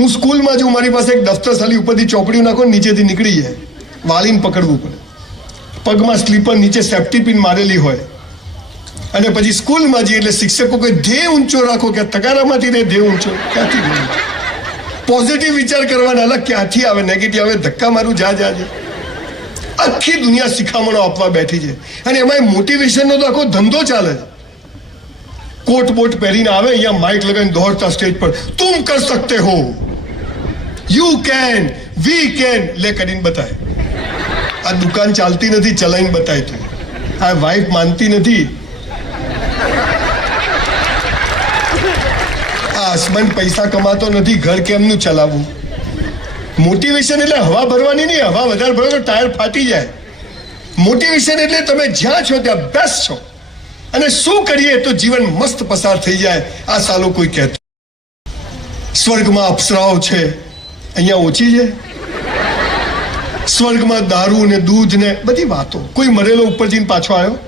હું સ્કૂલમાં છું, મારી પાસે એક દફતર સાલી ઉપરથી ચોપડીઓ નાખો, નીચેથી નીકળી જાય, વાળીને પકડવું પડે, પગમાં સ્લીપર, નીચે સેફ્ટી પિન મારેલી હોય. અને પછી સ્કૂલમાં જઈએ એટલે શિક્ષકો કે ધ્યેય ઊંચો રાખો, કે તગારામાંથી ને ધ્યેય ઊંચો ક્યાંથી? પોઝિટિવ વિચાર કરવાના, અલગ ક્યાંથી આવે? નેગેટિવ આવે, ધક્કા મારું, જા. આખી દુનિયા શિખામણો આપવા બેઠી છે, અને એમાં મોટિવેશનનો તો આખો ધંધો ચાલે છે. કોટ બોટ પહેરીને આવે, અહીંયા માઇક લગાવીને દોડતા સ્ટેજ પર, તુમ કર સકતે હો, યુ કેન, વી કેન, લે કરીને બતાય. આ દુકાન ચાલતી નથી, ચલાવીને બતાય. તું આ વાઇફ માનતી નથી, આ હસબન્ડ પૈસા કમાતો નથી, ઘર કેમનું ચલાવવું? મોટિવેશન એટલે હવા ભરવાની નહીં, હવા વધારે ભરો તો ટાયર ફાટી જાય. મોટિવેશન એટલે તમે જ્યાં છો ત્યાં બેસ્ટ છો, અને શું કરીએ તો જીવન મસ્ત પસાર થઈ જાય. આ સાલો કોઈ કહેતું સ્વર્ગમાં અપ્સરાઓ છે, અહીંયા ઓછી છે. સ્વર્ગમાં દારૂ ને દૂધ ને બધી વાતો. કોઈ મરેલો ઉપર જઈને પાછો આવ્યો?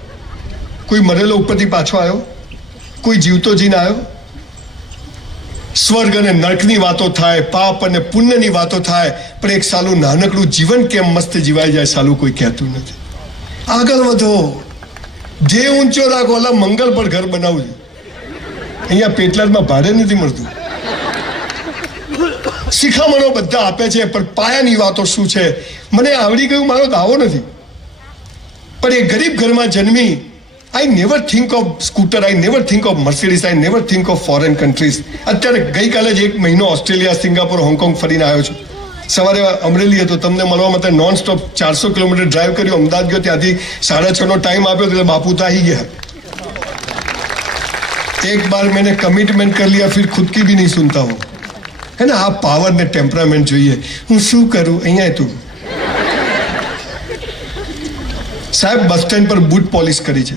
કોઈ મરેલો ઉપરથી પાછો આવ્યો? કોઈ જીવતો જઈને આવ્યો? સ્વર્ગ અને નર્કની વાતો થાય, પાપ અને પુણ્યની વાતો થાય, પણ એક સાલું નાનકડું જીવન કેમ મસ્ત જીવાઈ જાય, સાલું કોઈ કહેતું નથી. આગળ વધો, ધ્યેય ઊંચો રાખો. અલા મંગલ પર ઘર બનાવવું છે, અહીંયા પેટલાદમાં ભાડે નથી મળતું. શિખામણો બધા આપે છે, પણ પાયાની વાતો શું છે? મને આવડી ગયું, મારો દાવો નથી, પણ એ ગરીબ ઘરમાં જન્મી. I never think of scooter, I never think of Mercedes, I never think of foreign countries. અત્યારે ગઈકાલે જ 1 મહિનો ઓસ્ટ્રેલિયા, સિંગાપોર, હોંગકોંગ ફરીને આવ્યો છું. સવારે અમરેલી હતો, તમને મળવા માટે નોન સ્ટોપ 400 કિલોમીટર ડ્રાઈવ કર્યું. અમદાવાદ ગયો, ત્યાંથી 6:30 ટાઈમ આપ્યો, એટલે બાપુ તો આવી ગયા. એક બાર मैंने कमिटमेंट कर लिया, फिर खुद की भी नहीं सुनता हूँ, है ना? આ પાવર ને ટેમ્પરામેન્ટ જોઈએ. હું શું કરું? અહીંયા તું સાહેબ બસ સ્ટેન્ડ પર બૂટ પોલિશ કરી છે,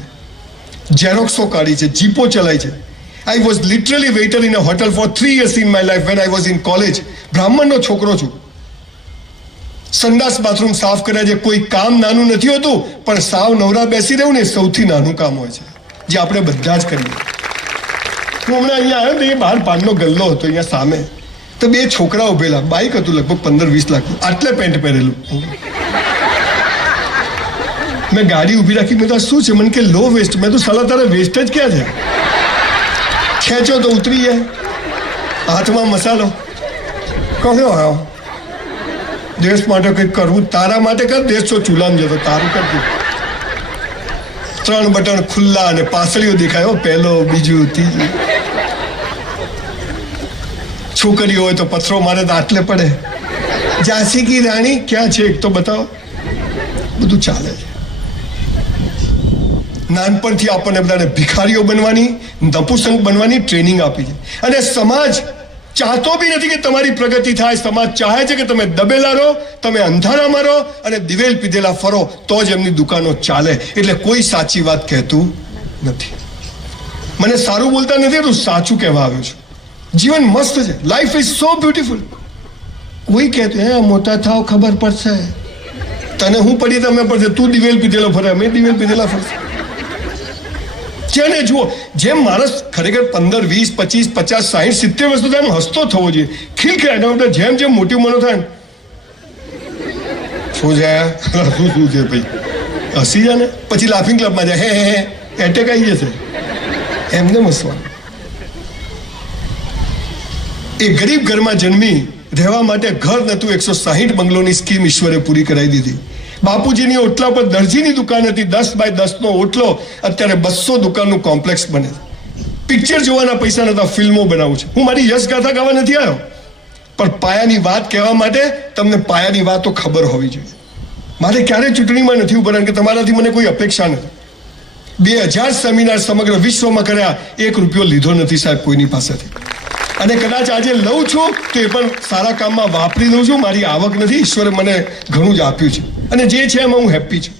ઝેરોક્સો કાઢી છે, જીપો ચલાવી છે. I was literally waiter in a hotel for 3 years in my life when I was in college. બ્રાહ્મણનો છોકરો છું. સંડાસ બાથરૂમ સાફ કર્યા છે. કોઈ કામ નાનું નથી હોતું, પણ સાવ નવરા બેસી રહેવું ને સૌથી નાનું કામ હોય છે, જે આપણે બધા જ કરીએ. હું હમણાં અહીંયા આવ્યો તો એ બહાર પાનનો ગલ્લો હતો, અહીંયા સામે તો 2 છોકરા ઉભેલા. બાઇક હતું લગભગ 15-20 લાખ, આટલે પેન્ટ પહેરેલું. મેં ગાડી ઊભી રાખી, મેં તો શું છે? મને કે લો વેસ્ટ. મેં તો સાલા તારા વેસ્ટ જ ક્યાં છે? ખેંચો તો ઉતરી જાય. હાથમાં મસાલો. કહ્યો આવ્યો દેશ માટે કંઈક કરવું, તારા માટે કર. દેશ તો ચૂલામાં જતો, તારું કરતું. 3 બટન ખુલ્લા અને પાસળીઓ દેખાય, પહેલો, બીજું, ત્રીજું. છોકરીઓ હોય તો પથરો મારે તો આટલે પડે. ઝાંસી કી રાણી ક્યાં છે એક તો બતાવો. બધું ચાલે છે. નાનપણથી આપણને બધાને ભિખારીઓ બનવાની, નપુસંગ બનવાની ટ્રેનિંગ આપી છે, અને સમાજ ચાહતો બી નથી કે તમારી પ્રગતિ થાય. સમાજ ચાહે છે કે તમે દબેલા રહો, તમે અંધારામાં રહો અને દિવેલ પીધેલા ફરો, તો જ એમની દુકાનો ચાલે. એટલે કોઈ સાચી વાત કહેતું નથી. મને સારું બોલતા નથી, તું સાચું કહેવા આવ્યો છું. જીવન મસ્ત છે, લાઈફ ઇઝ સો બ્યુટીફુલ. કોઈ કહેતું હે મોટા થાવ ખબર પડશે. તને હું પડી તમે પડશે? તું દિવેલ પીધેલો ફરે, અમે દિવેલ પીધેલા ફરશે. જેને જુઓ, જેમ માણસ ખરેખર 15, 20, 25, 50, 60, 70 વર્ષ સુધી એમ હસતો થવો જોઈએ, ખીલખીલાટ. જેમ જેમ મોટી ઉંમરનો થાય શું છે ભાઈ, હસી જાય ને પછી લાફિંગ ક્લબમાં જાય, હે એટેક આવી જશે. એમને હસવાનું. એ ગરીબ ઘરમાં જન્મી, રહેવા માટે ઘર નતું, 160 બંગલોની સ્કીમ ઈશ્વરે પૂરી કરાવી દીધી. બાપુજીની ઓટલા પર દરજીની દુકાન હતી, 10 બાય 10નો ઓટલો, અત્યારે 200 દુકાનનું કોમ્પ્લેક્સ બને. પિક્ચર જોવાના પૈસા નતા, ફિલ્મો બનાવું છે. હું મારી યશ ગાથા ગાવા નથી આવ્યો, પણ પાયાની વાત કહેવા માટે તમને પાયાની વાતો ખબર હોવી જોઈએ. મારે ક્યારેય ચૂંટણીમાં નથી ઉભા, કે તમારાથી મને કોઈ અપેક્ષા નથી. 2000 સેમિનાર સમગ્ર વિશ્વમાં કર્યા, 1 રૂપિયો લીધો નથી સાહેબ કોઈની પાસેથી. અને કદાચ આજે લઉં છું તો એ પણ સારા કામમાં વાપરી દઉં છું. મારી આવક નથી, ઈશ્વરે મને ઘણું જ આપ્યું છે, અને જે છે એમાં હું હેપી છું.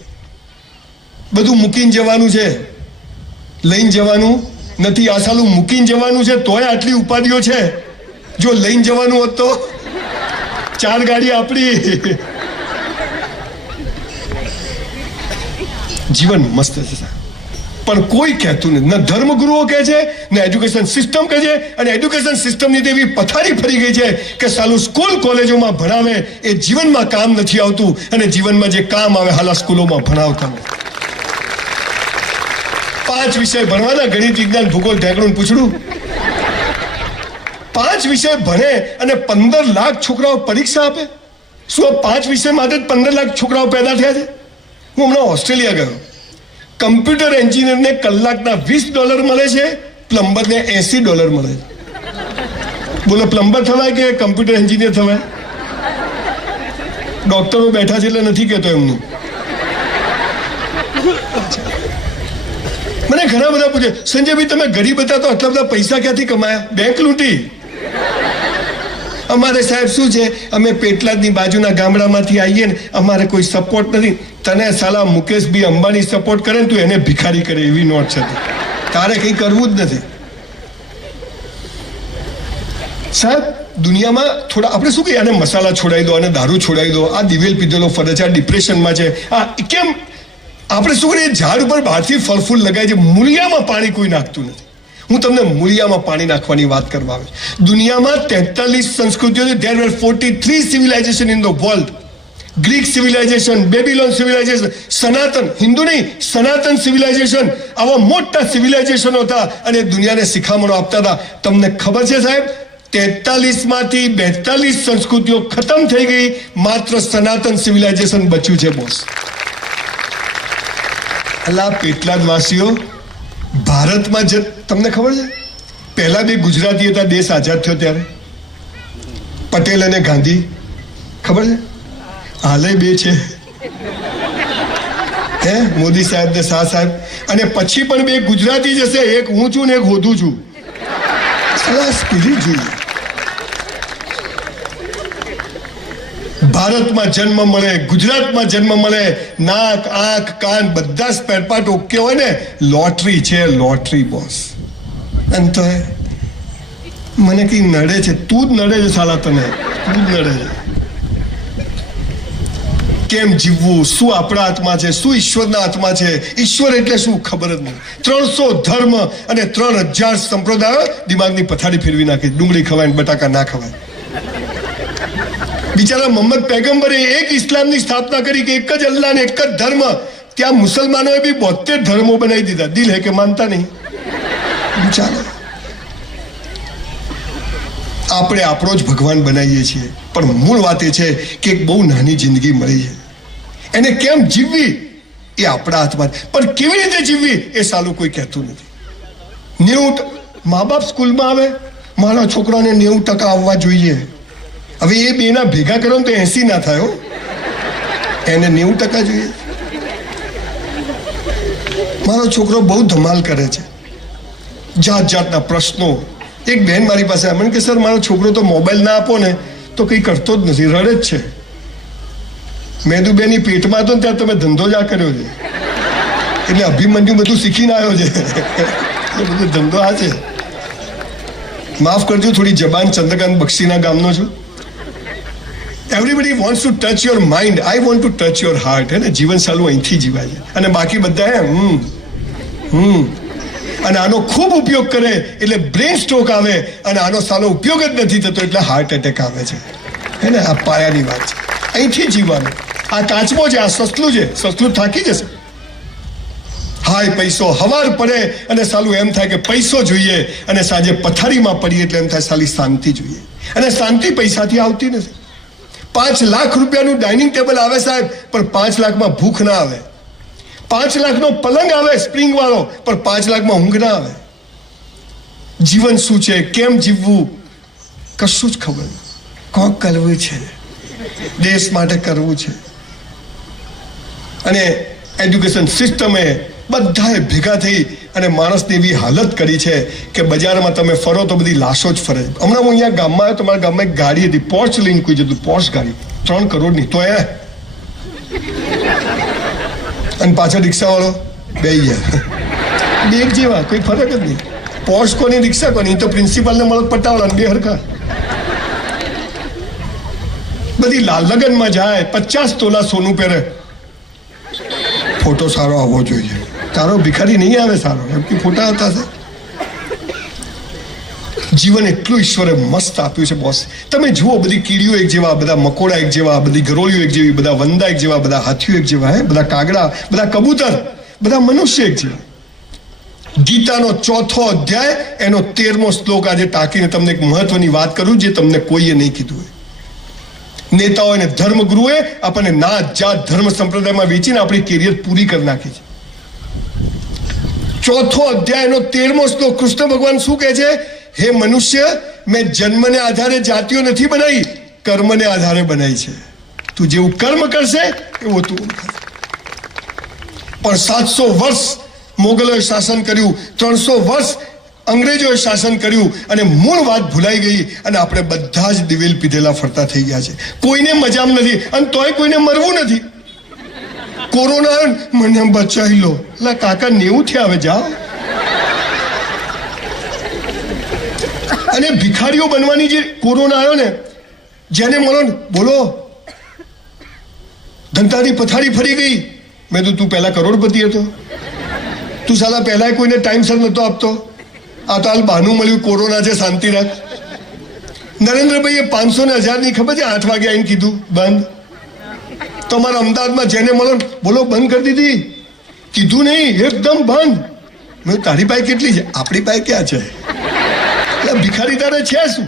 બધું મૂકીને જવાનું છે, લઈને જવાનું નથી. આ સાલું મૂકીને જવાનું છે, તોય આટલી ઉપાધિઓ છે. જો લઈને જવાનું હોત તો 4 ગાડી આપણી. જીવન મસ્ત છે. પણ કોઈ કહેતું નથી. ન ધર્મગુરુઓ કહે છે, ને એજ્યુકેશન સિસ્ટમ કહે છે. અને એજ્યુકેશન સિસ્ટમની તો એવી પથારી ફરી ગઈ છે કે સાલું સ્કૂલ કોલેજોમાં ભણાવે એ જીવનમાં કામ નથી આવતું, અને જીવનમાં જે કામ આવે હાલા સ્કૂલોમાં ભણાવતા નથી. 5 વિષય ભણવાના, ગણિત, વિજ્ઞાન, ભૂગોળ, ઢેકણું, પૂછડું. 5 વિષય ભણે અને 15 લાખ છોકરાઓ પરીક્ષા આપે. શું આ 5 વિષય માટે 15 લાખ છોકરાઓ પેદા થયા છે? હું હમણાં ઓસ્ટ્રેલિયા ગયો. કમ્પ્યુટર એન્જિનિયરને કલાકના $20 મળે છે, પ્લમ્બરને $80 મળે છે. બોલો, પ્લમ્બર થવાય કે કમ્પ્યુટર એન્જિનિયર થવાય? ડોક્ટરો બેઠા છે એટલે નથી કહેતો એમનું. મને ઘણા બધા પૂછે, સંજયભાઈ તમે ગરીબ હતા તો આટલા બધા પૈસા ક્યાંથી કમાયા? બેંક લૂંટી. અમારે સાહેબ શું છે, અમે પેટલાદની બાજુના ગામડામાંથી આવીએ ને, અમારે કોઈ સપોર્ટ નથી. તને સાલા મુકેશભાઈ અંબાણી સપોર્ટ કરે ને તું એને ભિખારી કરે એવી નોટ છે. તારે કંઈ કરવું જ નથી. સાહેબ દુનિયામાં થોડા આપણે શું કહીએ, આને મસાલા છોડાવી દો, આને દારૂ છોડાવી દો, આ દિવેલ પીધેલો ફરે છે, આ ડિપ્રેશનમાં છે, આ કેમ? આપણે શું કરીએ, ઝાડ ઉપર બહારથી ફળ ફૂલ લગાય છે, મૂળિયામાં પાણી કોઈ નાખતું નથી. હું તમને મૂળિયામાં પાણી નાખવાની વાત કરવા આવે. દુનિયામાં 43 સંસ્કૃતિઓ છે. there were 43 civilization in the world. Greek civilisation, બેબીલોન civilisation, સનાતન, હિન્દુ નહીં, સનાતન સિવિલાઇઝેશન, આવા મોટા સિવિલાઇઝેશનો હતા અને દુનિયાને શિખામણો આપતા હતા. તમને ખબર છે સાહેબ, 43 માંથી 42 સંસ્કૃતિઓ ખતમ થઈ ગઈ, માત્ર સનાતન સિવિલાઇઝેશન બચ્યું છે. બોસ અલા પેટલાદ વાસીઓ, ભારતમાં તમને ખબર છે પહેલા 2 ગુજરાતી હતા દેશ આઝાદ થયો ત્યારે? પટેલ અને ગાંધી. ખબર છે? હાલે 2 છે, હે મોદી સાહેબ ને શાહ સાહેબ. અને પછી પણ 2 ગુજરાતી જશે, એક હું છું ને એક હોધું છું. જોઈએ ભારતમાં જન્મ મળે, ગુજરાતમાં જન્મ મળે, નાક, આંખ, કાન બધા સ્પેર પાર્ટ ઓકે હોય ને, લોટરી છે, લોટરી બોસ. અને તો મને કઈ નડે છે, તું જ નડે છે સાલા, તને તું જ નડે છે. કેમ જીવવું, શું આપણા હાથમાં છે, શું ઈશ્વરના હાથમાં છે? ઈશ્વર એટલે શું ખબર જ નહીં. 300 ધર્મ અને 3000 સંપ્રદાયો દિમાગની પથારી ફેરવી નાખી. ડુંગળી ખવાય ને બટાકા ના ખવાય. બિચારા મોહમ્મદ પૈગંબરે એક ઇસ્લામની સ્થાપના કરી કે એક જ અલ્લાહ ને એક જ ધર્મ. ત્યાં મુસલમાનોએ બી 72 ધર્મો બનાવી દીધા. દિલ હે કે માનતા નહીં. ચાલો, આપણે આપણો જ ભગવાન બનાવીએ છીએ, પણ મૂળ વાત એ છે કે એક બહુ નાની જિંદગી મળી છે, એને કેમ જીવવી એ આપણા હાથમાં. પણ કેવી રીતે જીવવી એ સાલું કોઈ કહેતું નથી. 90 મા બાપ સ્કૂલમાં આવે, મારા છોકરાને 90% આવવા જોઈએ. હવે એ બેના ભેગા કરો ને તો 80 ના થાય. એને 90% જોઈએ. મારો છોકરો બહુ ધમાલ કરે છે, જાત જાતના પ્રશ્નો. એક બહેન મારી પાસે મને કે સર મારો છોકરો તો મોબાઈલ ના આપો ને તો કંઈ કરતો જ નથી, રડે જ છે. મેદુબેની પેટમાં હતો ને ત્યાં તમે ધંધો જ આ કર્યો છે, એટલે અભિમન્યુ બધું શીખીને આવ્યો છે. એ બધો ધંધો આ છે. માફ કરજો, થોડી જબાન ચંદ્રકાંત બક્ષીના ગામનો છું. Everybody wants to touch your mind, I want to touch your heart. હે ને, જીવન સાલું અહીંથી જીવાય છે. અને બાકી બધા અને આનો ખૂબ ઉપયોગ કરે એટલે બ્રેન સ્ટ્રોક આવે, અને આનો સાલો ઉપયોગ જ નથી થતો એટલે હાર્ટ એટેક આવે છે. હે ને, આ પાયાની વાત છે. અહીંથી જીવવાનું. આ કાચબો છે, આ સસલું છે, સસલું થાકી જશે. હાય પૈસો, હવાર પડે અને સાલું એમ થાય કે પૈસો જોઈએ, અને સાંજે પથારીમાં પડીએ એટલે એમ થાય સાલી શાંતિ જોઈએ. અને શાંતિ પૈસાથી આવતી નથી. 5 લાખ રૂપિયાનું ડાઇનિંગ ટેબલ આવે સાહેબ, પણ 5 લાખમાં ભૂખ ના આવે. 5 લાખનો પલંગ આવે સ્પ્રિંગ વાળો, પણ 5 લાખમાં ઊંઘ ના આવે. જીવન શું છે, કેમ જીવવું, કશું જ ખબર નહીં. કોક કરવું છે, દેશ માટે કરવું છે. અને એજ્યુકેશન સિસ્ટમે બધાએ ભેગા થઈ અને માણસની એવી હાલત કરી છે કે બજારમાં તમે ફરો તો બધી લાશો જ ફરે. હમણાં હું અહીંયા ગામમાં આવ્યો, તમારા ગામમાં એક ગાડી હતી, પોર્ચ લઈને કોઈ જતું, પોર્ચ ગાડી 3 કરોડની. તો અને પાછળ રિક્ષાવાળો બેહી ગયા, બે એક જેવા, કોઈ ફરક જ નહીં. પોર્ચ કોની, રિક્ષા કોની? તો પ્રિન્સિપાલને મળો પટાવડા, બે હરખા. બધી લગ્નમાં જાય, 50 તોલા સોનું પહેરે, ફોટો સારો આવવો જોઈએ. તારો ભિખારી નહીં આવે સારો, એમ કે ફોટા આવતા છે. જીવન એટલું ઈશ્વરે મસ્ત આપ્યું છે બોસ. તમે જુઓ, બધી કીડીઓ એક જેવા, બધા મકોડા એક જેવા, બધી ગરોળીઓ એક જેવી, બધા વંદા એક જેવા, બધા હાથીઓ એક જેવા, બધા કાગડા, બધા કબૂતર, બધા મનુષ્ય એક જેવા. ગીતાનો 4થો અધ્યાય એનો 13મો શ્લોક આજે ટાંકીને તમને એક મહત્વની વાત કરું જે તમને કોઈએ નહીં કીધું હોય. નેતાઓ અને ધર્મગુરુએ આપણને નાત જાત ધર્મ સંપ્રદાયમાં વેચીને આપણી કેરિયર પૂરી કરી નાખી છે. 4થો અધ્યાય એનો 13મો શ્લોક કૃષ્ણ ભગવાન શું કહે છે? હે મનુષ્ય, મેં જન્મને આધારે જાતિઓ નથી બનાવી, કર્મને આધારે બનાવી છે. તું જેવું કર્મ કરશે એવું તું થશે. પણ 700 વર્ષ મોગલોએ શાસન કર્યું, 300 વર્ષ અંગ્રેજોએ શાસન કર્યું અને મૂળ વાત ભૂલાઈ ગઈ અને આપણે બધા જ દિવેલ પીધેલા ફરતા થઈ ગયા છે. કોઈને મજામ નથી અને તોય કોઈને મરવું નથી. કોરોના મને બચાવી લો, એટલે કાકા 90 થયા, હવે જાઓ. અને ભિખારીઓ બનવાની જે કોરોના આવ્યો ને, જેને મળો બોલો ધંધાની પથારી ફરી ગઈ. મેં તો તું પહેલા કરોડપતિ હતો, તું સાલા પહેલા કોઈને ટાઈમસર નતો આપતો, આ તો હાલ બહાનું મળ્યું કોરોના છે, શાંતિ રાખ. નરેન્દ્રભાઈએ 500 ને 1000 ની ખબર છે 8 વાગે આવીને કીધું બંધ. તમારા અમદાવાદમાં જેને મળો બોલો બંધ કરી દીધી, કીધું નહીં એકદમ બંધ. મેં તારી પાસે કેટલી છે? આપણી પાસે ક્યાં છે? ભિખારી તારે છે શું?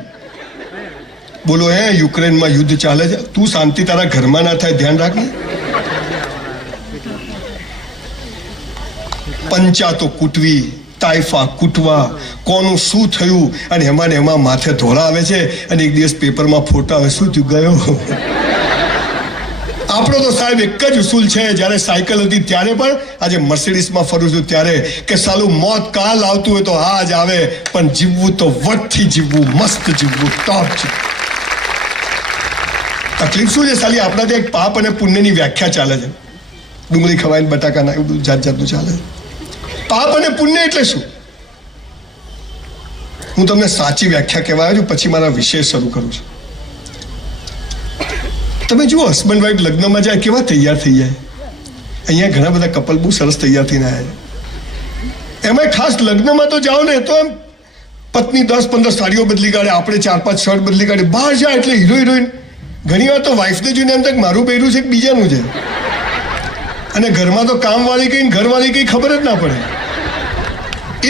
બોલો હે યુક્રેનમાં યુદ્ધ ચાલે છે, તું શાંતિ તારા ઘરમાં ના થાય ધ્યાન રાખ ને. પંચાતો કૂટવી, તાઇફા કૂટવા, કોનું શું થયું અને એમાં ને એમાં માથે ધોળા આવે છે અને એક દિવસ પેપરમાં ફોટા આવે શું થયું ગયો. આપણો તો સાહેબ એક જ ઉસૂલ છે, જ્યારે સાયકલ હતી ત્યારે પણ, આજે મર્સિડીઝમાં ફરું છું ત્યારે, કે સાલું મોત કાલ આવતું હોય તો આજ આવે, પણ જીવવું તો વટથી જીવવું, મસ્ત જીવવું, ટોપ જીવવું. તકલીફ શું છે સાલી? આપણા ત્યાં એક પાપ અને પુણ્યની વ્યાખ્યા ચાલે છે. ડુંગળી ખવાય બટાકા ના, એવું જાત જાતનું ચાલે. પાપ અને પુણ્ય એટલે શું? હું તમને સાચી વ્યાખ્યા કહેવા આવ્યો છું, પછી મારા વિષય શરૂ કરું છું. તમે જુઓ, હસબન્ડ વાઈફ લગ્નમાં જાય કેવા તૈયાર થઈ જાય. અહીંયા ઘણા બધા કપલ બહુ સરસ તૈયાર થઈને આવ્યા. એમાં ખાસ લગ્નમાં તો જાઓ ને તો એમ પત્ની 10-15 સાડીઓ બદલી કાઢે, આપણે 4-5 શર્ટ બદલી કાઢે. બહાર જાય એટલે હીરો હિરોઈન. ઘણી વાર તો વાઈફને જોઈને એમ થાય મારું પહેર્યું છે કે બીજાનું છે. અને ઘરમાં તો કામવાળી કઈ ઘરવાળી કઈ ખબર જ ના પડે.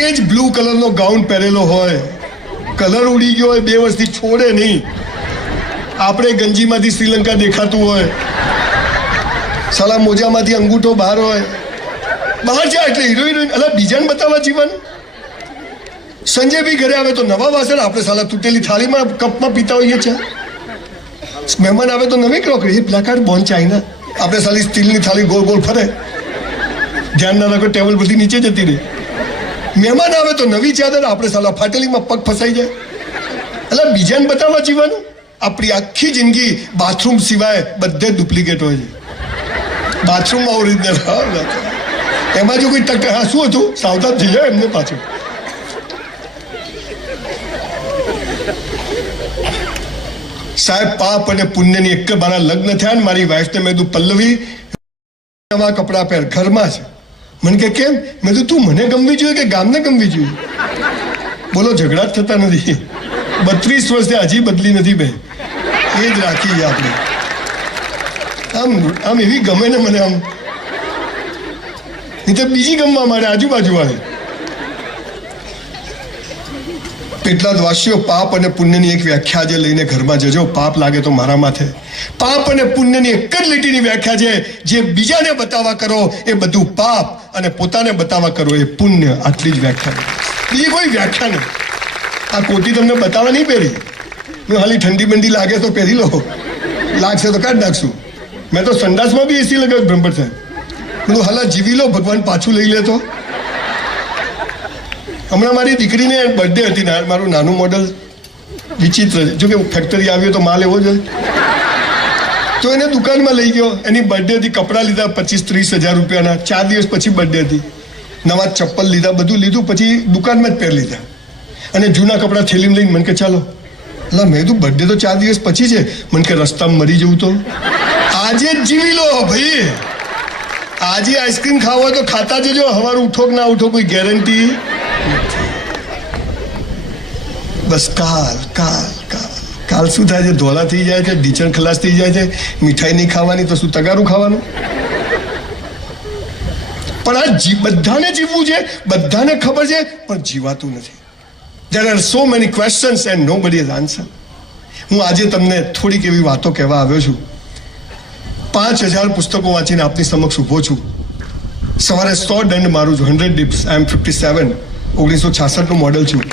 એ જ બ્લુ કલરનો ગાઉન પહેરેલો હોય, કલર ઉડી ગયો હોય, 2 વર્ષથી છોડે નહીં. આપણે ગંજીમાંથી શ્રીલંકા દેખાતું હોય, સાલા મોજામાંથી અંગૂઠો બહાર હોય. બહાર જાય એટલે હીરો હિરોઈન. અલા બીજાને બતાવવા જીવન. સંજય બી ઘરે આવે તો નવા વાસણ, આપણે સાલા તૂટેલી થાળીમાં કપમાં પીતા હોઈએ છે. મહેમાન આવે તો નવી crockery, black card bone china. આપણે સાલી સ્ટીલની થાળી ગોળ ગોળ ફરે, ધ્યાન ના રાખો ટેબલ બધી નીચે જતી રહે. મહેમાન આવે તો નવી ચાદર, આપણે સાલા ફાટેલીમાં પગ ફસાઈ જાય. એટલે બીજાને બતાવવા જીવવાનું. આપણી આખી જિંદગી બાથરૂમ સિવાય બધે ડુપ્લિકેટ હોય છે. બાથરૂમમાં ઓરિજિનલ, એમાં જો કોઈ શું હતું સાવધાન થઈ જાય એમને પાછું. સાહેબ પાપ અને પુણ્યની એક મારા લગ્ન થયા ને મારી વાઈફને મેં કીધું પલ્લવી નવા કપડાં પહેર, ઘરમાં છે. મને કે કેમ? મેં કીધું તું મને ગમવી જોઈએ કે ગામને ગમવી જોઈએ? બોલો ઝઘડા જ થતા નથી. 32 વર્ષથી હજી બદલી નથી બે, એ જ રાખી આપણે. આમ એવી ગમે ને મને, આમ નહીં તો બીજી ગમવા માંડે આજુબાજુ વાળે. એટલા વાસીઓ પાપ અને પુણ્યની એક વ્યાખ્યા આજે લઈને ઘરમાં જજો. પાપ લાગે તો મારા માથે. પાપ અને પુણ્યની એક જ લીટીની વ્યાખ્યા છે, જે બીજાને બતાવવા કરો એ બધું પાપ અને પોતાને બતાવવા કરો એ પુણ્ય. આટલી જ વ્યાખ્યા, બીજી કોઈ વ્યાખ્યા નહીં. આ કોટી તમને બતાવવા નહીં પહેરી. હું હાલી ઠંડી બંડી લાગે તો પહેરી લો, લાગશે તો કાઢ નાખશું. મેં તો સંડાસમાં બી એસી લગાવ્યું બ્રહ્મભટ્ટ સાહેબ. બધું હાલા જીવી લો, ભગવાન પાછું લઈ લે તો. હમણાં મારી દીકરીને બર્થડે હતી ને, મારું નાનું મોડલ વિચિત્ર છે. જો કે ફેક્ટરી આવ્યો તો માલ એવો જ હોય. તો એને દુકાનમાં લઈ ગયો, એની બર્થડે હતી. કપડાં લીધા 25-30 હજાર રૂપિયાના. 4 દિવસ પછી બર્થડે હતી. નવા ચપ્પલ લીધા, બધું લીધું. પછી દુકાનમાં જ પહેર લીધા અને જૂના કપડાં થેલીમાં લઈને મને કે ચાલો. એટલે મેં કીધું બર્થડે તો 4 દિવસ પછી છે. મને કે રસ્તામાં મરી જવું તો આજે જ જીવી લો ભાઈ. આજે આઈસ્ક્રીમ ખાવો હોય તો ખાતા જજો, સવારે ઉઠો કે ના ઉઠો કોઈ ગેરંટી. બસ કાલ કાલ કાલ કાલ શું થાય છે? ધોળા થઈ જાય છે, ઢીચણ ખલાસ થઈ જાય છે. મીઠાઈ નહીં ખાવાની તો શું તગારું ખાવાનું? પણ આ બધાને જીવવું છે, બધાને ખબર છે, પણ જીવાતું નથી. There are so many questions and nobody has answer. હું આજે તમને થોડીક એવી વાતો કહેવા આવ્યો છું. 5000 પુસ્તકો વાંચીને આપની સમક્ષ ઊભો છું. સવારે 100 દંડ મારું છું, 100 dips. I am 57, 1966 નું મોડલ છું.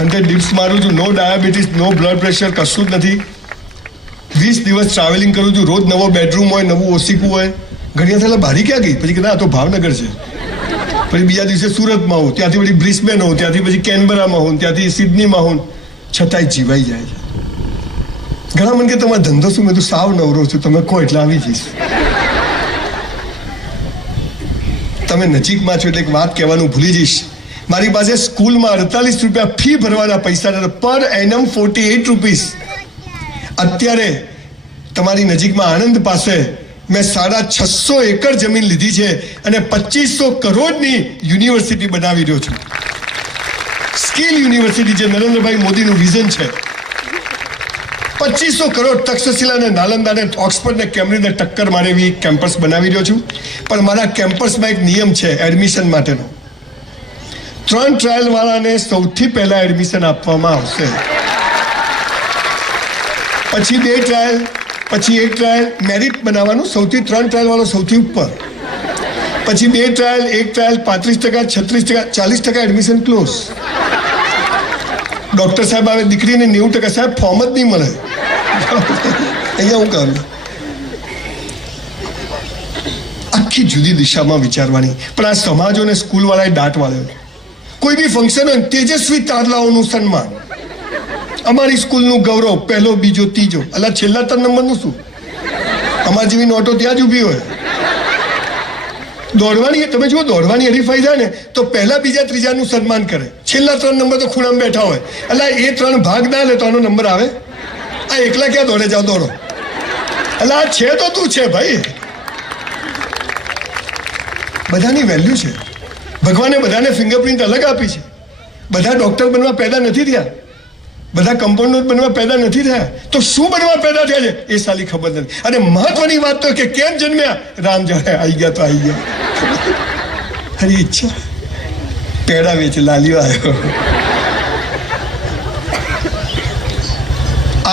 100 dips મારું છું. નો ડાયાબિટીસ, નો બ્લડ પ્રેશર, કશું જ નથી. 20 દિવસ ટ્રાવેલિંગ કરું છું. રોજ નવો બેડરૂમ હોય, નવું ઓસીકું હોય. ઘણી વાર બારી ક્યાં ગઈ? પછી કે ના, તો ભાવનગર છે. પછી બીજા દિવસે સુરતમાં હોઉં, ત્યાંથી પછી બ્રિસ્બેન હોઉં, ત્યાંથી પછી કેનબરામાં હોઉં, ત્યાંથી સિડનીમાં હોઉં, છતાંય જીવાઈ જાય છે. ઘણા મને કે તમારો ધંધો શું? મેં તો સાવ નવરો છું, તમે કહો એટલે આવી જઈશ. તમે નજીકમાં છો એટલે એક વાત કહેવાનું ભૂલી જઈશ. મારી પાસે સ્કૂલમાં 48 રૂપિયા ફી ભરવાના પૈસા હતા, પર એનમ 48 રૂપીસ. અત્યારે તમારી નજીકમાં આણંદ પાસે મેં 650 એકર જમીન લીધી છે અને 2500 કરોડની યુનિવર્સિટી બનાવી રહ્યો છું. સ્કિલ યુનિવર્સિટી જે નરેન્દ્રભાઈ મોદીનું વિઝન છે. 2500 કરોડ તક્ષશિલા ને નાલંદા ને ઓક્સફર્ડ ને કેમ્બ્રિજ ને ટક્કર મારે એવી કેમ્પસ બનાવી રહ્યો છું. પણ મારા કેમ્પસમાં એક નિયમ છે એડમિશન માટેનો. 3 ટ્રાયલ વાળાને સૌથી પહેલા એડમિશન આપવામાં આવશે, પછી 2 ટ્રાયલ, પછી 1 ટ્રાયલ. મેરિટ બનાવવાનું, સૌથી 3 ટ્રાયલ વાળો સૌથી ઉપર, પછી 2 trial, 1 trial, 35%, 36%, 40% admission close. Doctor સાહેબ આવે, દીકરીને 90%. સાહેબ ફોર્મ જ નહીં મળે. અહીંયા હું કરું આખી જુદી દિશામાં વિચારવાની. પણ આ સમાજોને સ્કૂલ વાળાએ દાટ વાળ્યો. કોઈ બી ફંક્શન હોય, તેજસ્વી તારલાઓનું સન્માન, અમારી સ્કૂલનું ગૌરવ, પહેલો, બીજો, ત્રીજો. અલા છેલ્લા 3 નંબરનું શું? અમારી જેવી નોટો ત્યાં જ ઊભી હોય. દોડવાની, તમે જુઓ, દોડવાની હરીફાઈ થાય ને તો પહેલા, બીજા, ત્રીજાનું સન્માન કરે. છેલ્લા 3 નંબર તો ખૂણામાં બેઠા હોય. અલા એ 3 ભાગ ના લે તો આનો નંબર આવે? આ એકલા ક્યાં દોડે? જાઓ દોડો. અલા આ છે તો તું છે ભાઈ. બધાની વેલ્યુ છે. ભગવાને બધાને ફિંગરપ્રિન્ટ અલગ આપી છે. બધા ડોક્ટર બનવા પેદા નથી થયા, બધા કમ્પાઉન્ડર બનવા પેદા નથી થયા. તો શું બનવા પેદા થયા છે એ સાલી ખબર નથી. અને મહત્વની વાત તો કે કેમ જન્મ્યા? રામ જાણે આવી ગયા તો આવી ગયા. હરી ઈચ્છા પેડા વેચે લાલીઓ આવ્યો.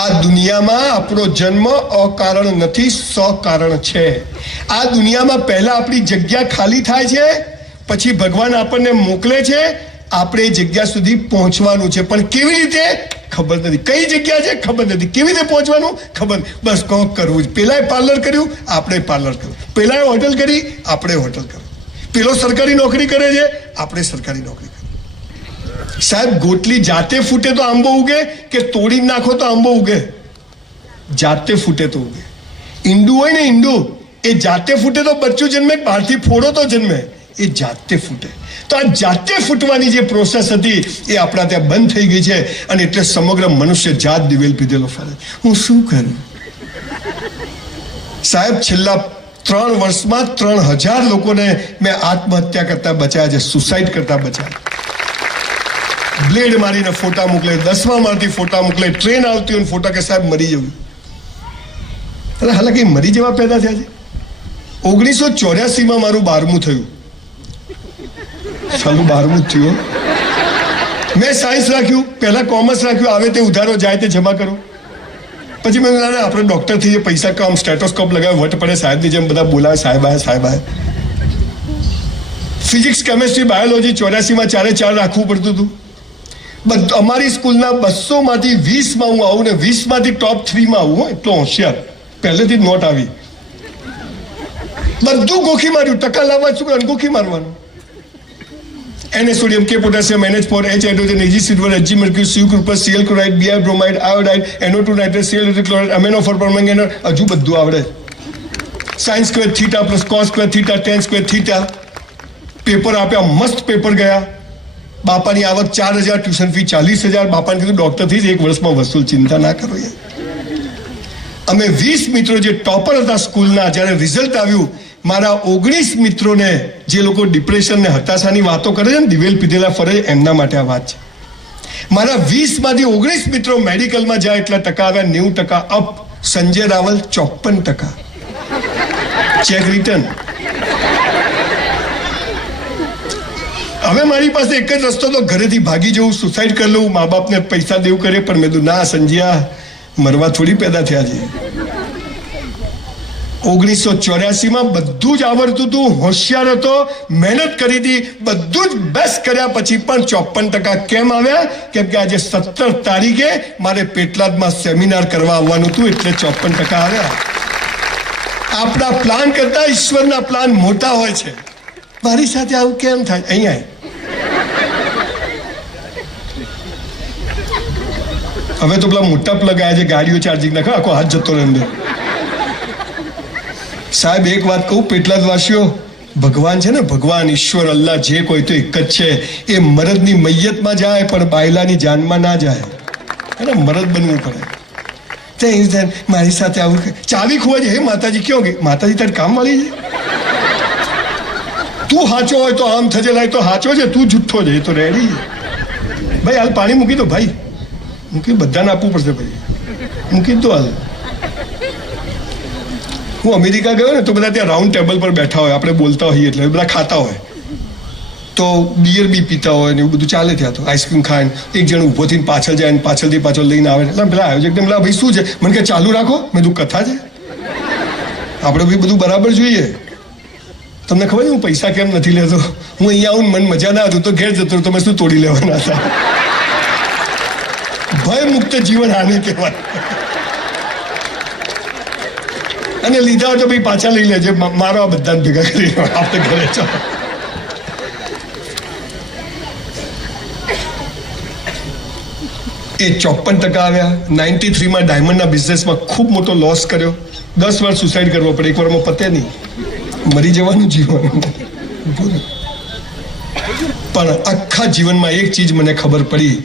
આ દુનિયામાં આપણો જન્મ અકારણ નથી, સકારણ છે. આ દુનિયામાં પહેલા આપણી જગ્યા ખાલી થાય છે, પછી ભગવાન આપણને મોકલે છે. આપણે એ જગ્યા સુધી પહોંચવાનું છે, પણ કેવી રીતે ખબર નથી. કઈ જગ્યા છે ખબર નથી, કેવી રીતે પહોંચવાનું ખબર નથી. બસ કોક કરવું જ. પેલાએ પાર્લર કર્યું, આપણે પાર્લર કર્યું. પેલાએ હોટલ કરી, આપણે હોટલ કર્યું. પેલો સરકારી નોકરી કરે છે, આપણે સરકારી નોકરી કરી. સાહેબ ગોટલી જાતે ફૂટે તો આંબો ઉગે કે તોડી નાખો તો આંબો ઉગે? જાતે ફૂટે તો ઉગે. ઈંડું હોય ને, ઈંડું એ જાતે ફૂટે તો બચ્ચું જન્મે, બહારથી ફોડો તો જન્મે. એ જાતે ફૂટે. તો આ જાતે ફૂટવાની જે પ્રોસેસ હતી એ આપણા ત્યાં બંધ થઈ ગઈ છે. અને એટલે સમગ્ર મનુષ્ય જાત દિવેલ પીધેલો ફરે. હું શું કરું સાહેબ? છેલ્લા 3 વર્ષમાં 3000 લોકોને મેં આત્મહત્યા કરતા બચાવ્યા છે, સુસાઇડ કરતા બચાવ્યા. બ્લેડ મારીને ફોટા મોકલે, 10મા મારથી ફોટા મોકલે, ટ્રેન આવતી હોય ફોટા કે સાહેબ મરી જવું. એટલે હાલાકી મરી જવા પેદા થયા છે. 1984માં મારું 12મું થયું. સાલું 12મું જ થયું. મેં સાયન્સ રાખ્યું, પહેલા કોમર્સ રાખ્યું. આવે તે ઉધારો, જાય તે જમા કરો. પછી મેં આપણે ડોક્ટર થઈએ, પૈસા કામ, સ્ટેટોસ્કોપ લગાવે, વટ પડે, સાહેબની જેમ બધા બોલાવે, સાહેબ આયા, સાહેબ આયા. ફિઝિક્સ, કેમેસ્ટ્રી, બાયોલોજી 84માં 4 રાખવું પડતું હતું. અમારી સ્કૂલના 200માંથી 20માં હું આવું ને 20માંથી ટોપ 3માં આવું. એટલો હોશિયાર, પહેલેથી જ નોટ આવી. બધું ગોખી માર્યું. ટકા લાવવા શું ગોખી મારવાનું. Na sodium, K potassium, NH4, H hydrogen, Ag silver, Hg mercury, Cu copper, Cl chloride, Br bromide, iodide, NO2 nitrate, Cl chloride, amino for permanganate. હજુ બધું આવડે. sin square theta plus cos square theta, tan square theta. Paper આપ્યા, મસ્ત paper ગયા. બાપાની આવક 4000, tuition fee 40000. બાપાને કીધું ડોક્ટર થઈ 1 વર્ષમાં વસૂલ, ચિંતા ના કરો યાર. અમે 20 મિત્રો જે ટોપર હતા સ્કૂલના, જ્યારે રિઝલ્ટ આવ્યું મારા 19 મિત્રોને, જે લોકો ડિપ્રેશન ને હતાશાની વાતો કરે છે ને, દિવેલ પીધેલા ફરે, એમના માટે આ વાત છે. મારા 20 માંથી 19 મિત્રો મેડિકલમાં જાય એટલા ટકા આવ્યા, 90% up. Sanjay Raval 54%. Cheque return. હવે મારી પાસે એક જ રસ્તો તો ઘરેથી ભાગી જવું, સુસાઇડ કરી લઉં, મા બાપને પૈસા દેવું કરે. પણ મેં કીધું ના સંજ્યા, મરવા થોડી પેદા થયા છે. 1984માં બધું જ આવડતું હતું, હોશિયાર હતો, મહેનત કરી હતી, બધું જ બેસ્ટ કર્યા પછી પણ 54% કેમ આવ્યા? કેમ કે આજે 17 તારીખે મારે પેટલાદમાં સેમિનાર કરવા આવવાનું હતું, એટલે 54% આવ્યા. આપણા પ્લાન કરતા ઈશ્વરના પ્લાન મોટા હોય છે. મારી સાથે આવું કેમ થાય? અહીંયા હવે તો પેલા મોટા પ્લગ આવ્યા છે, ગાડીઓ ચાર્જિંગ નાખો, આખો હાથ જતો રહે અંદર. સાહેબ એક વાત કહું, પેટલાદવાસીઓ, ભગવાન છે ને, ભગવાન, ઈશ્વર, અલ્લાહ, જે કોઈ તો એક જ છે. એ મરદની મૈયતમાં જાય પણ બાયલાની જાનમાં ના જાય. એને મરદ બનવું પડે. મારી સાથે આવું ચાવી ખોવા છે. હે માતાજી ક્યાં ગઈ? માતાજી તારી કામ વાળી છે. તું હાચો હોય તો આમ થજે, લાય તો હાચો છે, તું જુઠ્ઠો છે, તો રેડી. ભાઈ હાલ પાણી મૂકી દો, ભાઈ મૂકી, બધાને આપવું પડશે ભાઈ, મૂકી દો હાલ. હું અમેરિકા ગયો ને તો બધા ત્યાં રાઉન્ડ ટેબલ પર બેઠા હોય, આપણે બોલતા હોઈએ એટલે બધા ખાતા હોય, તો બિયર બી પીતા હોય ને એવું બધું ચાલે. ત્યાં તો આઈસ્ક્રીમ ખાય, એક જણ ઊભો થઈને પાછળ જાય, પાછળથી પાછળ લઈને આવે. એટલે પેલા આયોજક પેલા ભાઈ શું છે? મને કે ચાલુ રાખો. મેં તું કથા છે, આપણે ભાઈ બધું બરાબર જોઈએ. તમને ખબર છે હું પૈસા કેમ નથી લેતો? હું અહીંયા આવું, મન મજા ના હતું તો ઘેર જતો, તમે શું તોડી લેવાના હતા? ભય મુક્ત જીવન આને કહેવાય. અને લીધા હોય તો ભાઈ પાછા લઈ લેજે, મારો આ બધાને ભેગા કરી આપણે ઘરે ચાલો. એ 54% આવ્યા. 93માં ડાયમંડના બિઝનેસમાં ખૂબ મોટો લોસ કર્યો. 10 વાર સુસાઇડ કરવો પડે, એક વારમાં પતે નહીં, મરી જવાનું જીવન. પણ આખા જીવનમાં એક ચીજ મને ખબર પડી,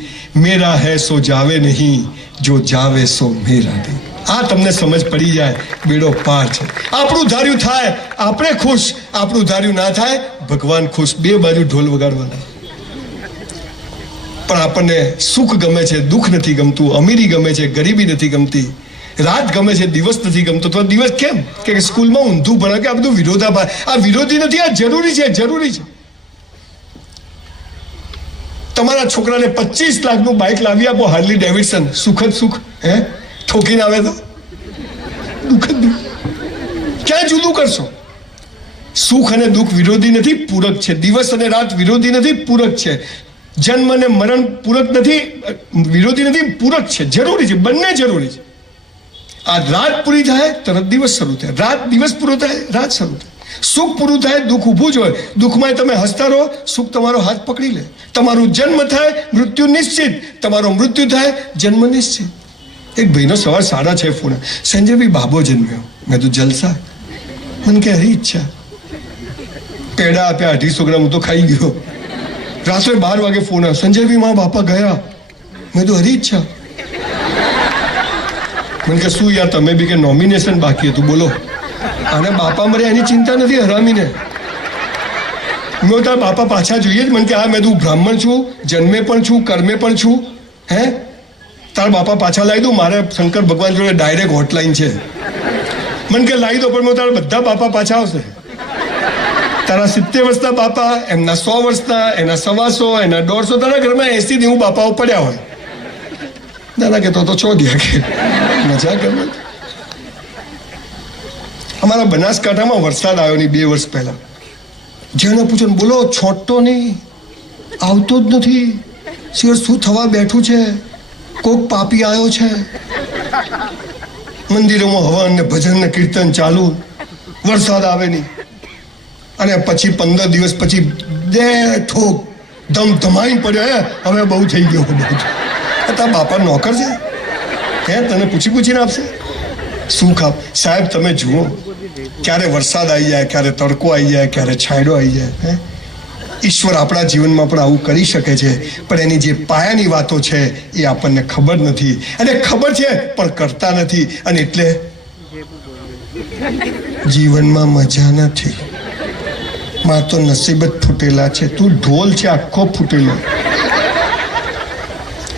મેરા હૈ સો જાવે નહીં, જો જાવે સો મેરા નહીં. આ તમને સમજ પડી જાય, બેડો પાર છે. આપણું ધાર્યું થાય, આપણે ખુશ. આપણું ધાર્યું ના થાય, ભગવાન ખુશ. બે બાજુ ઢોલ વગાડવાના. પણ આપણને સુખ ગમે છે, દુઃખ નથી ગમતું, અમીરી ગમે છે, ગરીબી નથી ગમતી, રાત ગમે છે, દિવસ નથી ગમતો. તો દિવસ કેમ? કે સ્કૂલમાં ઊંધું ભણે, કે આ બધું વિરોધાભાસ. આ વિરોધી નથી, આ જરૂરી છે, જરૂરી છે. તમારા છોકરાને 25 લાખનું બાઇક લાવી આપો, હાર્લી ડેવિડસન, સુખદ સુખ. હે ઠોકીને આવે તો દુઃખ જ દુઃખ. ક્યાં જુદું કરશો? સુખ અને દુઃખ વિરોધી નથી, પૂરક છે. દિવસ અને રાત વિરોધી નથી, પૂરક છે. જન્મ અને મરણ પૂરક નથી, વિરોધી નથી, પૂરક છે, જરૂરી છે, બંને જરૂરી છે. આ રાત પૂરી થાય તરત દિવસ શરૂ થાય, રાત દિવસ પૂરો થાય, રાત શરૂ થાય. સુખ પૂરું થાય, દુઃખ ઊભું જ હોય. દુઃખમાં તમે હસતા રહો, સુખ તમારો હાથ પકડી લે. તમારું જન્મ થાય, મૃત્યુ નિશ્ચિત. તમારો મૃત્યુ થાય, જન્મ નિશ્ચિત. એક ભાઈનો સવાર 6:30 ફોન, સંજયભાઈ બાબો જન્મ્યો. મેં તો જલસા. મને કે હરી ઈચ્છા, પેડા આપ્યા 250 ગ્રામ, હું તો ખાઈ ગયો. રાત્રે 12 વાગે ફોન આવ્યો, સંજયભાઈ મારા બાપા ગયા. મેં તો હરી ઈચ્છા. મને કે શું યાર, તમે બી કે નોમિનેશન બાકી હતું, બોલો. અને બાપા મરે એની ચિંતા નથી, હરામીને. મેં તારા બાપા પાછા જોઈએ જ. મને કે હા, મેં તું બ્રાહ્મણ છું, જન્મે પણ છું, કર્મે પણ છું. હે તારા બાપા પાછા લાવી દઉં? મારે શંકર ભગવાન જોડે ડાયરેક્ટ હોટલાઈન છે. મને કે લાવી દો, પણ મેં તારા બધા બાપા પાછા આવશે. તારા 70 વર્ષના બાપા, એમના 100 વર્ષના, એના 125, એના 150, તારા ઘરમાં 80 બાપાઓ પડ્યા હોય. દાદા કે તો ચોદ્યા કે મજા કરે. અમારા બનાસકાંઠામાં વરસાદ આવ્યો નહીં 2 વર્ષ પહેલા. જેને પૂછો ને, બોલો છોટતો નહીં, આવતો જ નથી. શું થવા બેઠું છે? કોક પાપી આવ્યો છે. મંદિરોમાં હવન ને ભજન ને કીર્તન ચાલુ, વરસાદ આવે નહીં. અને પછી 15 દિવસ પછી ઠોક ધમધમાઈને પડ્યો. હવે બહુ થઈ ગયો. તારા બાપા નોકર છે? હે તને પૂછીને આપશે? શું ખાપ? સાહેબ તમે જુઓ, ક્યારે વરસાદ આવી જાય, ક્યારે તડકો આવી જાય, ક્યારે છાંયડો આવી જાય. હે ઈશ્વર આપણા જીવનમાં પણ આવું કરી શકે છે, પણ એની જે પાયાની વાતો છે એ આપણને ખબર નથી. અને ખબર છે પણ કરતા નથી. અને એટલે જીવનમાં મજા નથી, માં તો નસીબ જ ફૂટેલા છે. તું ઢોલ છે આખો ફૂટેલો.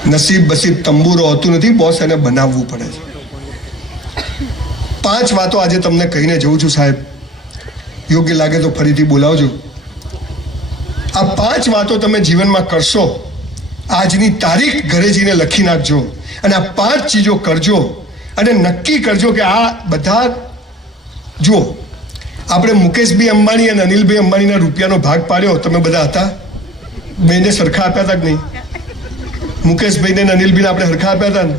નસીબ બસીબ તંબુરો હોતું નથી બોસ, એને બનાવવું પડે છે. 5 વાતો આજે તમને કહીને જઉં છું સાહેબ, યોગ્ય લાગે તો ફરીથી બોલાવજો. આ 5 વાતો તમે જીવનમાં કરશો, આજની તારીખ ઘરે જઈને લખી નાખજો અને આ 5 ચીજો કરજો અને નક્કી કરજો કે આ બધા. જુઓ, આપણે મુકેશભાઈ અંબાણી અને અનિલભાઈ અંબાણીના રૂપિયાનો ભાગ પાડ્યો, તમે બધા હતા? બેને સરખા આપ્યા હતા કે નહીં? મુકેશભાઈને અને અનિલભાઈને આપણે સરખા આપ્યા હતા ને?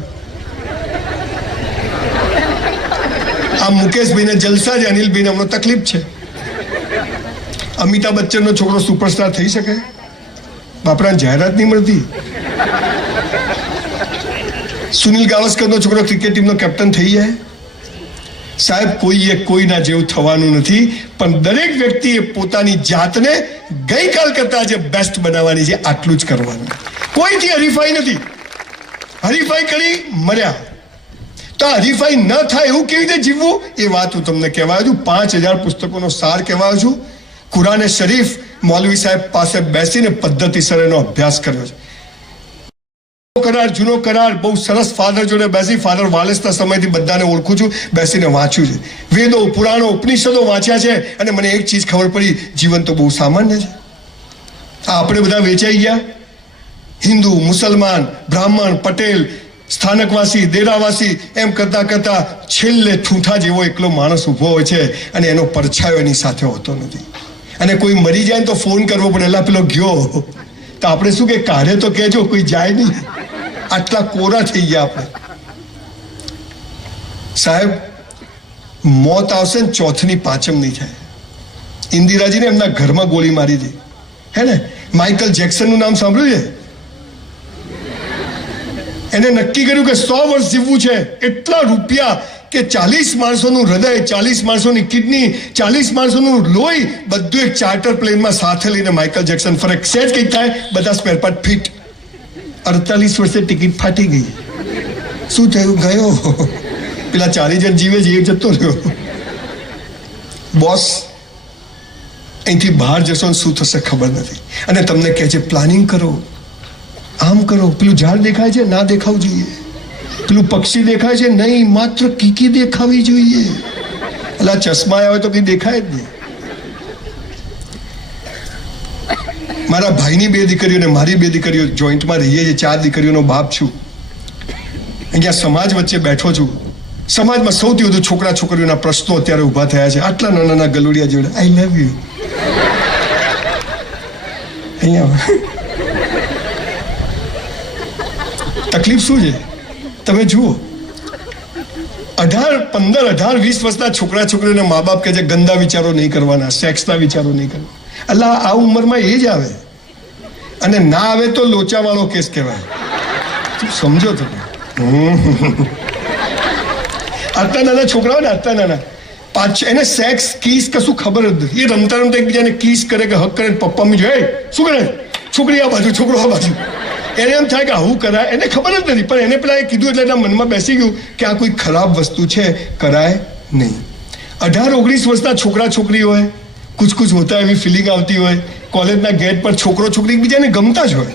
આ મુકેશભાઈને જલસા છે, અનિલભાઈને હમણાં તકલીફ છે. અમિતાભ બચ્ચનનો છોકરો સુપરસ્ટાર થઈ શકે? બાપરાને જાહેરાત નહીં મળતી. સુનિલ ગાવસ્કરનો છોકરો ક્રિકેટ ટીમનો કેપ્ટન થઈ જાય? સાહેબ, કોઈએ કોઈના જેવું થવાનું નથી, પણ દરેક વ્યક્તિએ પોતાની જાતને ગઈકાલ કરતા આજે બેસ્ટ બનાવવાની છે. આટલું જ કરવાનું. કોઈથી હરીફાઈ નથી. હરીફાઈ કરી મર્યા. તો હરીફાઈ ન થાય એવું કેવી રીતે જીવવું એ વાત હું તમને કહેવાયો છું. 5000 પુસ્તકોનો સાર કહેવાયો છું. કુરાને શરીફ મૌલવી સાહેબ પાસે બેસીને પદ્ધતિસર એનો અભ્યાસ કર્યો છે. કરાર, જૂનો કરાર, બહુ સરસ ફાધર જોડે બેસી, ફાધર વાલેસના સમયથી બધાને ઓળખું છું, બેસીને વાંચ્યું છે. વેદો, પુરાણો, ઉપનિષદો વાંચ્યા છે અને મને એક ચીજ ખબર પડી, જીવન તો બહુ સામાન્ય છે. આપણે બધા વેચાઈ ગયા. હિન્દુ, મુસલમાન, બ્રાહ્મણ, પટેલ, સ્થાનકવાસી, દેરાવાસી, એમ કરતા કરતા છેલ્લે ઠૂંઠા જેવો એકલો માણસ ઊભો હોય છે અને એનો પડછાયો એની સાથે હોતો નથી. અને કોઈ મરી જાય તો ફોન કરવો પડે, એલા પેલો ગયો. તો આપણે શું કે કાઢે તો કહેજો, કોઈ જાય નહીં. આટલા કોરા થઈ ગયા આપણે. સાહેબ, મોત આવશે ને ચોથની પાંચમ નહીં થાય. ઇન્દિરાજીને એમના ઘરમાં ગોળી મારી હતી, હે ને? માઇકલ જેક્સનનું નામ સાંભળ્યું છે? એને નક્કી કર્યું કે 100 વર્ષ જીવવું છે. એટલા રૂપિયા કે 40 માણસોનું હૃદય, 40 માણસોની કિડની, 40 માણસોનું લોહી બધું એક ચાર્ટર પ્લેનમાં સાથે લઈને માઇકલ જેક્સન ફરે. સેજ કંઈક થાય, બધા સ્પેર પાર્ટ ફિટ. 48 વર્ષે ટિકિટ ફાટી ગઈ. શું થયું? ગયો. પેલા 40 જણ જીવે છે, એક જતો રહ્યો. બોસ, અહીંથી બહાર જશો ને શું થશે ખબર નથી. અને તમને કહે છે પ્લાનિંગ કરો, આમ કરો. પેલું ઝાડ દેખાય છે, ના દેખાવું જોઈએ. પેલું પક્ષી દેખાય છે, નહીં, માત્ર કીકી દેખાવી જોઈએ. એટલે ચશ્મા આવે તો કઈ દેખાય જ નહીં. મારા ભાઈની 2 દીકરીઓ ને મારી 2 દીકરીઓ જોઈન્ટમાં રહીએ છીએ. 4 દીકરીઓનો બાપ છું. અહીંયા સમાજ વચ્ચે બેઠો છું. સમાજમાં સૌથી વધુ છોકરા છોકરીઓના પ્રશ્નો અત્યારે ઊભા થયા છે. આટલા નાના નાના ગલુડિયા જોડે આઈ લવ યુ. અહીંયા તકલીફ શું છે તમે જુઓ. 18, 15, 18, 20 વર્ષના છોકરા છોકરીઓના મા બાપ કહે છે ગંદા વિચારો નહીં કરવાના, સેક્સના વિચારો નહીં કરવાના. એટલે આ ઉંમરમાં એ જ આવે અને ના આવે તો લોચાવાળો કેસ કહેવાય. સમજો તમે? આટલા નાના છોકરાઓ ને, આટલા નાના, એને સેક્સ, કીસ કશું ખબર જ નથી. એ રમતા રમતા એકબીજાને કીસ કરે કે હક કરે, પપ્પા મી જોઈએ શું કરે, છોકરી આ બાજુ, છોકરો આ બાજુ. એને એમ થાય કે આવું કરાય, એને ખબર જ નથી. પણ એને પેલા એ કીધું એટલે એના મનમાં બેસી ગયું કે આ કોઈ ખરાબ વસ્તુ છે, કરાય નહીં. 18, 19 વર્ષના છોકરા છોકરી હોય, કુછ કુછ હોતા એવી ફિલિંગ આવતી હોય. કોલેજના ગેટ પર છોકરો છોકરી એકબીજાને ગમતા જ હોય.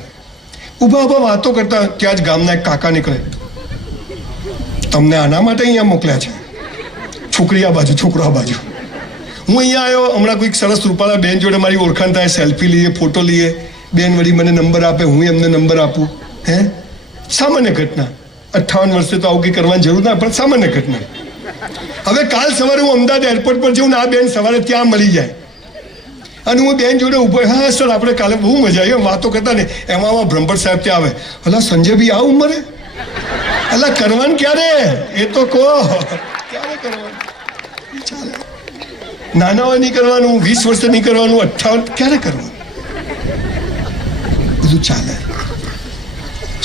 ઊભા ઊભા વાતો કરતા ત્યાં જ ગામના એક કાકા નીકળે, તમને આના માટે અહીંયા મોકલ્યા છે, છોકરી આ બાજુ, છોકરો આ બાજુ. હું અહીંયા આવ્યો, હમણાં કોઈક સરસ રૂપાળા બેન જોડે મારી ઓળખાણ થાય, સેલ્ફી લઈએ, ફોટો લઈએ. બેન વળી મને નંબર આપે, હું એમને નંબર આપું. હે, સામાન્ય ઘટના. 58 વર્ષે તો આવું કંઈ કરવાની જરૂર ના, પણ સામાન્ય ઘટના. હવે કાલ સવારે હું અમદાવાદ એરપોર્ટ પર જઉં ને આ બેન સવારે ત્યાં મળી જાય અને હું બેન જોડે ઉભો, હા સર આપણે કાલે બહુ મજા આવી વાતો કરતા ને. એમાં બ્રહ્મભટ્ટ સાહેબ ત્યાં આવે, હલા સંજયભાઈ આ ઉંમરે, અલા કરવાનું ક્યારે, એ તો કહો ક્યારે કરવાનું? ચાલે, નાના હોય નહીં કરવાનું, 20 વર્ષે નહીં કરવાનું, 58 ક્યારે કરવાનું? બધું ચાલે.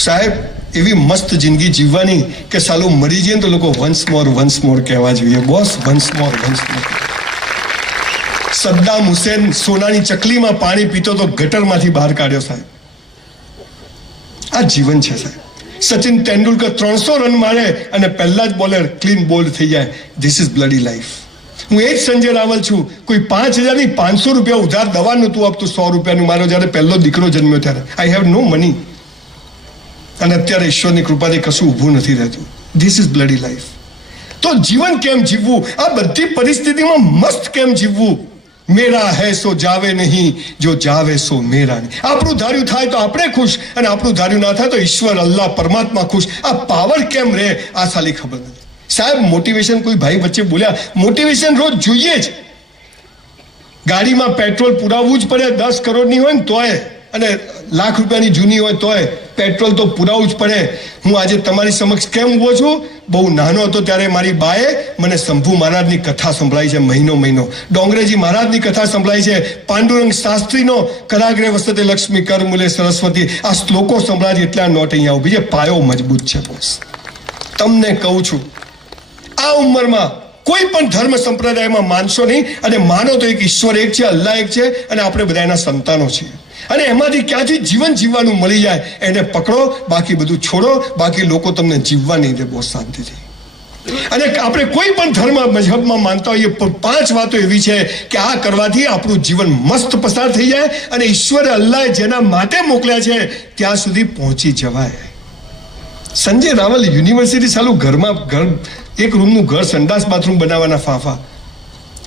સાહેબ, એવી મસ્ત જિંદગી જીવવાની કે સાલું મરી જઈએ તો લોકો વન્સ મોર કહેવા જોઈએ. Boss, once more. Saddam Hussein સોનાની ચકલીમાં પાણી પીતો તો ગટરમાંથી બહાર કાઢ્યો. સાહેબ, આ જીવન છે. સાહેબ, સચિન તેંડુલકર 300 રન મારે અને પહેલા જ બોલર ક્લીન બોલ્ડ થઈ જાય. This is bloody life. હું એ જ સંજય રાવલ છું. કોઈ 5,000 ની 500 રૂપિયા ઉધાર દવા નહોતું આપતું 100 રૂપિયાનું. મારો જયારે પહેલો દીકરો જન્મ્યો ત્યારે આઈ હેવ નો મની. અને અત્યારે ઈશ્વરની કૃપાથી કશું ઊભું નથી રહેતું. This is bloody life. તો જીવન કેમ જીવવું? આ બધી પરિસ્થિતિમાં મસ્ત કેમ જીવવું? મેરા હૈ સો જાવે નહીં, જો જાવે સો મેરા નહીં. આપણું ધાર્યું થાય તો આપણે ખુશ, અને આપણું ધાર્યું ના થાય તો ઈશ્વર અલ્લાહ પરમાત્મા ખુશ. આ પાવર કેમ રહે આ સાલી ખબર નથી. સાહેબ મોટિવેશન, કોઈ ભાઈ વચ્ચે બોલ્યા, મોટિવેશન રોજ જોઈએ જ. ગાડીમાં પેટ્રોલ પુરાવવું જ પડે. 10 કરોડની હોય ને તોય, અને લાખ રૂપિયાની જૂની હોય તોય પેટ્રોલ તો પુરાવવું જ પડે. હું આજે તમારી સમક્ષ કેમ ઉભો છું? બહુ નાનો હતો ત્યારે મારી બાએ મને શંભુ મહારાજની કથા સંભળાઈ છે. મહિનો ડોંગરેજી મહારાજની કથા સંભળાઈ છે. પાંડુરંગ શાસ્ત્રીનો કરાગ્રે વસતે લક્ષ્મી કર મૂલે સરસ્વતી. આ શ્લોકો સંભળાય છે એટલે આ નોટ અહીંયા ઉભી છે. પાયો મજબૂત છે બોસ. તમને કહું છું, આ ઉંમરમાં કોઈ પણ ધર્મ સંપ્રદાયમાં માનશો નહીં, અને માનો તો એક ઈશ્વર એક છે, અલ્લાહ એક છે, અને આપણે બધા એના સંતાનો છીએ. અને એમાંથી ક્યાંથી જીવન જીવવાનું મળી જાય એને પકડો, બાકી બધું છોડો. બાકી લોકો તમને જીવવા નહીં દે બહુ શાંતિથી. અને આપણે કોઈ પણ ધર્મ મજહબમાં માનતા હોઈએ, 5 વાતો એવી છે કે આ કરવાથી આપણું જીવન મસ્ત પસાર થઈ જાય, અને ઈશ્વરે અલ્લાહે જેના માટે મોકલ્યા છે ત્યાં સુધી પહોંચી જવાય. સંજય રાવલ યુનિવર્સિટી સાલું ઘર એક રૂમનું ઘર, સંડાસ બાથરૂમ બનાવવાના ફાફા.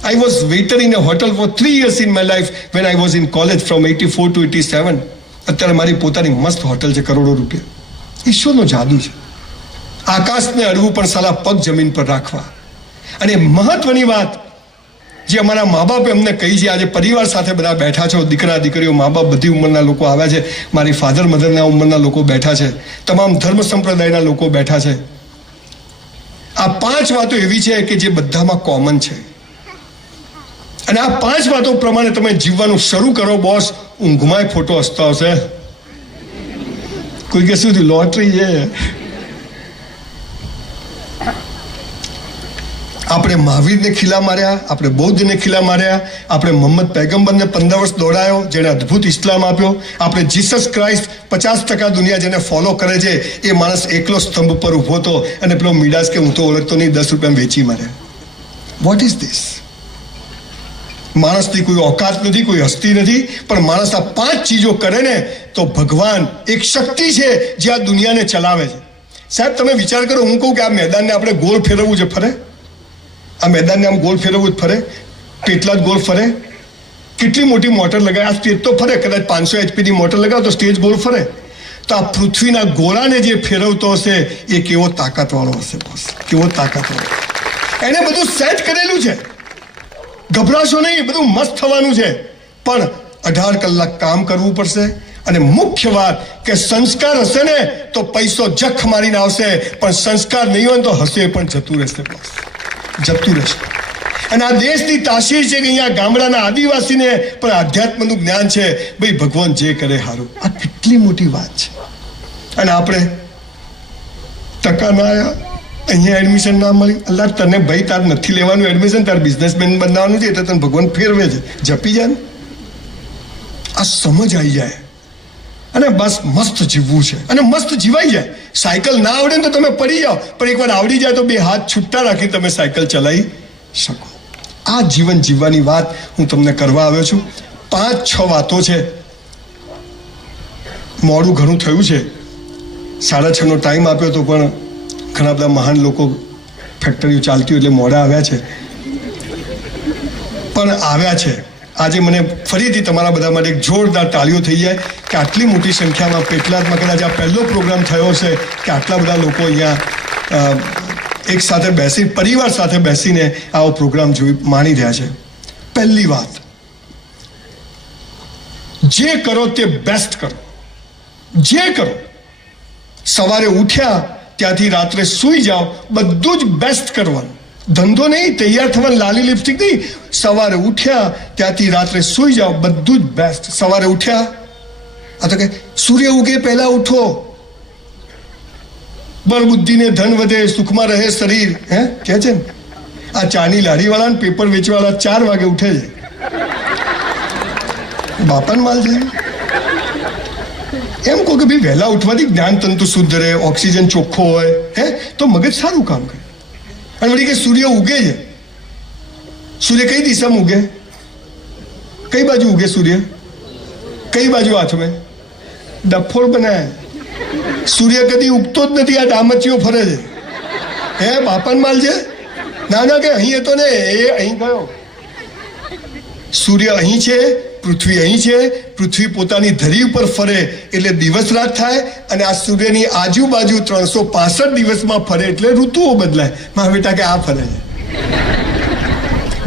I was waiter in a hotel for 3 years in my life when I was in college from 84 to 87. અત્યારે મારી પોતાની મસ્ત હોટલ છે, કરોડો રૂપિયા. ઈશ્વરનો જાદુ છે. આકાશને અડવું પણ સાલા પગ જમીન પર રાખવા. અને મહત્વની વાત જે અમારા મા બાપે અમને કહી છે, આજે પરિવાર સાથે બધા બેઠા છો, દીકરા દીકરીઓ, મા બાપ, બધી ઉંમરના લોકો આવ્યા છે. મારી ફાધર મધરના ઉંમરના લોકો બેઠા છે. તમામ ધર્મ સંપ્રદાયના લોકો બેઠા છે. આ 5 વાતો એવી છે કે જે બધામાં કોમન છે. અને આ 5 વાતો પ્રમાણે તમે જીવવાનું શરૂ કરો બોસ. ઊંઘમાંય ફોટો હસતો આવશે. કોઈ કે શું લોટરી છે? આપણે મહાવીરને ખીલા માર્યા, આપણે બૌદ્ધને ખીલા માર્યા, આપણે મોહમ્મદ પૈગંબરને 15 વર્ષ દોડાયો, જેને અદ્ભુત ઇસ્લામ આપ્યો. આપણે જીસસ ક્રાઇસ્ટ 50% દુનિયા જેને ફોલો કરે છે, એ માણસ એકલો સ્તંભ પર ઊભો હતો, અને પેલો મિડાસ કે હું તો ઓળખતો નહીં, 10 રૂપિયા વેચી માર્યા. What is this? માણસની કોઈ ઓકાત નથી, કોઈ હસ્તી નથી, પણ માણસ આ 5 ચીજો કરે ને તો ભગવાન એક શક્તિ છે જે આ દુનિયાને ચલાવે છે. સાહેબ તમે વિચાર કરો, હું કહું કે આ મેદાનને આપણે ગોળ ફેરવવું છે, ફરે? આ મેદાનને આમ ગોળ ફેરવવું જ ફરે? કેટલા જ ગોળ ફરે? કેટલી મોટી મોટર લગાવે? આ સ્ટેજ તો ફરે. કદાચ 500 HP મોટર લગાવો તો સ્ટેજ ગોળ ફરે. તો આ પૃથ્વીના ગોળાને જે ફેરવતો હશે એ કેવો તાકાતવાળો હશે બોસ, કેવો તાકાતવાળો. એને બધું સેટ કરેલું છે. ગભરાશો નહીં, બધું મસ્ત થવાનું છે. પણ 18 કલાક કામ કરવું પડશે. અને મુખ્ય વાત કે સંસ્કાર હશે ને તો પૈસો જખ મારીને આવશે, પણ સંસ્કાર નહીં હોય તો હશે પણ જતું રહેશે બોસ, જતું રહેશે. અને આ દેશની તાસીર છે કે અહીંયા ગામડાના આદિવાસીને પણ આધ્યાત્મનું જ્ઞાન છે. ભાઈ ભગવાન જે કરે સારું. આ કેટલી મોટી વાત છે. અને આપણે ટકા ના આવ્યા, અહીંયા એડમિશન ના મળી. અલ્લાહ તને ભાઈ તાર નથી લેવાનું એડમિશન, તાર બિઝનેસમેન બનાવવાનું છે, એટલે તને ભગવાન ફેરવે છે. જપી જાય ને, આ સમજ આવી જાય, અને બસ મસ્ત જીવવું છે. અને મસ્ત જીવાઈ જાય. સાયકલ ના આવડે ને તો તમે પડી જાઓ, પણ એકવાર આવડી જાય તો 2 હાથ છૂટા રાખી તમે સાયકલ ચલાવી શકો. આ જીવન જીવવાની વાત હું તમને કરવા આવ્યો છું. 5-6 વાતો છે. મોડું ઘણું થયું છે, 6:30 ટાઈમ આપ્યો તો, પણ ઘણા બધા મહાન લોકો ફેક્ટરીઓ ચાલતી હોય એટલે મોડા આવ્યા છે, પણ આવ્યા છે. આજે મને ફરીથી તમારા બધા માટે એક જોરદાર તાળીઓ થઈ જાય કે આટલી મોટી સંખ્યામાં પેટલાદમાં કદાચ આ પહેલો પ્રોગ્રામ થયો છે કે આટલા બધા લોકો અહીંયા એક સાથે બેસી, પરિવાર સાથે બેસીને આવો પ્રોગ્રામ માણી રહ્યા છે. પહેલી વાત, જે કરો તે બેસ્ટ કરો. જે કરો, સવારે ઉઠ્યા ત્યાંથી રાત્રે સૂઈ જાઓ, બધું જ બેસ્ટ કરવાનું. ધંધો નહીં, તૈયાર થવાનું, લાલી લિપસ્ટિક નહીં. સવારે ઉઠ્યા ત્યાંથી રાત્રે સૂઈ જાઓ, બધું જ બેસ્ટ. સવારે ઉઠ્યા, આ તો કે સૂર્ય ઉગે પહેલા ઉઠો, બળ બુદ્ધિને ધન વધે, સુખમાં રહે શરીર. કે છે ને આ ચાની લારીવાળા ને પેપર વેચવાળા 4 વાગે ઉઠે છે. બાપાને માલ છે. એમ કહો કે ભાઈ વહેલા ઉઠવાથી જ્ઞાન તંતુ શુદ્ધ રહે, ઓક્સિજન ચોખ્ખો હોય, તો મગજ સારું કામ કરે. અને વળી કે સૂર્ય ઉગે છે, સૂર્ય કઈ દિશામાં ઉગે? કઈ બાજુ ઉગે સૂર્ય? કઈ બાજુ હાથમાં? ડફોળ બનાય. સૂર્ય કદી ઉગતો જ નથી. આ ડામચીઓ ફરે છે. હે બાપાન માલ છે? ના ના, કે અહીં હતો ને, એ અહીં ગયો. સૂર્ય અહીં છે, પૃથ્વી અહીં છે. પૃથ્વી પોતાની ધરી ઉપર ફરે એટલે દિવસ રાત થાય, અને આ સૂર્યની આજુબાજુ 365 દિવસમાં ફરે એટલે ઋતુઓ બદલાય. મારા બેટા કે આ ફરે છે.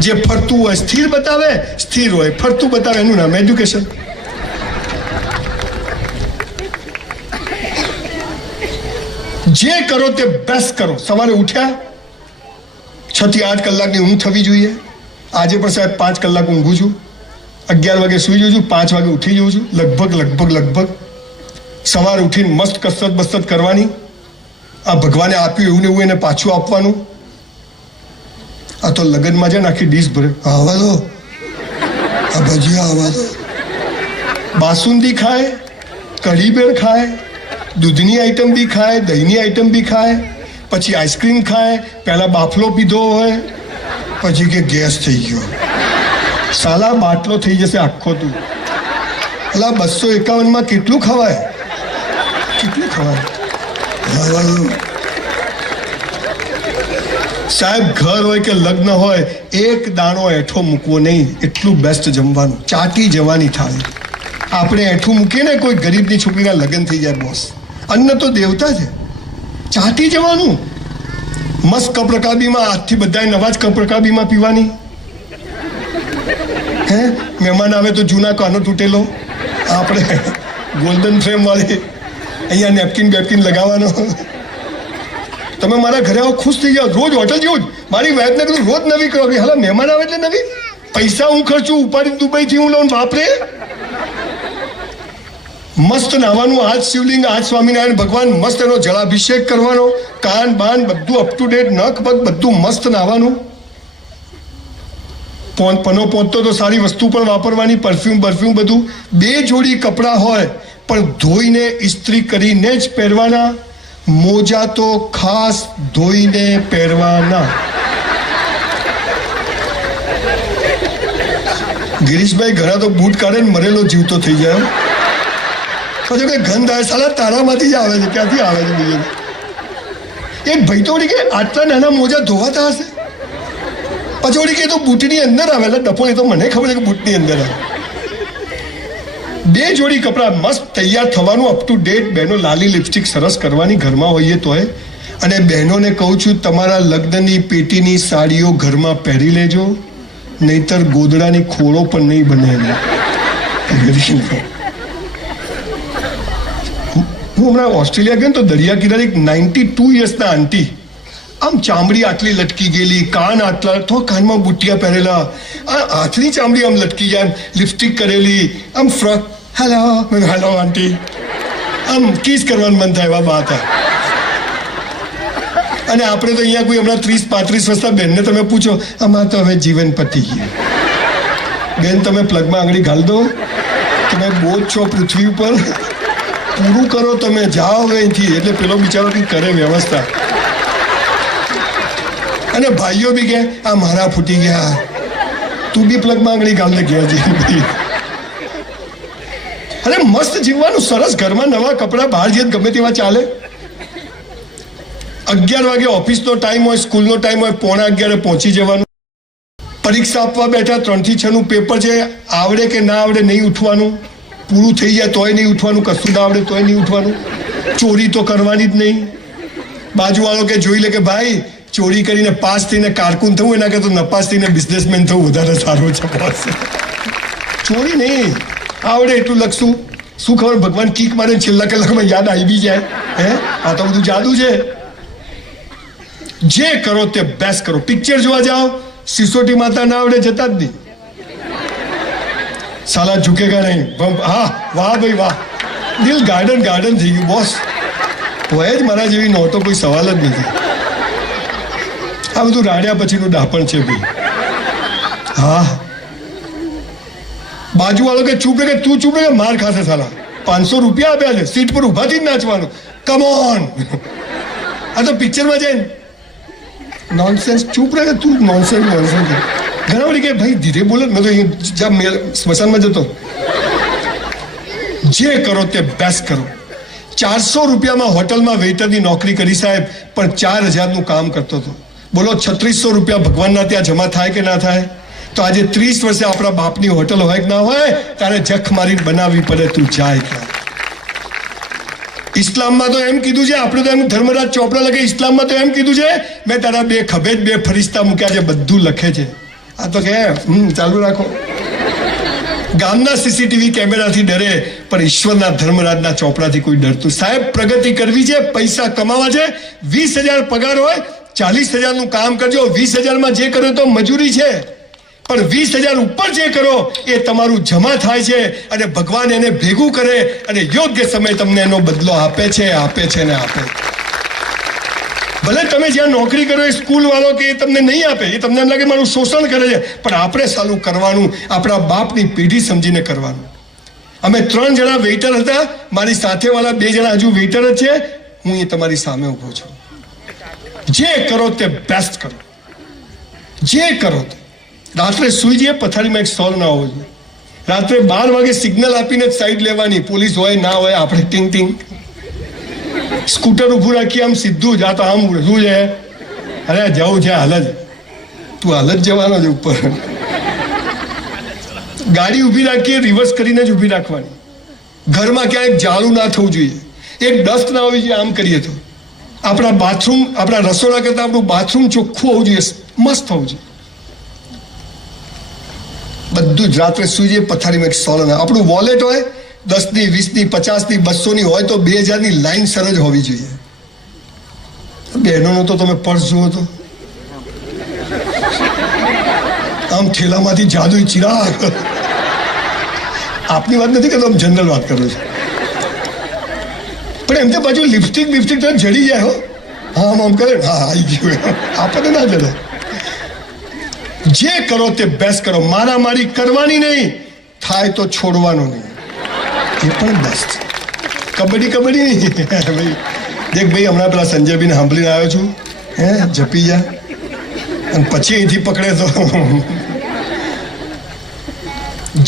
જે ફરતું હોય સ્થિર બતાવે, સ્થિર હોય ફરતું બતાવે, એનું નામ એજ્યુકેશન. જે કરો તે બેસ્ટ કરો. સવારે ઉઠ્યા 6 થી 8 કલાકની ઊંઘ થવી જોઈએ. આજે પણ સાહેબ 5 કલાક ઊંઘું છું. 11 વાગે સુઈ જાઉં છું, 5 વાગે ઉઠી જાઉં છું. લગભગ સવારે ઉઠીને મસ્ત કસરત બસરત કરવાની. આ ભગવાને આપ્યું એવું ને એવું એને પાછું આપવાનું. આ તો લગ્નમાં જાય ને આખી ડીશ ભરે. આવા દો, આ ભજીયા આવા દો. બાસુંદી ખાય, કઢી બેર ખાય, દૂધની આઈટમ બી ખાય, દહીંની આઈટમ બી ખાય, પછી આઈસ્ક્રીમ ખાય. પહેલા બાફલો પીધો હોય, પછી કે ગેસ થઈ ગયો. સાલા બાટલો થઈ જશે આખો. તું અલા 251 કેટલું ખવાય? કેટલું ખવાય? સાહેબ ઘર હોય કે લગ્ન હોય, એક દાણો એઠો મૂકવો નહીં. એટલું બેસ્ટ જમવાનું, ચાટી જવાની થાળી. આપણે એઠું મૂકીએ ને, કોઈ ગરીબની છોકરીના લગ્ન થઈ જાય, બોસ અન્ન તો દેવતા છે. ચાટી જવાનું. મસ્ત કપ રકાબીમાં, આજથી બધાએ નવા જ કપ રકાબીમાં પીવાની. હે મહેમાન આવે તો જૂના કાનો તૂટેલો, આપણે ગોલ્ડન ફ્રેમ વાળી અહીંયા નેપકિન બેપકિન લગાવવાનો. તમે મારા ઘરે આવો, ખુશ થઈ જાઓ. રોજ હોટલ જેવું જ. મારી વાઈફને કીધું રોજ નવી કરો કે હાલા મહેમાન આવે એટલે નવી. પૈસા હું ખર્ચું, ઉપાડી દુબઈથી હું લઉં. બાપરે મસ્ત નાવાનું. આજ શિવલિંગ, આજ સ્વામિનારાયણ ભગવાન, મસ્ત એનો જળાભિષેક કરવાનો. કાન બાન બધું અપ ટુ ડેટ, નખ પગ બધું મસ્ત નાવાનું. પનો પહોંચતો તો સારી વસ્તુ પણ વાપરવાની, પરફ્યુમ બધું. 2 જોડી કપડાં હોય પણ ધોઈને ઇસ્ત્રી કરીને જ પહેરવાના. મોજા તો ખાસ ધોઈને પહેરવાના. ગિરીશભાઈ ઘણા તો બૂટ કાઢે ને મરેલો જીવતો થઈ જાય. પછી કે ગંધ આવે, સાલા તારામાંથી જ આવે છે. ક્યાંથી આવે છે? બીજું એક ભાઈ તો કે આટલા નાના મોજા ધોવાતા હશે. પછી ઓળી કે તો બૂટની અંદર આવેલા ડફો. એ તો મને ખબર છે કે બૂટની અંદર આવે. 2 જોડી કપડાં મસ્ત તૈયાર થવાનું, અપ ટુ ડેટ. બહેનો લાલી લિપસ્ટિક સરસ કરવાની ઘરમાં હોઈએ તોય. અને બહેનોને કહું છું, તમારા લગ્નની પેટીની સાડીઓ ઘરમાં પહેરી લેજો, નહીતર ગોદડાની ખોળો પણ નહીં બને. હું હમણાં ઓસ્ટ્રેલિયા ગયો તો દરિયા કિનારે એક 92 યર્સના આંટી, આમ ચામડી આટલી લટકી ગયેલી, કાન આટલા, તો કાનમાં બુટિયા પહેરેલા, હાથની ચામડી આમ લટકી જાય, લિપસ્ટિક કરેલી, આમ ફ્રોક. હેલો હેલો આંટી, આમ કિસ કરવાનું મન થાય એવા બાત. અને આપણે તો અહીંયા કોઈ હમણાં 30-35 વર્ષના બેનને તમે પૂછો, આમાં તો હવે જીવન પતી ગયું. બેન તમે પ્લગમાં આંગળી ઘાલ દો, તમે બોજ છો પૃથ્વી ઉપર, પૂરું કરો તમે, જાઓ હવે અહીંથી. એટલે પેલો બિચારો કંઈક કરે વ્યવસ્થા. અને ભાઈઓ બી કે આ મારા ફૂટી ગયા, તું બી પ્લગમાં આંગળી ઘાલ દે ઘેર જઈ. અરે મસ્ત જીવવાનું, સરસ. ઘરમાં નવા કપડા, બહાર જઈએ ગમે તેવા ચાલે. 11 વાગે ઓફિસનો ટાઈમ હોય, સ્કૂલનો ટાઈમ હોય, 11:15 પહોંચી જવાનું. પરીક્ષા આપવા બેઠા, 3 થી 6 નું પેપર છે. આવડે કે ના આવડે નહીં ઉઠવાનું. પૂરું થઈ જાય તોય નહીં ઉઠવાનું, કશું ના આવડે તોય નહીં ઉઠવાનું. ચોરી તો કરવાની જ નહીં. બાજુવાળો કે જોઈ લે કે ભાઈ ચોરી કરીને પાસ થઈને કારકુન થવું એના કરતાં નપાસ થઈને બિઝનેસમેન થવું વધારે સારું છે. ચોરી નહીં, આવડે એટલું લખશું. શું ખબર ભગવાન કીક મારે છેલ્લા કલાકમાં યાદ આવી બી જાય. હે આ તો બધું જાદુ છે. જે કરો તે બેસ્ટ કરો. પિક્ચર જોવા જાઓ, સિસોટી માતા ના આવડે જતા જ નહીં. સાલા ઝુકેગા નહીં. હા વાહ ભાઈ વાહ, દિલ ગાર્ડન થઈ ગયું બોસ. હોય જ મારા જેવી નોટો, કોઈ સવાલ જ નથી. આ બધું રાડ્યા પછીનું ડાપણ છે ભાઈ. હા બાજુવાળો કે ચૂપ કે તું ચૂપ કે માર ખાશે સાલા. 500 રૂપિયા આપ્યા છે, સીટ પર ઉભાથી જ નાચવાનું. Come on. આ તો પિક્ચરમાં જાય નોનસેન્સ. ચૂપ રહે તું, નોનસેન્સ. ઘણા વળી કે ભાઈ ધીરે બોલો, મેં તો જ્યાં સ્મશાનમાં જતો. જે કરો તે બેસ્ટ કરો. 400 રૂપિયામાં હોટલમાં વેઇટરની નોકરી કરી સાહેબ, પણ 4000નું કામ કરતો હતો. બોલો 3600 રૂપિયા ભગવાનના ત્યાં જમા થાય કે ના થાય? તો આજે 30 વર્ષે આપણા બાપની હોટલ હોય કે ના હોય, તારે જખ મારીને બનાવવી પડે. તું જાય ક્યાં? ઇસ્લામમાં તો એમ કીધું છે, આપણે તો એમ ધર્મરાજ ચોપડા લખે, ઇસ્લામમાં તો એમ કીધું છે, મેં તારા 2 ખભે 2 ફરિશ્તા મૂક્યા છે. બધું લખે છે. આ તો કે ચાલુ રાખો. ગામના સીસીટીવી કેમેરાથી ડરે, પણ ઈશ્વરના ધર્મરાજના ચોપડાથી કોઈ ડરતું. સાહેબ પ્રગતિ કરવી છે, પૈસા કમાવા છે. 20,000 પગાર હોય, 40,000નું કામ કરજો. 20,000માં જે કરો તો મજૂરી છે, પણ 20,000 ઉપર જે કરો એ તમારું જમા થાય છે, અને ભગવાન એને ભેગું કરે અને યોગ્ય સમય તમને એનો બદલો આપે છે ને આપે. ભલે તમે જ્યાં નોકરી કરો એ સ્કૂલ વાળો કે એ તમને નહીં આપે, એ તમને એમ લાગે મારું શોષણ કરે છે, પણ આપણે સાલું કરવાનું, આપણા બાપની પેઢી સમજીને કરવાનું. અમે 3 જણા વેઇટર હતા, મારી સાથેવાળા 2 જણા હજુ વેઇટર જ છે. હું એ તમારી સામે ઊભો છું. જે કરો તે બેસ્ટ કરો. જે કરો તે. રાત્રે સુઈ જઈએ, પથારીમાં એક સ્ટોલ ના હોવો જોઈએ. રાત્રે 12 વાગે સિગ્નલ આપીને જ સાઈડ લેવાની. પોલીસ હોય ના હોય, આપણે ટીંગ ટીંગ સ્કૂટર ઊભું રાખીએ, આમ સીધું જ. આ તો આમ શું છે? અરે જવું છે, હાલ જ. તું હાલ જ જવાનો છે ઉપર. ગાડી ઊભી રાખીએ, રિવર્સ કરીને જ ઊભી રાખવાની. ઘરમાં ક્યાંય જાળું ના થવું જોઈએ, એક ડસ્ટ ના હોવી જોઈએ. આમ કરીએ તો આપણા બાથરૂમ, આપણા રસોડા કરતા આપણું બાથરૂમ ચોખ્ખું હોવું જોઈએ, મસ્ત હોવું જોઈએ. બધું જ રાત્રે સુઈ જઈએ, પથારીમાં એક સોલ. આપણું વોલેટ હોય 10ની, 20ની, 50ની, 200ની હોય તો 2000ની લાઈન સર જ હોવી જોઈએ. બહેનોનો તો તમે પર્સ જુઓ તો આમ થેલામાંથી જાદુઈ ચિરાગ. આપની વાત નથી કરતો, આમ જનરલ વાત કરું છું. પણ એમ તો બાજુ લિપસ્ટિક તો જડી જાય. હો હા આમ કરે, હા આવી ગયું. આપણને ના જડે. જે કરો તે બેસ્ટ કરો. મારામારી કરવાની નહીં, થાય તો છોડવાનું નહીં, એ પણ બેસ્ટ. કબડ્ડી નહીં. ભાઈ દેખ ભાઈ, હમણાં પેલા સંજયભાઈને સાંભળીને આવ્યો છું, જપી જા, અને પછી અહીંથી પકડે તો.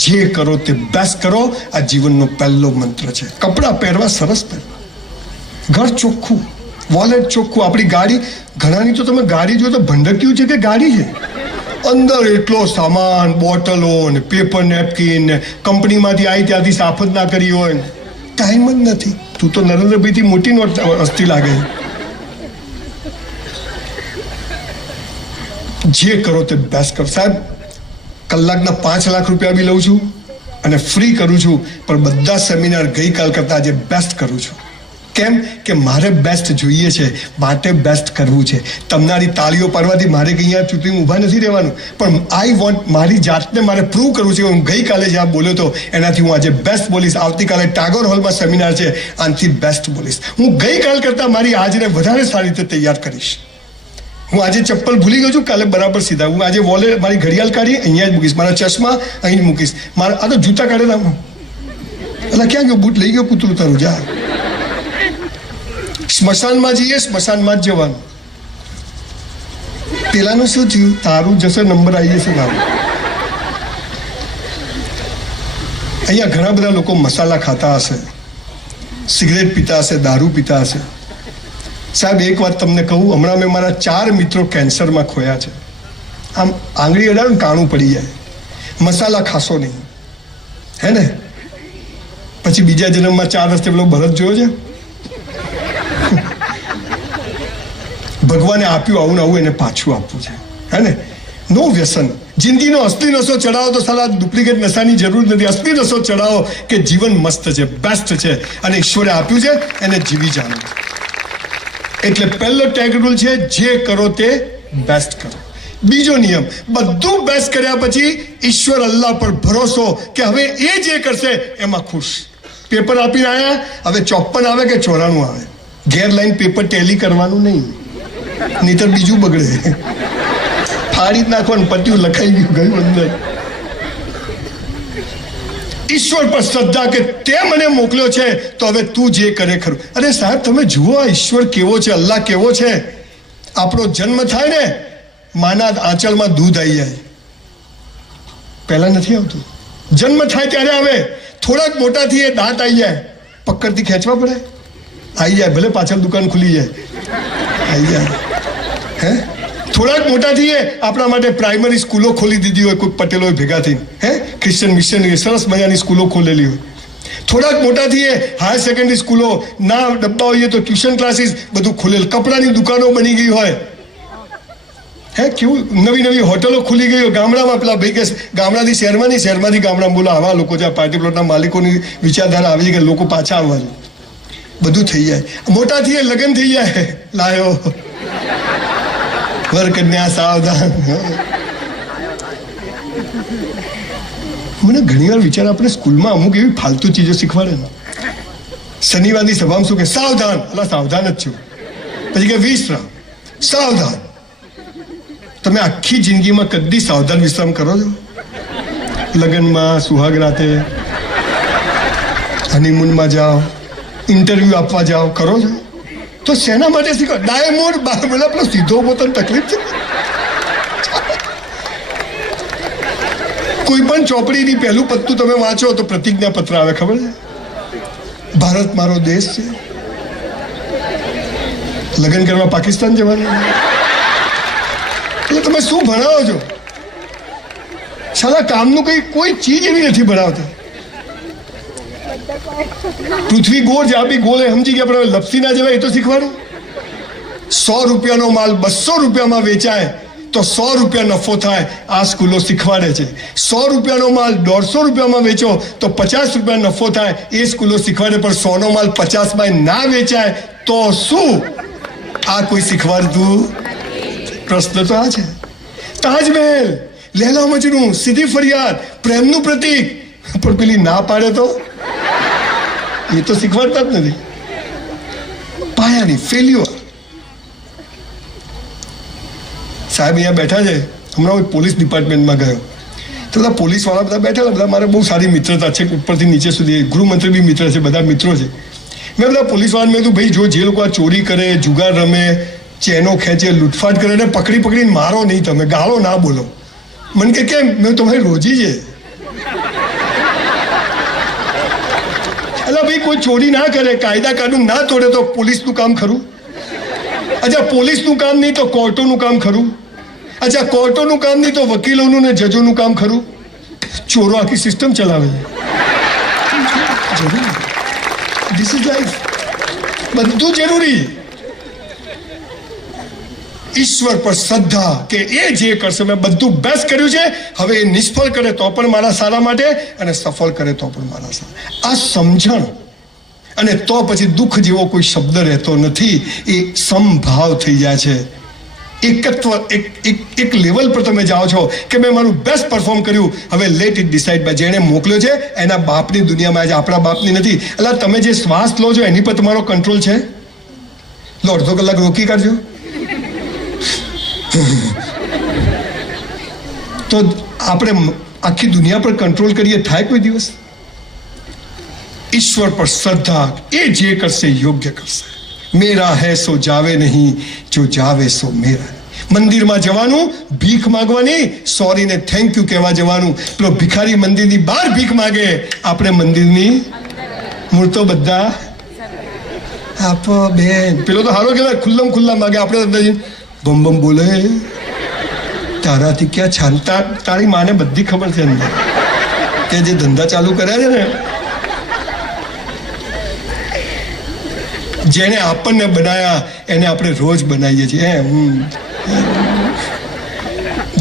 જે કરો તે બેસ્ટ કરો. આ જીવનનો પહેલો મંત્ર છે. કપડાં પહેરવા સરસ પહેરવા, ઘર ચોખ્ખું, વોલેટ ચોખ્ખું. આપણી ગાડી, ઘણાની તો તમે ગાડી જો તો ભંડક્યું છે કે ગાડી છે. અંદર એટલો સામાન, બોટલો ને પેપર નેપકિન, કંપનીમાંથી આવી ત્યાંથી સાફ જ ના કરી હોય, ટાઈમ જ નથી. તું તો નરેન્દ્રભાઈથી મોટી નોટ હસ્તી લાગે. જે કરો તે બેસ્ટ કરો. સાહેબ કલાકના 5 લાખ રૂપિયા બી લઉં છું અને ફ્રી કરું છું, પણ બધા સેમિનાર ગઈકાલ કરતા આજે બેસ્ટ કરું છું. કેમ કે મારે બેસ્ટ જોઈએ છે, માટે બેસ્ટ કરવું છે. તમારી તાળીઓ પાડવાથી મારે કંઈ અહીંયા ચૂંટણી ઊભા નથી રહેવાનું, પણ આઈ વોન્ટ, મારી જાતને મારે પ્રૂવ કરવું છે. હું ગઈકાલે જ્યાં બોલ્યો હતો એનાથી હું આજે બેસ્ટ બોલીશ. આવતીકાલે ટાગોર હોલમાં સેમિનાર છે, આનાથી બેસ્ટ બોલીશ. હું ગઈકાલ કરતાં મારી આજને વધારે સારી રીતે તૈયાર કરીશ. હું આજે ચપ્પલ ભૂલી ગયો છું, કાલે બરાબર સીધા. હું આજે વોલેટ, મારી ઘડિયાળ કાઢી અહીંયા જ મૂકીશ, મારા ચશ્મા અહીં જ મૂકીશ. મારા આ તો જૂતા કાઢેલા. એટલે ક્યાં ગયો બૂટ? લઈ ગયો કૂતરું તારું. જા સ્મશાનમાં જઈએ, સ્મશાનમાં જ જવાનું. પેલાનું શું થયું? તારું જશે, નંબર આવી જશે. નામ અહીંયા ઘણા બધા લોકો મસાલા ખાતા હશે, સિગરેટ પીતા હશે, દારૂ પીતા હશે. સાહેબ એક વાત તમને કહું, હમણાં મેં મારા 4 મિત્રો કેન્સરમાં ખોયા છે. આમ આંગળી અડાડો ને કાણું પડી જાય. મસાલા ખાશો નહીં, હે ને? પછી બીજા જન્મમાં 4 રસ્તે પેલો ભરત જોયો છે. ભગવાને આપ્યું આવું ને આવું, એને પાછું આપવું છે, હે ને? નો વ્યસન. જિંદગીનો અસલી નશો ચડાવો તો સાલા ડુપ્લિકેટ નશાની જરૂર નથી. અસલી નશો ચડાવો કે જીવન મસ્ત છે, બેસ્ટ છે, અને ઈશ્વરે આપ્યું છે, એને જીવી જાણો. એટલે પહેલો ટેગ રૂલ છે, જે કરો તે બેસ્ટ કરો. બીજો નિયમ, બધું બેસ્ટ કર્યા પછી ઈશ્વર અલ્લાહ પર ભરોસો કે હવે એ જે કરશે એમાં ખુશ. પેપર આપીને આવ્યા, હવે 54 આવે કે 94 આવે, ઘેર લાઈન પેપર ટેલી કરવાનું નહીં, નહીતર બીજું બગડે. ફાડી જ નાખવાનું, પત્યું લખાઈ ગયું, ગયું અંદર. ઈશ્વર પર શ્રદ્ધા કે તે મને મોકલ્યો છે તો હવે તું જે કરે ખરું. અરે સાહેબ તમે જુઓ આ ઈશ્વર કેવો છે, અલ્લાહ કેવો છે. આપણો જન્મ થાય ને, માના આંચળમાં દૂધ આવી જાય, પહેલા નથી આવતું. જન્મ થાય ત્યારે આવે, થોડાક મોટા થઈએ દાંત આવી જાય, પકડથી ખેંચવા પડે, આવી જાય, ભલે પાછળ દુકાન ખુલી જાય, આવી જાય. હે થોડાક મોટા થઈએ આપણા માટે પ્રાઇમરી સ્કૂલો ખોલી દીધી હોય કોઈ પટેલોએ ભેગા થઈને, હે ક્રિશ્ચિયન મિશનરી સરસ મજાની સ્કૂલો ખોલેલી હોય. થોડાક મોટા થઈએ હાયર સેકન્ડરી સ્કૂલો ના ડબ્બા હોઈએ તો ટ્યુશન ક્લાસીસ બધું ખુલેલ, કપડાની દુકાનો બની ગઈ હોય, હે કેવું નવી નવી હોટલો ખુલી ગઈ હોય. ગામડામાં પેલા ભાઈ કે ગામડાથી શહેરમાં નહીં, શહેરમાંથી ગામડામાં, બોલો આવા લોકો છે, પાર્ટી પ્લોટના માલિકોની વિચારધારા આવી કે લોકો પાછા આવવાનું, બધું થઈ જાય. મોટા થઈએ લગ્ન થઈ જાય, લાયો વર કન્યા સાવધાન. મને ઘણી વાર વિચાર, આપણે સ્કૂલમાં અમુક એવી ફાલતુ ચીજો શીખવાડે ને, શનિવારની સભામાં શું કે સાવધાન, એટલે સાવધાન જ છું, પછી કે વિશ્રામ, સાવધાન. તમે આખી જિંદગીમાં કદી સાવધાન વિશ્રામ કરો છો? લગ્નમાં, સુહાગ રાતે, હનીમૂનમાં જાઓ, ઇન્ટરવ્યુ આપવા જાઓ, કરો છો? તો શેના માટે શીખો? ડાયમોડ બોલે પેલો સીધો પોતાની તકલીફ છે. કોઈ પણ ચોપડીની પહેલું પત્તું તમે વાંચો તો પ્રતિજ્ઞા પત્ર આવે, ખબર છે? ભારત મારો દેશ છે, લગ્ન કરવા પાકિસ્તાન જવાનું. એટલે તમે શું ભણાવો છો? સાલા કામનું કોઈ ચીજ એવી નથી ભણાવતા. પૃથ્વી ગોળ છે, આપી ગોળ સમજી ગયા, પણ લપસી ના જવાય એ તો શીખવાડો. 100 રૂપિયાનો માલ 200 રૂપિયામાં વેચાય તો 100 રૂપિયા નફો થાય, આ સ્કૂલો શીખવાડે છે. 100 રૂપિયાનો માલ 150 રૂપિયામાં વેચો તો 50 રૂપિયા નફો થાય, એ સ્કૂલો શીખવાડે. પણ 100નો માલ 50માં ના વેચાય તો શું? આ કોઈ શીખવાડતું? પ્રશ્ન તો આ છે. તાજમહેલ, લૈલા મજનુ, સીધી ફરિયાદ, પ્રેમનું પ્રતીક, પણ પેલી ના પાડે તો એ તો શીખવાડતા જ નથી. પાયાની ફેલ્યુઅર. સાહેબ અહીંયા બેઠા છે, હમણાં હું પોલીસ ડિપાર્ટમેન્ટમાં ગયો તો બધા પોલીસવાળા બધા બેઠેલા, બધા મારે બહુ સારી મિત્રતા છે, ઉપરથી નીચે સુધી. ગૃહમંત્રી બી મિત્ર છે, બધા મિત્રો છે. મેં બધા પોલીસવાળાને મેં કીધું, ભાઈ જો જે લોકો આ ચોરી કરે, જુગાર રમે, ચેનો ખેંચે, લૂંટફાટ કરે ને પકડીને મારો નહીં, તમે ગાળો ના બોલો. મને કે કેમ? મેં તમારી રોજી છે. એટલે ભાઈ કોઈ ચોરી ના કરે, કાયદા કાનૂન ના તોડે તો પોલીસનું કામ ખરું? અચ્છા પોલીસનું કામ નહીં તો કોર્ટોનું કામ ખરું? અચ્છા કોર્ટોનું કામ નહીં તો વકીલોનું ને જજોનું કામ ખરું? ચોરો આખી સિસ્ટમ ચલાવે છે. This is life. બધું જરૂરી. ઈશ્વર પર શ્રદ્ધા કે એ જે કરશે, મેં બધું બેસ્ટ કર્યું છે, હવે એ નિષ્ફળ કરે તો પણ મારા સારા માટે, અને સફળ કરે તો પણ મારા સારા. આ સમજણ, અને તો પછી દુઃખ જેવો કોઈ શબ્દ રહેતો નથી. એ સમભાવ થઈ જાય છે. એકત્વ, એક લેવલ પર તમે જાઓ છો કે મેં મારું બેસ્ટ પરફોર્મ કર્યું, હવે લેટ ઇટ ડિસાઇડ બાય. જેણે મોકલ્યો છે એના બાપની દુનિયામાં, આજે આપણા બાપની નથી. એટલે તમે જે શ્વાસ લો છો એની પર તમારો કંટ્રોલ છે? લો, અડધો કલાક રોકી કાઢજો તો આપણે આખી દુનિયા પર કંટ્રોલ કરીએ, થાય કોઈ દિવસ? ઈશ્વર પર શ્રદ્ધા, એ જે કરશે યોગ્ય કરશે. મેરા હૈ સો જાવે નહીં, જો જાવે સો મેરા. મંદિરમાં જવાનું ભીખ માંગવાની, સોરીને થેન્ક યુ કહેવા જવાનું. પેલો ભિખારી મંદિરની બહાર ભીખ માગે, આપણે મંદિરની મૂર્તો બધા આપો બેન. પેલો તો હારો કહેવાય, ખુલ્લા માગે, આપણે અંદર બમ બમ બોલે. તારાથી ક્યાં છાનતા? તારી માને બધી ખબર છે અંદર, તે જે ધંધા ચાલુ કર્યા છે ને, જેને આપણને બનાયા એને આપણે રોજ બનાવીએ છીએ.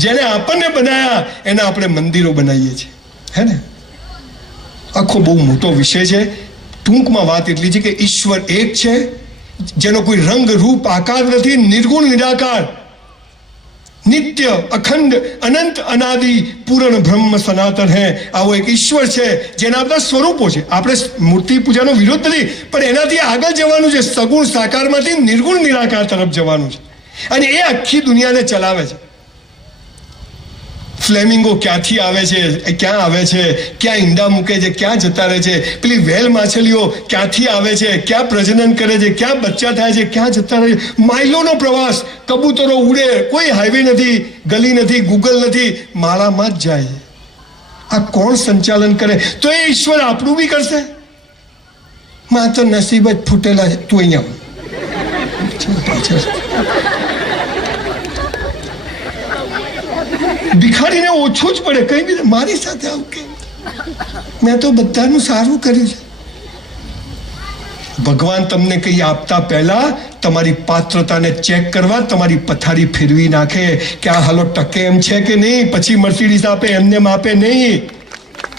જેને આપણને બનાયા એને આપણે મંદિરો બનાવીએ છીએ, હે ને? આખો બહુ મોટો વિષય છે. ટૂંકમાં વાત એટલી છે કે ઈશ્વર એક છે, જેનો કોઈ રંગ રૂપ આકાર નથી, નિર્ગુણ નિરાકાર, નિત્ય અખંડ અનંત અનાદિ પૂર્ણ બ્રહ્મ સનાતન હે. આવો એક ઈશ્વર છે જેના બધા સ્વરૂપો છે. આપણે મૂર્તિ પૂજાનો વિરોધ નથી, પણ એનાથી આગળ જવાનું છે. સગુણ સાકારમાંથી નિર્ગુણ નિરાકાર તરફ જવાનું છે, અને એ આખી દુનિયાને ચલાવે છે. ફ્લેમિંગો ક્યાંથી આવે છે, ક્યાં આવે છે, ક્યાં ઈંડા મૂકે છે, ક્યાં જતા રહે છે. પેલી વેલ માછલીઓ ક્યાંથી આવે છે, ક્યાં પ્રજનન કરે છે, ક્યાં બચ્ચા થાય છે, ક્યાં જતા રહે છે. માઇલોનો પ્રવાસ, કબૂતરો ઉડે, કોઈ હાઈવે નથી, ગલી નથી, ગૂગલ નથી, માળામાં જ જાય. આ કોણ સંચાલન કરે? તો એ ઈશ્વર આપણું બી કરશે? માં તો નસીબ જ ફૂટેલા છે. તું અહીંયા ભિખારીને ઓછું જ પડે, કઈ બી મારી સાથે આવું કે મેં તો બધાનું સારું કર્યું છે. ભગવાન તમને કંઈ આપતા પહેલા તમારી પાત્રતાને ચેક કરવા તમારી પથારી ફેરવી નાખે કે આ હાલો ટકે એમ છે કે નહીં. પછી મર્સિડીઝ આપે, એમને આપે નહીં.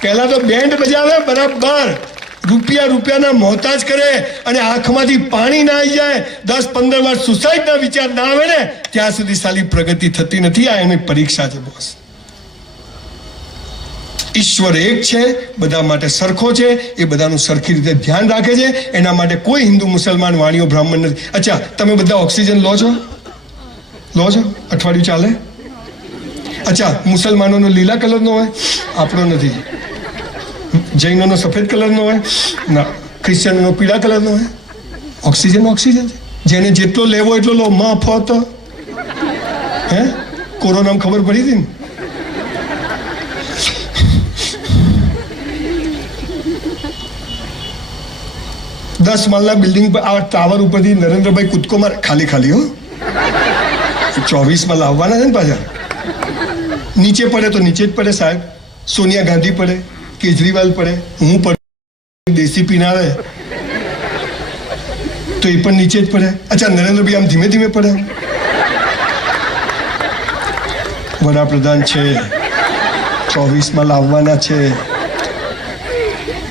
પહેલા તો બેન્ડ બજાવે બરાબર, રૂપિયાના મોહતાજ કરે, અને આંખમાંથી પાણી ના આવી જાય, 10-15 વાર સુસાઇડના વિચાર ના આવે ને ત્યાં સુધી સાલી પ્રગતિ થતી નથી. આ એની પરીક્ષા છે બોસ. ઈશ્વર એક છે, બધા માટે સરખો છે, એ બધાનું સરખી રીતે ધ્યાન રાખે છે. એના માટે કોઈ હિન્દુ, મુસલમાન, વાણીઓ, બ્રાહ્મણ નથી. અચ્છા, તમે બધા ઓક્સિજન લો છો? અઠવાડિયું ચાલે? અચ્છા, મુસલમાનોનો લીલા કલરનો હોય, આપણો નથી. જૈનોનો સફેદ કલરનો હોય ના, ક્રિશ્ચિયનોનો પીળા કલરનો હોય. ઓક્સિજન છે. જેને જેટલો લેવો એટલો લો. મફત હે? કોરોનામાં ખબર પડી હતી ને? દસ માળના બિલ્ડિંગ પર, આ ટાવર ઉપરથી નરેન્દ્રભાઈ કૂદકો મારે. ખાલી હો, 24 માળ આવવાના છે ને પાછા. નીચે પડે તો નીચે જ પડે સાહેબ. સોનિયા ગાંધી પડે, કેજરીવાલ પડે, હું પડે, દેશી પીનારે તો એ પણ નીચે જ પડે. અચ્છા, નરેન્દ્રભાઈ આમ ધીમે ધીમે પડે. વડાપ્રધાન છે, 24 માળ આવવાના છે,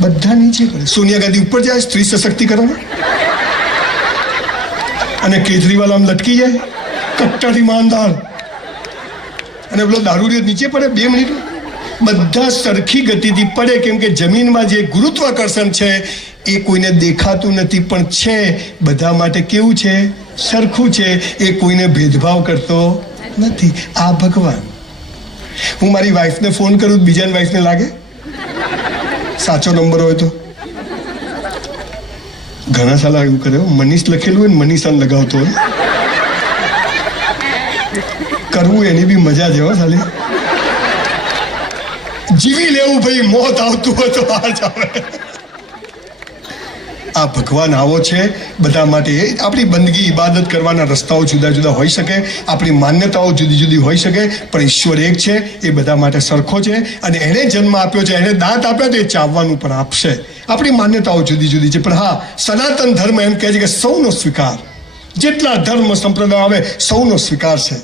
બધા નીચે પડે. સોનિયા ગાંધી ઉપર જાય, સ્ત્રી સશક્તિકરણ, અને કેજરીવાલ આમ લટકી જાય, કટ્ટર ઈમાનદાર, અને પેલો દારૂડિયો નીચે પડે 2 મિનિટ. બધા સરખી ગતિથી પડે, કેમ કે જમીનમાં જે ગુરુત્વાકર્ષણ છે એ કોઈને દેખાતું નથી, પણ છે બધા માટે. કેવું છે? સરખું છે. એ કોઈને ભેદભાવ કરતો નથી. આ ભગવાન. હું મારી વાઈફને ફોન કરું, બીજાની વાઈફને લાગે? સાચો નંબર હોય તો ઘણા સાલા એવું કરે. મનીષ લખેલું હોય ને મનીષાને લગાવતો હોય. કરવું એની બી મજા છે હો સાલી. જીવી લેવું ભાઈ, મોત આવતું હોય તો આ જ આવે. આ ભગવાન આવો છે બધા માટે. આપણી બંદગી, ઇબાદત કરવાના રસ્તાઓ જુદા જુદા હોઈ શકે, આપણી માન્યતાઓ જુદી જુદી હોઈ શકે, પણ ઈશ્વર એક છે, એ બધા માટે સરખો છે. અને એણે જન્મ આપ્યો છે, એણે દાંત આપ્યા તો એ ચાવવાનું પણ આપશે. આપણી માન્યતાઓ જુદી જુદી છે, પણ હા, સનાતન ધર્મ એમ કહે છે કે સૌનો સ્વીકાર. જેટલા ધર્મ સંપ્રદાય આવે સૌનો સ્વીકાર છે,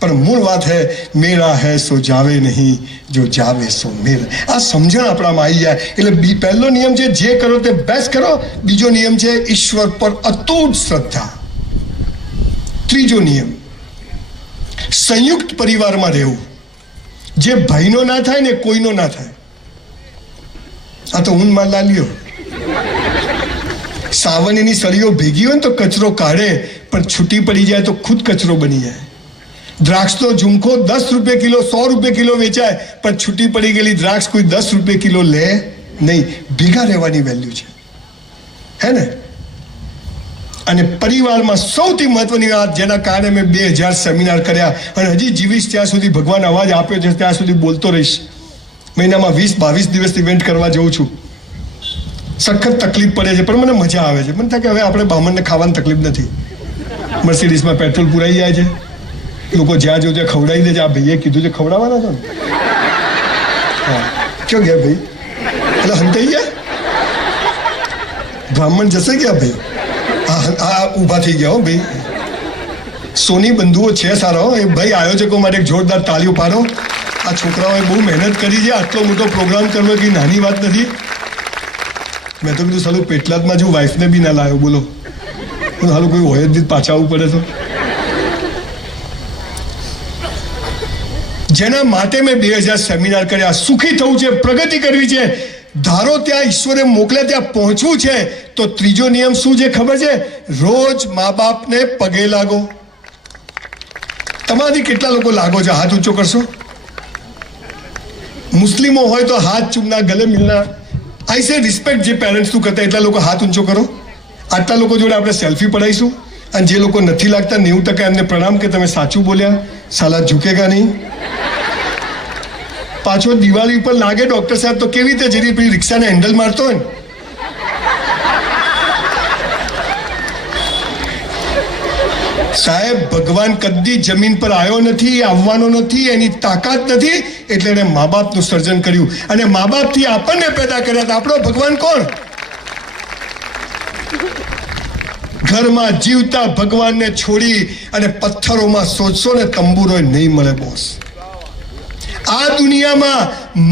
પણ મૂળ વાત હે મેરા હે સો જાવે નહીં, જો જાવે સો મેરા. આ સમજણ આપણામાં આવી જાય એટલે પહેલો નિયમ છે જે કરો તે બેસ્ટ કરો. બીજો નિયમ છે ઈશ્વર પર અતૂટ શ્રદ્ધા. ત્રીજો નિયમ સંયુક્ત પરિવારમાં રહેવું. જે ભાઈનો ના થાય ને કોઈનો ના થાય. આ તો ઊનમાં લાલ્યો. સાવનની સળીઓ ભેગી હોય ને તો કચરો કાઢે, પણ છૂટી પડી જાય તો ખુદ કચરો બની જાય. દ્રાક્ષનો ઝુમખો 10 રૂપિયા કિલો, 100 રૂપિયા કિલો વેચાય, પણ છૂટી પડી ગયેલી દ્રાક્ષ કોઈ 10 રૂપિયા કિલો લે નહીં. ભેગા રહેવાની વેલ્યુ છે, હે ને? અને પરિવારમાં સૌથી મહત્વની વાત, જેના કારણે મેં 2000 સેમિનાર કર્યા અને હજી જીવીશ ત્યાં સુધી, ભગવાન અવાજ આપ્યો છે ત્યાં સુધી બોલતો રહીશ. મહિનામાં 20-22 દિવસ ઇવેન્ટ કરવા જઉં છું. સખત તકલીફ પડે છે, પણ મને મજા આવે છે. મને થાય કે હવે આપણે બામણને ખાવાની તકલીફ નથી. મર્સિડીઝમાં પેટ્રોલ પુરાઈ જાય છે, લોકો જ્યાં જો ત્યાં ખવડાવી દે છે. આ ભાઈએ કીધું છે ખવડાવવાના છો ને? હા, ક્યાં ગયા ભાઈ? એટલે હંતાઈ ગયા, બ્રાહ્મણ જશે ક્યાં ભાઈ? આ ઊભા થઈ ગયા હો ભાઈ. સોની બંધુઓ છે સારા હો. એ ભાઈ આયોજકો માટે જોરદાર તાળીઓ પાડો. આ છોકરાઓએ બહુ મહેનત કરી છે. આટલો મોટો પ્રોગ્રામ કરવો કે નાની વાત નથી. મેં તો કીધું સાલું પેટલાદમાં જો વાઈફને બી ના લાવ્યો, બોલો. સાલું કોઈ હોય જ નહીં, પાછા આવવું પડે તો. જેના માટે મેં 2000 સેમિનાર કર્યા. સુખી થવું છે, પ્રગતિ કરવી છે, ધારો ત્યાં ઈશ્વરે મોકલે ત્યાં પહોંચવું છે, તો ત્રીજો નિયમ શું છે ખબર છે? રોજ મા બાપને પગે લાગો. તમારાથી કેટલા લોકો લાગો છો? હાથ ઊંચો કરશો. મુસ્લિમો હોય તો હાથ ચૂમના, ગલે મિલના. આઈ સે રિસ્પેક્ટ. જે પેરેન્ટ્સ તું કરતા એટલા લોકો હાથ ઊંચો કરો. આટલા લોકો જોડે આપણે સેલ્ફી પડાવીશું, અને જે લોકો નથી લાગતા 90% એમને પ્રણામ કે તમે સાચું બોલ્યા, સાલા ઝૂકેગા નહીં. પાછો દિવાળી ઉપર લાગે ડોક્ટર સાહેબ તો કેવી રીતે જેની પેલી રિક્ષાને હેન્ડલ મારતો હોય ને. સાહેબ ભગવાન કદી જમીન પર આવ્યો નથી, આવવાનો નથી, એની તાકાત નથી, એટલે એને મા બાપનું સર્જન કર્યું અને મા બાપથી આપણને પેદા કર્યા હતા. આપણો ભગવાન કોણ? ઘરમાં જીવતા ભગવાનને છોડી અને પથ્થરોમાં શોધશો ને તંબુરો નહીં મળે બોસ. આ દુનિયામાં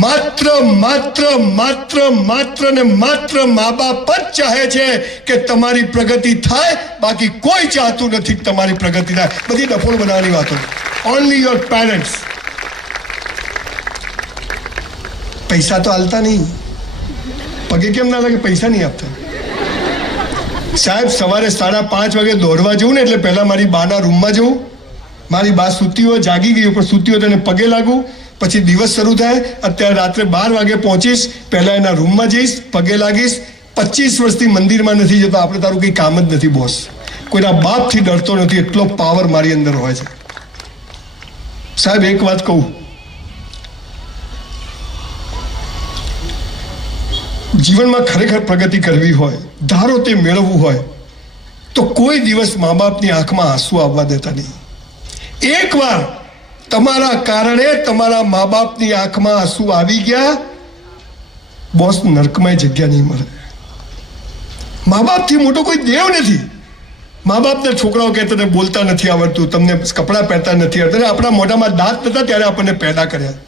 માત્ર માત્ર માત્ર માત્ર ને માત્ર મા બાપ જ ચાહે છે કે તમારી પ્રગતિ થાય, બાકી કોઈ ચાહતું નથી કે તમારી પ્રગતિ થાય. બધી ડફોળ બનાવવાની વાતો. Only your parents. પૈસા તો હાલતા નહીં. પગે કેમ ના લાગે? પૈસા નહીં આપતા. સાહેબ સવારે 5:30 વાગે દોડવા જવું ને એટલે પહેલા મારી બાના રૂમમાં જવું. મારી બા સૂતી હોય, જાગી ગઈ પણ સૂતી હોય તો એને પગે લાગવું. પછી દિવસ શરૂ થાય. અત્યારે રાત્રે 12 વાગે પહોંચીશ, પહેલા એના રૂમમાં જઈશ, પગે લાગીશ. 25 વર્ષથી મંદિરમાં નથી જતો. આપણે તારું કંઈ કામ જ નથી બોસ. કોઈના બાપથી ડરતો નથી, એટલો પાવર મારી અંદર હોય છે. સાહેબ એક વાત કહું, જીવનમાં ખરેખર પ્રગતિ કરવી હોય, ધારો તે મેળવવું હોય તો કોઈ દિવસ મા બાપની આંખમાં આંસુ આવવા દેતા નહીં. એકવાર તમારા કારણે તમારા મા બાપની આંખમાં આંસુ આવી ગયા, બોસ નરકમાં જગ્યા નહીં મળે. મા બાપથી મોટો કોઈ દેવ નથી. મા બાપના છોકરાઓ કે તને બોલતા નથી આવડતું, તમને કપડાં પહેરતા નથી આવડતા, આપણા મોઢામાં દાંત નતા ત્યારે આપણને પેદા કર્યા.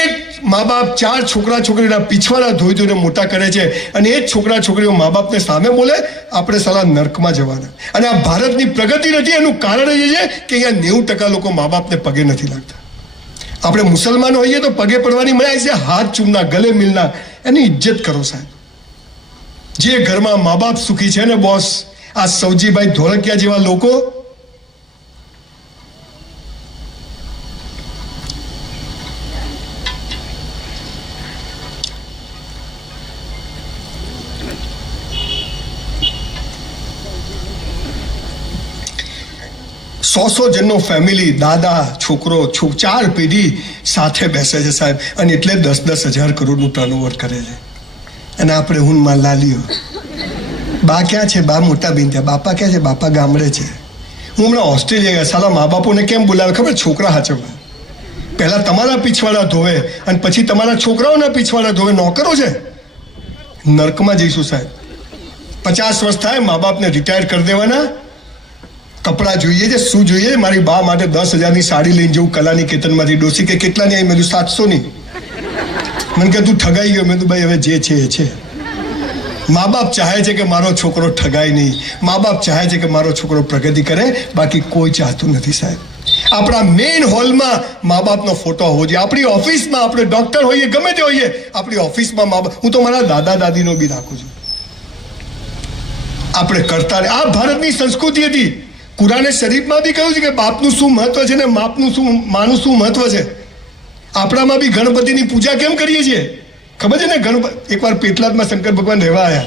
એક મા બાપ 4 છોકરા છોકરીના પીછવાડા ધોઈ ધોઈને મોટા કરે છે અને એ જ છોકરા છોકરીઓ મા બાપને સામે બોલે, આપણે સાલા નર્કમાં જવાના. અને આ ભારતની પ્રગતિ નથી, એનું કારણ એ છે કે અહીંયા 90% લોકો મા બાપને પગે નથી લાગતા. આપણે મુસલમાન હોઈએ તો પગે પડવાની મજા છે, હાથ ચૂમના, ગલે મિલના. એની ઇજ્જત કરો સાહેબ. જે ઘરમાં મા બાપ સુખી છે ને બોસ, આ સૌજીભાઈ ધોળકિયા જેવા લોકો સો જણનો ફેમિલી, દાદા, છોકરો, 4 પેઢી સાથે બેસે છે સાહેબ, અને એટલે 10-10 હજાર કરોડનું ટર્નઓવર કરે છે. અને આપણે હુનમાં લાલીઓ. બા ક્યાં છે? બા મોટા બેન ત્યાં. બાપા ક્યાં છે? બાપા ગામડે છે. હું હમણાં ઓસ્ટ્રેલિયા ગયા. સાલા મા બાપોને કેમ બોલાવે ખબર? છોકરા હાચવવા. પહેલા તમારા પીછવાડા ધોવે અને પછી તમારા છોકરાઓના પીછવાડા ધોવે. નોકરો છે. નર્કમાં જઈશું સાહેબ. 50 વર્ષ થાય મા બાપને રિટાયર કરી દેવાના. કપડાં જોઈએ છે, શું જોઈએ? મારી બા માટે 10,000ની સાડી લઈને જવું કલાની કેતનમાંથી. ડોસી કે કેટલાની આવી? મેં કીધું 700ની. મને કે તું ઠગાઈ ગયો. મેં કીધું ભાઈ હવે જે છે એ છે. મા બાપ ચાહે છે કે મારો છોકરો ઠગાય નહીં. મા બાપ ચાહે છે કે મારો છોકરો પ્રગતિ કરે, બાકી કોઈ ચાહતું નથી સાહેબ. આપણા મેઇન હોલમાં મા બાપનો ફોટો હોવો જોઈએ. આપણી ઓફિસમાં, આપણે ડોક્ટર હોઈએ, ગમે તે હોઈએ, આપણી ઓફિસમાં મા બાપ. હું તો મારા દાદા દાદીનો બી રાખું છું. આપણે કરતા. આ ભારતની સંસ્કૃતિ હતી. કુરાને શરીફમાં બી કહ્યું છે કે બાપનું શું મહત્વ છે ને માનું શું મહત્વ છે. આપણામાં બી ગણપતિની પૂજા કેમ કરીએ છીએ ખબર છે ને? એકવાર પેટલાદમાં શંકર ભગવાન રહેવા આવ્યા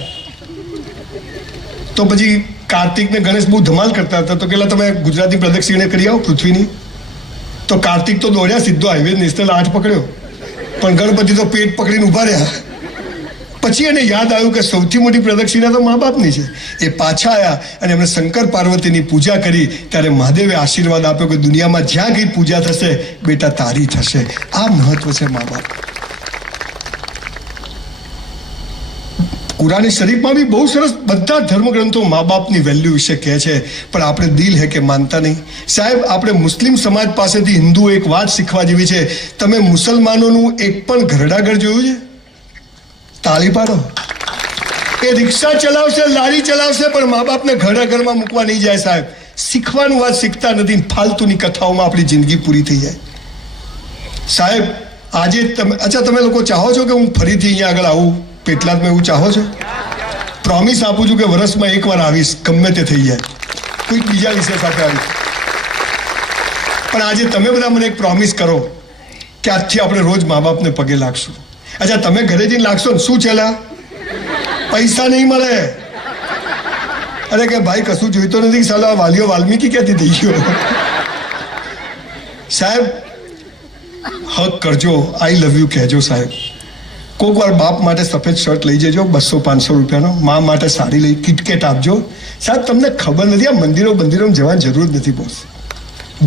તો પછી કાર્તિક ને ગણેશ બહુ ધમાલ કરતા હતા. તો પેલા તમે ગુજરાતી પ્રદક્ષિણે કરી આવો પૃથ્વીની. તો કાર્તિક તો દોડ્યા સીધો હાઈવે નેશનલ 8 પકડ્યો, પણ ગણપતિ તો પેટ પકડીને ઉભા રહ્યા. પછી એને યાદ આવ્યું કે સૌથી મોટી પ્રદક્ષિણા તો મા બાપની છે. એ પાછા આવ્યા અને એમણે શંકર પાર્વતીની પૂજા કરી. ત્યારે મહાદેવે આશીર્વાદ આપ્યો કે દુનિયામાં જ્યાં કઈ પૂજા થશે બેટા તારી થશે. આ મહત્વ છે મા બાપ. કુરાન શરીફમાં બી બહુ સરસ બધા ધર્મગ્રંથો મા બાપની વેલ્યુ વિશે કહે છે, પણ આપણે દિલ હે કે માનતા નહીં સાહેબ. આપણે મુસ્લિમ સમાજ પાસેથી હિન્દુઓ એક વાત શીખવા જેવી છે. તમે મુસલમાનોનું એક પણ ઘરડાઘર જોયું છે? તાળી પાડો. એ રિક્ષા ચલાવશે, લારી ચલાવશે, પણ મા બાપને ઘરના ઘરમાં મૂકવા નહીં જાય સાહેબ. શીખવાનું વાત શીખતા નથી. ફાલતુની કથાઓમાં આપણી જિંદગી પૂરી થઈ જાય સાહેબ. આજે તમે લોકો ચાહો છો કે હું ફરીથી અહીંયા આગળ આવું પેટલાદમાં? એવું ચાહો છો? પ્રોમિસ આપું છું કે વર્ષમાં એકવાર આવીશ, ગમે તે થઈ જાય. કોઈક બીજા વિષય સાથે આવીશ. પણ આજે તમે બધા મને એક પ્રોમિસ કરો કે આજથી આપણે રોજ મા બાપને પગે લાગશું. અચ્છા તમે ઘરે જઈને લાગશો ને શું છેલ્લા પૈસા નહીં મળે? અરે કે ભાઈ કશું જોઈતો નથી, સાલા વાલીઓ વાલ્મીકી ક્યાંથી થઈ ગયો સાહેબ. હક કરજો, આઈ લવ યુ કહેજો સાહેબ. કોઈક વાર બાપ માટે સફેદ શર્ટ લઈ જજો 200-500 રૂપિયાનો, મા માટે સાડી લઈ કિટકેટ આપજો. સાહેબ તમને ખબર નથી આ મંદિરો જવાની જરૂર નથી બોસ.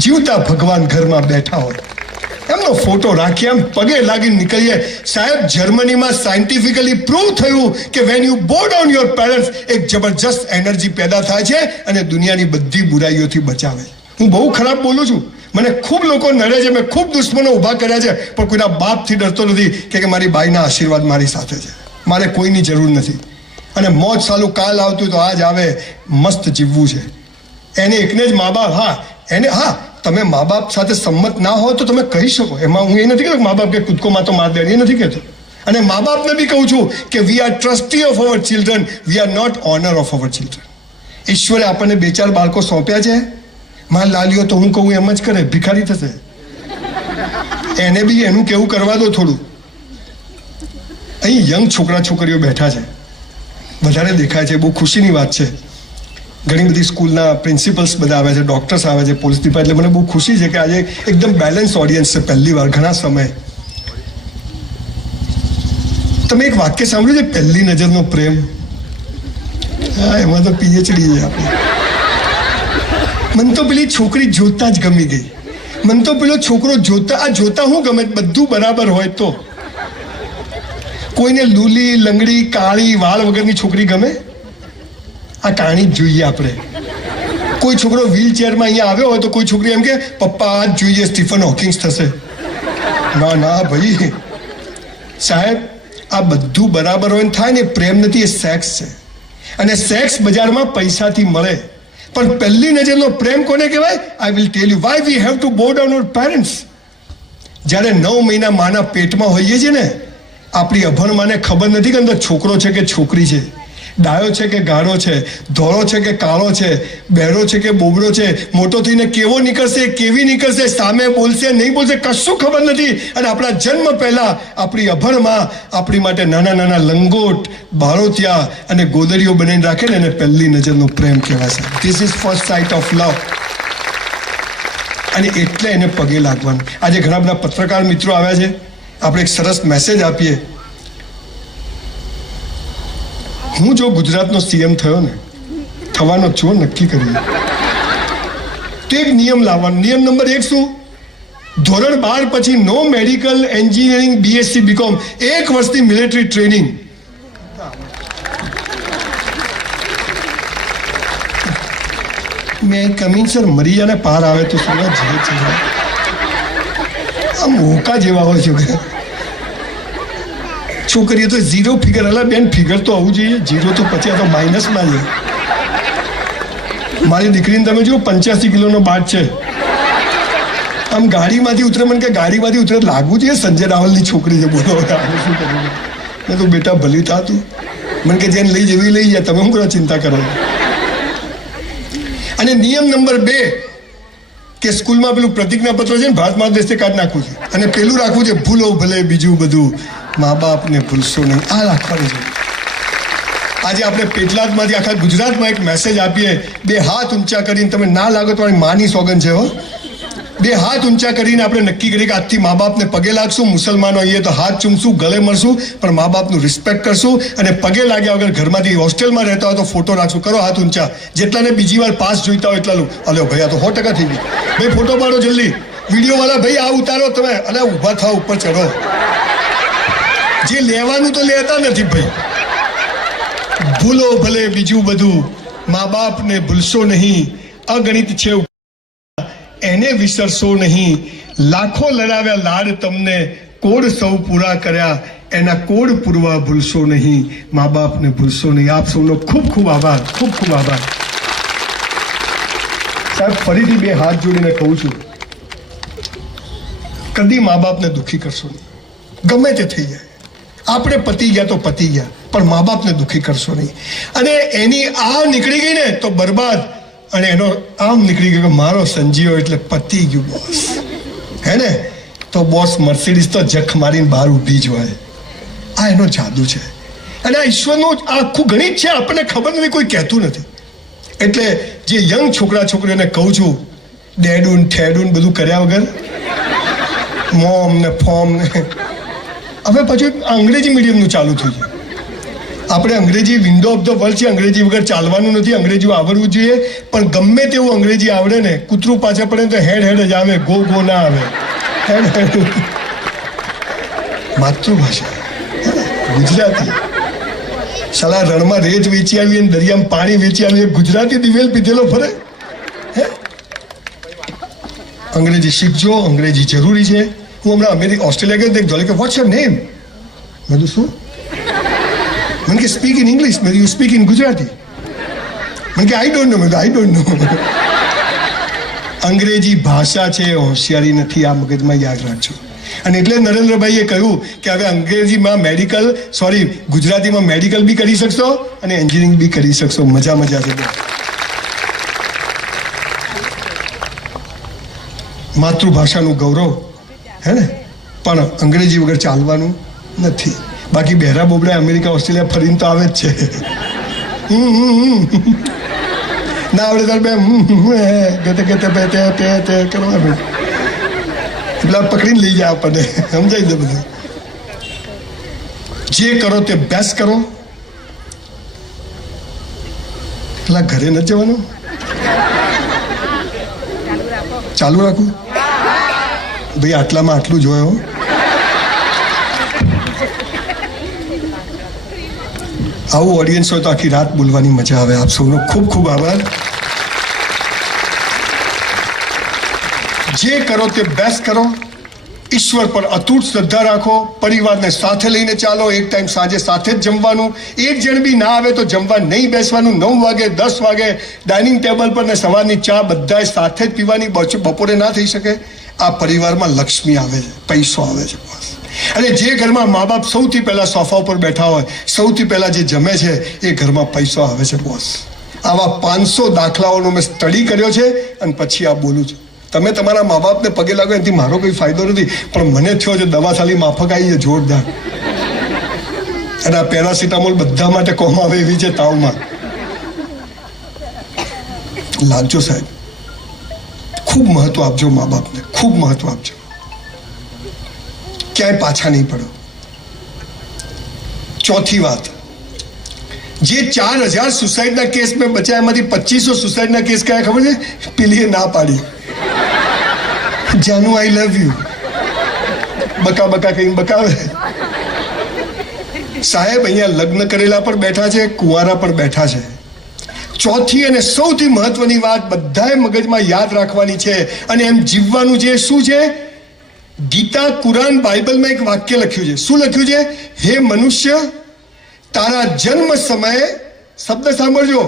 જીવતા ભગવાન ઘરમાં બેઠા હોય એમનો ફોટો રાખીએ, એમ પગે લાગીને નીકળીએ. સાહેબ જર્મનીમાં સાયન્ટિફિકલી પ્રૂવ થયું કે વેન યુ બો ડાઉન યોર પેરેન્ટ્સ એક જબરજસ્ત એનર્જી પેદા થાય છે અને દુનિયાની બધી બુરાઈઓથી બચાવે. હું બહુ ખરાબ બોલું છું, મને ખૂબ લોકો નડે છે, મેં ખૂબ દુશ્મનો ઊભા કર્યા છે, પણ કોઈના બાપથી ડરતો નથી કે મારી બાઈના આશીર્વાદ મારી સાથે છે, મારે કોઈની જરૂર નથી. અને મોજ સાલું કાલ આવતું તો આજ આવે, મસ્ત જીવવું છે. એને એકને જ મા બાપ, તમે મા બાપ સાથે સંમત ના હો તો તમે કહી શકો, એમાં હું એ નથી કહેતો મા બાપ કે કૂદકો માં તો માર દે, એ નથી કહેતો. અને મા બાપને બી કહું છું કે we are trustee of our children, we are not owner of our children. ઈશ્વરે આપણને 2-4 બાળકો સોંપ્યા છે, માં લાલ્યો તો હું કહું એમ જ કરે, ભિખારી થશે. એને બી એનું કેવું કરવા દો થોડું. અહીં યંગ છોકરા છોકરીઓ બેઠા છે, વધારે દેખાય છે, બહુ ખુશીની વાત છે. ઘણી બધી સ્કૂલના પ્રિન્સિપલ્સ બધા આવે છે, ડૉક્ટર્સ આવે છે, પોલીસ ડિપાર્ટમેન્ટ. એટલે મને બહુ ખુશી છે કે આજે એકદમ બેલેન્સ ઓડિયન્સ છે પહેલી વાર ઘણા સમય. તમે એક વાક્ય સાંભળ્યું છે, પહેલી નજરનો પ્રેમ? હા, એમાં તો પીએચડી છે આપણે. મને તો પેલી છોકરી જોતા જ ગમી ગઈ, મને તો પેલો છોકરો જોતા હું ગમે, બધું બરાબર હોય તો. કોઈને લૂલી લંગડી કાળી વાળ વગરની છોકરી ગમે? આ ટાણી જ જોઈએ આપણે. કોઈ છોકરો વ્હીલચેરમાં અહીંયા આવ્યો હોય તો કોઈ છોકરી એમ કે પપ્પા આ જ જોઈએ, સ્ટીફન હોકિંગ્સ થશે. ના ભાઈ સાહેબ, આ બધું બરાબર હોય થાય ને, પ્રેમ નથી, એ સેક્સ છે. અને સેક્સ બજારમાં પૈસાથી મળે, પણ પહેલી નજરનો પ્રેમ કોને કહેવાય? I will tell you why we have to બો ડાઉન અવર પેરેન્ટ્સ. જ્યારે 9 મહિના માના પેટમાં હોઈએ છીએ ને, આપણી અભણ માને ખબર નથી કે અંદર છોકરો છે કે છોકરી છે, ડાયો છે કે ગાળો છે, ધોળો છે કે કાળો છે, બહેરો છે કે બોબડો છે, મોટો થઈને કેવો નીકળશે, કેવી નીકળશે, સામે બોલશે નહીં બોલશે, કશું ખબર નથી. અને આપણા જન્મ પહેલા આપણી અભણમાં આપણી માટે નાના નાના લંગોટ, બાળોતિયા અને ગોદરીઓ બનાવીને રાખે ને, એને પહેલી નજરનો પ્રેમ કહેવાય છે. This is first site of લવ. અને એટલે એને પગે લાગવાનું. આજે ઘણા બધા પત્રકાર મિત્રો આવ્યા છે, આપણે એક સરસ મેસેજ આપીએ. હું જો ગુજરાતનો સીએમ થયો ને, થવાનો છું, નક્કી કર્યું તો એક નિયમ લાવવાનો. નિયમ નંબર 1 શું? ધોરણ 12 પછી નો મેડિકલ, એન્જિનિયરિંગ, બીએસસી, બીકોમ, 1 વર્ષની મિલિટરી ટ્રેનિંગ. મેં કમિંગ સર, મરીયાને પાર આવે તો શું જે છે આ મોકા જેવા હોય છે. છોકરીઓ તો 0 ફિગર, અલા બેન ફિગર તો આવવું જોઈએ, 0 તો પછી આ તો માઇનસમાં છે. મારી દીકરીને તમે જુઓ, 85 કિલોનો બાટ છે. આમ ગાડીમાંથી ઉતરે, મને કે ગાડીમાંથી ઉતરે લાગવું જોઈએ સંજય રાવલની છોકરી છે. બોલો શું કરવું? મેં તો બેટા ભલી થતું, મને કે જેને લઈ જેવી લઈ જાય, તમે શું કરો ચિંતા કરો. અને નિયમ નંબર 2 કે સ્કૂલમાં પેલું પ્રતિજ્ઞાપત્ર છે ને, ભારત મારા દેશને કાઢી નાખવું છે. અને પેલું રાખવું છે, ભૂલો ભલે બીજું બધું, મા બાપને ભૂલશો નહીં. આ રાખવાનું છે. આજે આપણે પેટલાદમાંથી આખા ગુજરાતમાં એક મેસેજ આપીએ, 2 હાથ ઊંચા કરીને, તમે ના લાગો તો મારી માની સોગન છે હો, 2 હાથ ઊંચા કરીને આપણે નક્કી કરીએ કે આજથી મા બાપને પગે લાગશું. મુસલમાનો આવીએ તો હાથ ચૂમશું, ગળે મળશું, પણ મા બાપનું રિસ્પેક્ટ કરશું. અને પગે લાગ્યા વગર ઘરમાંથી હોસ્ટેલમાં રહેતા હોય તો ફોટો રાખશું. કરો હાથ ઊંચા, જેટલાને બીજી વાર પાસ જોઈતા હોય એટલા. અલ્યો ભાઈ, આ તો 100% થઈ ગયું. ભાઈ ફોટો પાડો જલ્દી, વિડીયો વાળા ભાઈ આ ઉતારો તમે. અલ્યા ઊભા થાવ, ઉપર ચડો. જે લેવાનું તો લેતા નથી ભાઈ. ભૂલો ભલે બીજું બધું, મા બાપને ભૂલશો નહીં. અગણિત છે એને વિસરશો નહીં. લાખો લડાવ્યા લાડ તમને, કોડ સૌ પૂરા કર્યા, એના કોડ પૂરવા ભૂલશો નહીં. મા બાપને ભૂલશો નહીં. આપ સૌનો ખૂબ ખૂબ આભાર, ખૂબ ખૂબ આભાર. સાહેબ ફરીથી 2 હાથ જોડીને કહું છું, કદી મા બાપને દુઃખી કરશો નહીં. ગમે તે થઈ જાય, આપણે પતી ગયા તો પતી ગયા, પણ મા બાપને દુઃખી કરશો નહીં. અને એની આ નીકળી ગઈ ને તો બરબાદ, અને એનો આમ નીકળી ગયો કે મારો સંજીવો એટલે પતી ગયું બોસ. હે ને? તો બોસ મર્સિડીઝ તો જખ મારીને બહાર ઊભી જ હોય. આ એનો જાદુ છે. અને આ ઈશ્વરનું આખું ગણિત છે, આપણને ખબર નથી, કોઈ કહેતું નથી. એટલે જે યંગ છોકરા છોકરીઓને કહું છું, ડેડુન ઠેડુન બધું કર્યા વગર મોમ ને ફોર્મ ને. હવે પછી અંગ્રેજી મીડિયમનું ચાલુ થયું છે. આપણે અંગ્રેજી વિન્ડો ઓફ ધ વર્લ્ડ છે, અંગ્રેજી વગર ચાલવાનું નથી, અંગ્રેજી આવડવું જોઈએ. પણ ગમે તેવું અંગ્રેજી આવડે ને, કૂતરું પાછા પડે તો હેડ હેડ જ આવે, ગો ગો ના આવે. હેડ હેડ. માતૃભાષા ગુજરાતી. સાલા રણમાં રેત વેચી આવી અને દરિયામાં પાણી વેચી આવી, ગુજરાતી દિવેલ પીધેલો ફરે. હે, અંગ્રેજી શીખજો, અંગ્રેજી જરૂરી છે. હું હમણાં ઓસ્ટ્રેલિયા ગયો, જોડે કે વોટ્સ યોર નેમ? મેં કીધું શું? મને કે સ્પીક ઇન ઇંગ્લિશ. મેં યુ સ્પીક ઇન ગુજરાતી. મને કે આઈ ડોન્ટ નો. મેં આઈ ડોન્ટ નો. અંગ્રેજી ભાષા છે, હોશિયારી નથી. આ મગજમાં યાદ રાખજો. અને એટલે નરેન્દ્રભાઈએ કહ્યું કે હવે અંગ્રેજીમાં ગુજરાતીમાં મેડિકલ બી કરી શકશો અને એન્જિનિયરિંગ બી કરી શકશો. મજા છે. માતૃભાષાનું ગૌરવ હે ને, પણ અંગ્રેજી વગર ચાલવાનું નથી. બાકી બહેરા બોબડા અમેરિકા ઓસ્ટ્રેલિયા ફરીને તો આવે જ છે. ના આવડે તાર બે કરવાનું, એટલે પકડીને લઈ જાય આપણને. સમજાય છે બધું. જે કરો તે બેસ્ટ કરો. પેલા ઘરે નથી જવાનું, ચાલુ રાખવું ભાઈ. આટલામાં આટલું જોયો. આવું ઓડિયન્સ હોય તો આખી રાત બોલવાની મજા આવે. આપ સૌનો ખૂબ ખૂબ આભાર. જે કરો તે બેસ્ટ કરો. ઈશ્વર પર અતૂટ શ્રદ્ધા રાખો. પરિવારને સાથે લઈને ચાલો. એક ટાઈમ સાંજે સાથે જ જમવાનું. એક જણ બી ના આવે તો જમવા નહીં બેસવાનું. 9 વાગે 10 વાગે ડાઇનિંગ ટેબલ પર ને સવારની ચા બધાએ સાથે જ પીવાની. બપોરે ના થઈ શકે. આ પરિવારમાં લક્ષ્મી આવે છે, પૈસો આવે છે. અને જે ઘરમાં મા બાપ સૌથી પહેલા સોફા ઉપર બેઠા હોય, સૌથી પહેલા જે જમે છે, એ ઘરમાં પૈસો આવે છે બોસ. આવા 500 દાખલાઓનો મેં સ્ટડી કર્યો છે અને પછી આ બોલું છું. તમે તમારા મા બાપને પગે લાગો એનાથી મારો કોઈ ફાયદો નથી, પણ મને થયો છે દવા સાલી માફક આવી છે જોરદાર. અને આ પેરાસિટામોલ બધા માટે કોમ આવે એવી છે તાવમાં. લાગજો સાહેબ, ખૂબ મહત્વ આપજો મા બાપને, ખૂબ મહત્વ આપજો. ક્યાંય પાછા નહીં પડો. ચોથી વાત, જે 4000 સુસાઇડના કેસ મેં બચ્યા એમાંથી 2500 સુસાઇડના કેસ કયા ખબર છે? પેલીએ ના પાડી, જાનુ આઈ લવ યુ, બકા બકા કઈ બકાવે. સાહેબ અહીંયા લગ્ન કરેલા પણ બેઠા છે, કુંવારા પણ બેઠા છે. ચોથી અને સૌથી મહત્વની વાત બધાએ મગજમાં યાદ રાખવાની છે અને એમ જીવવાનું છે. શું છે? ગીતા, કુરાન, બાઇબલમાં એક વાક્ય લખ્યું છે. શું લખ્યું છે? હે મનુષ્ય, તારા જન્મ સમયે, શબ્દ સાંભળજો,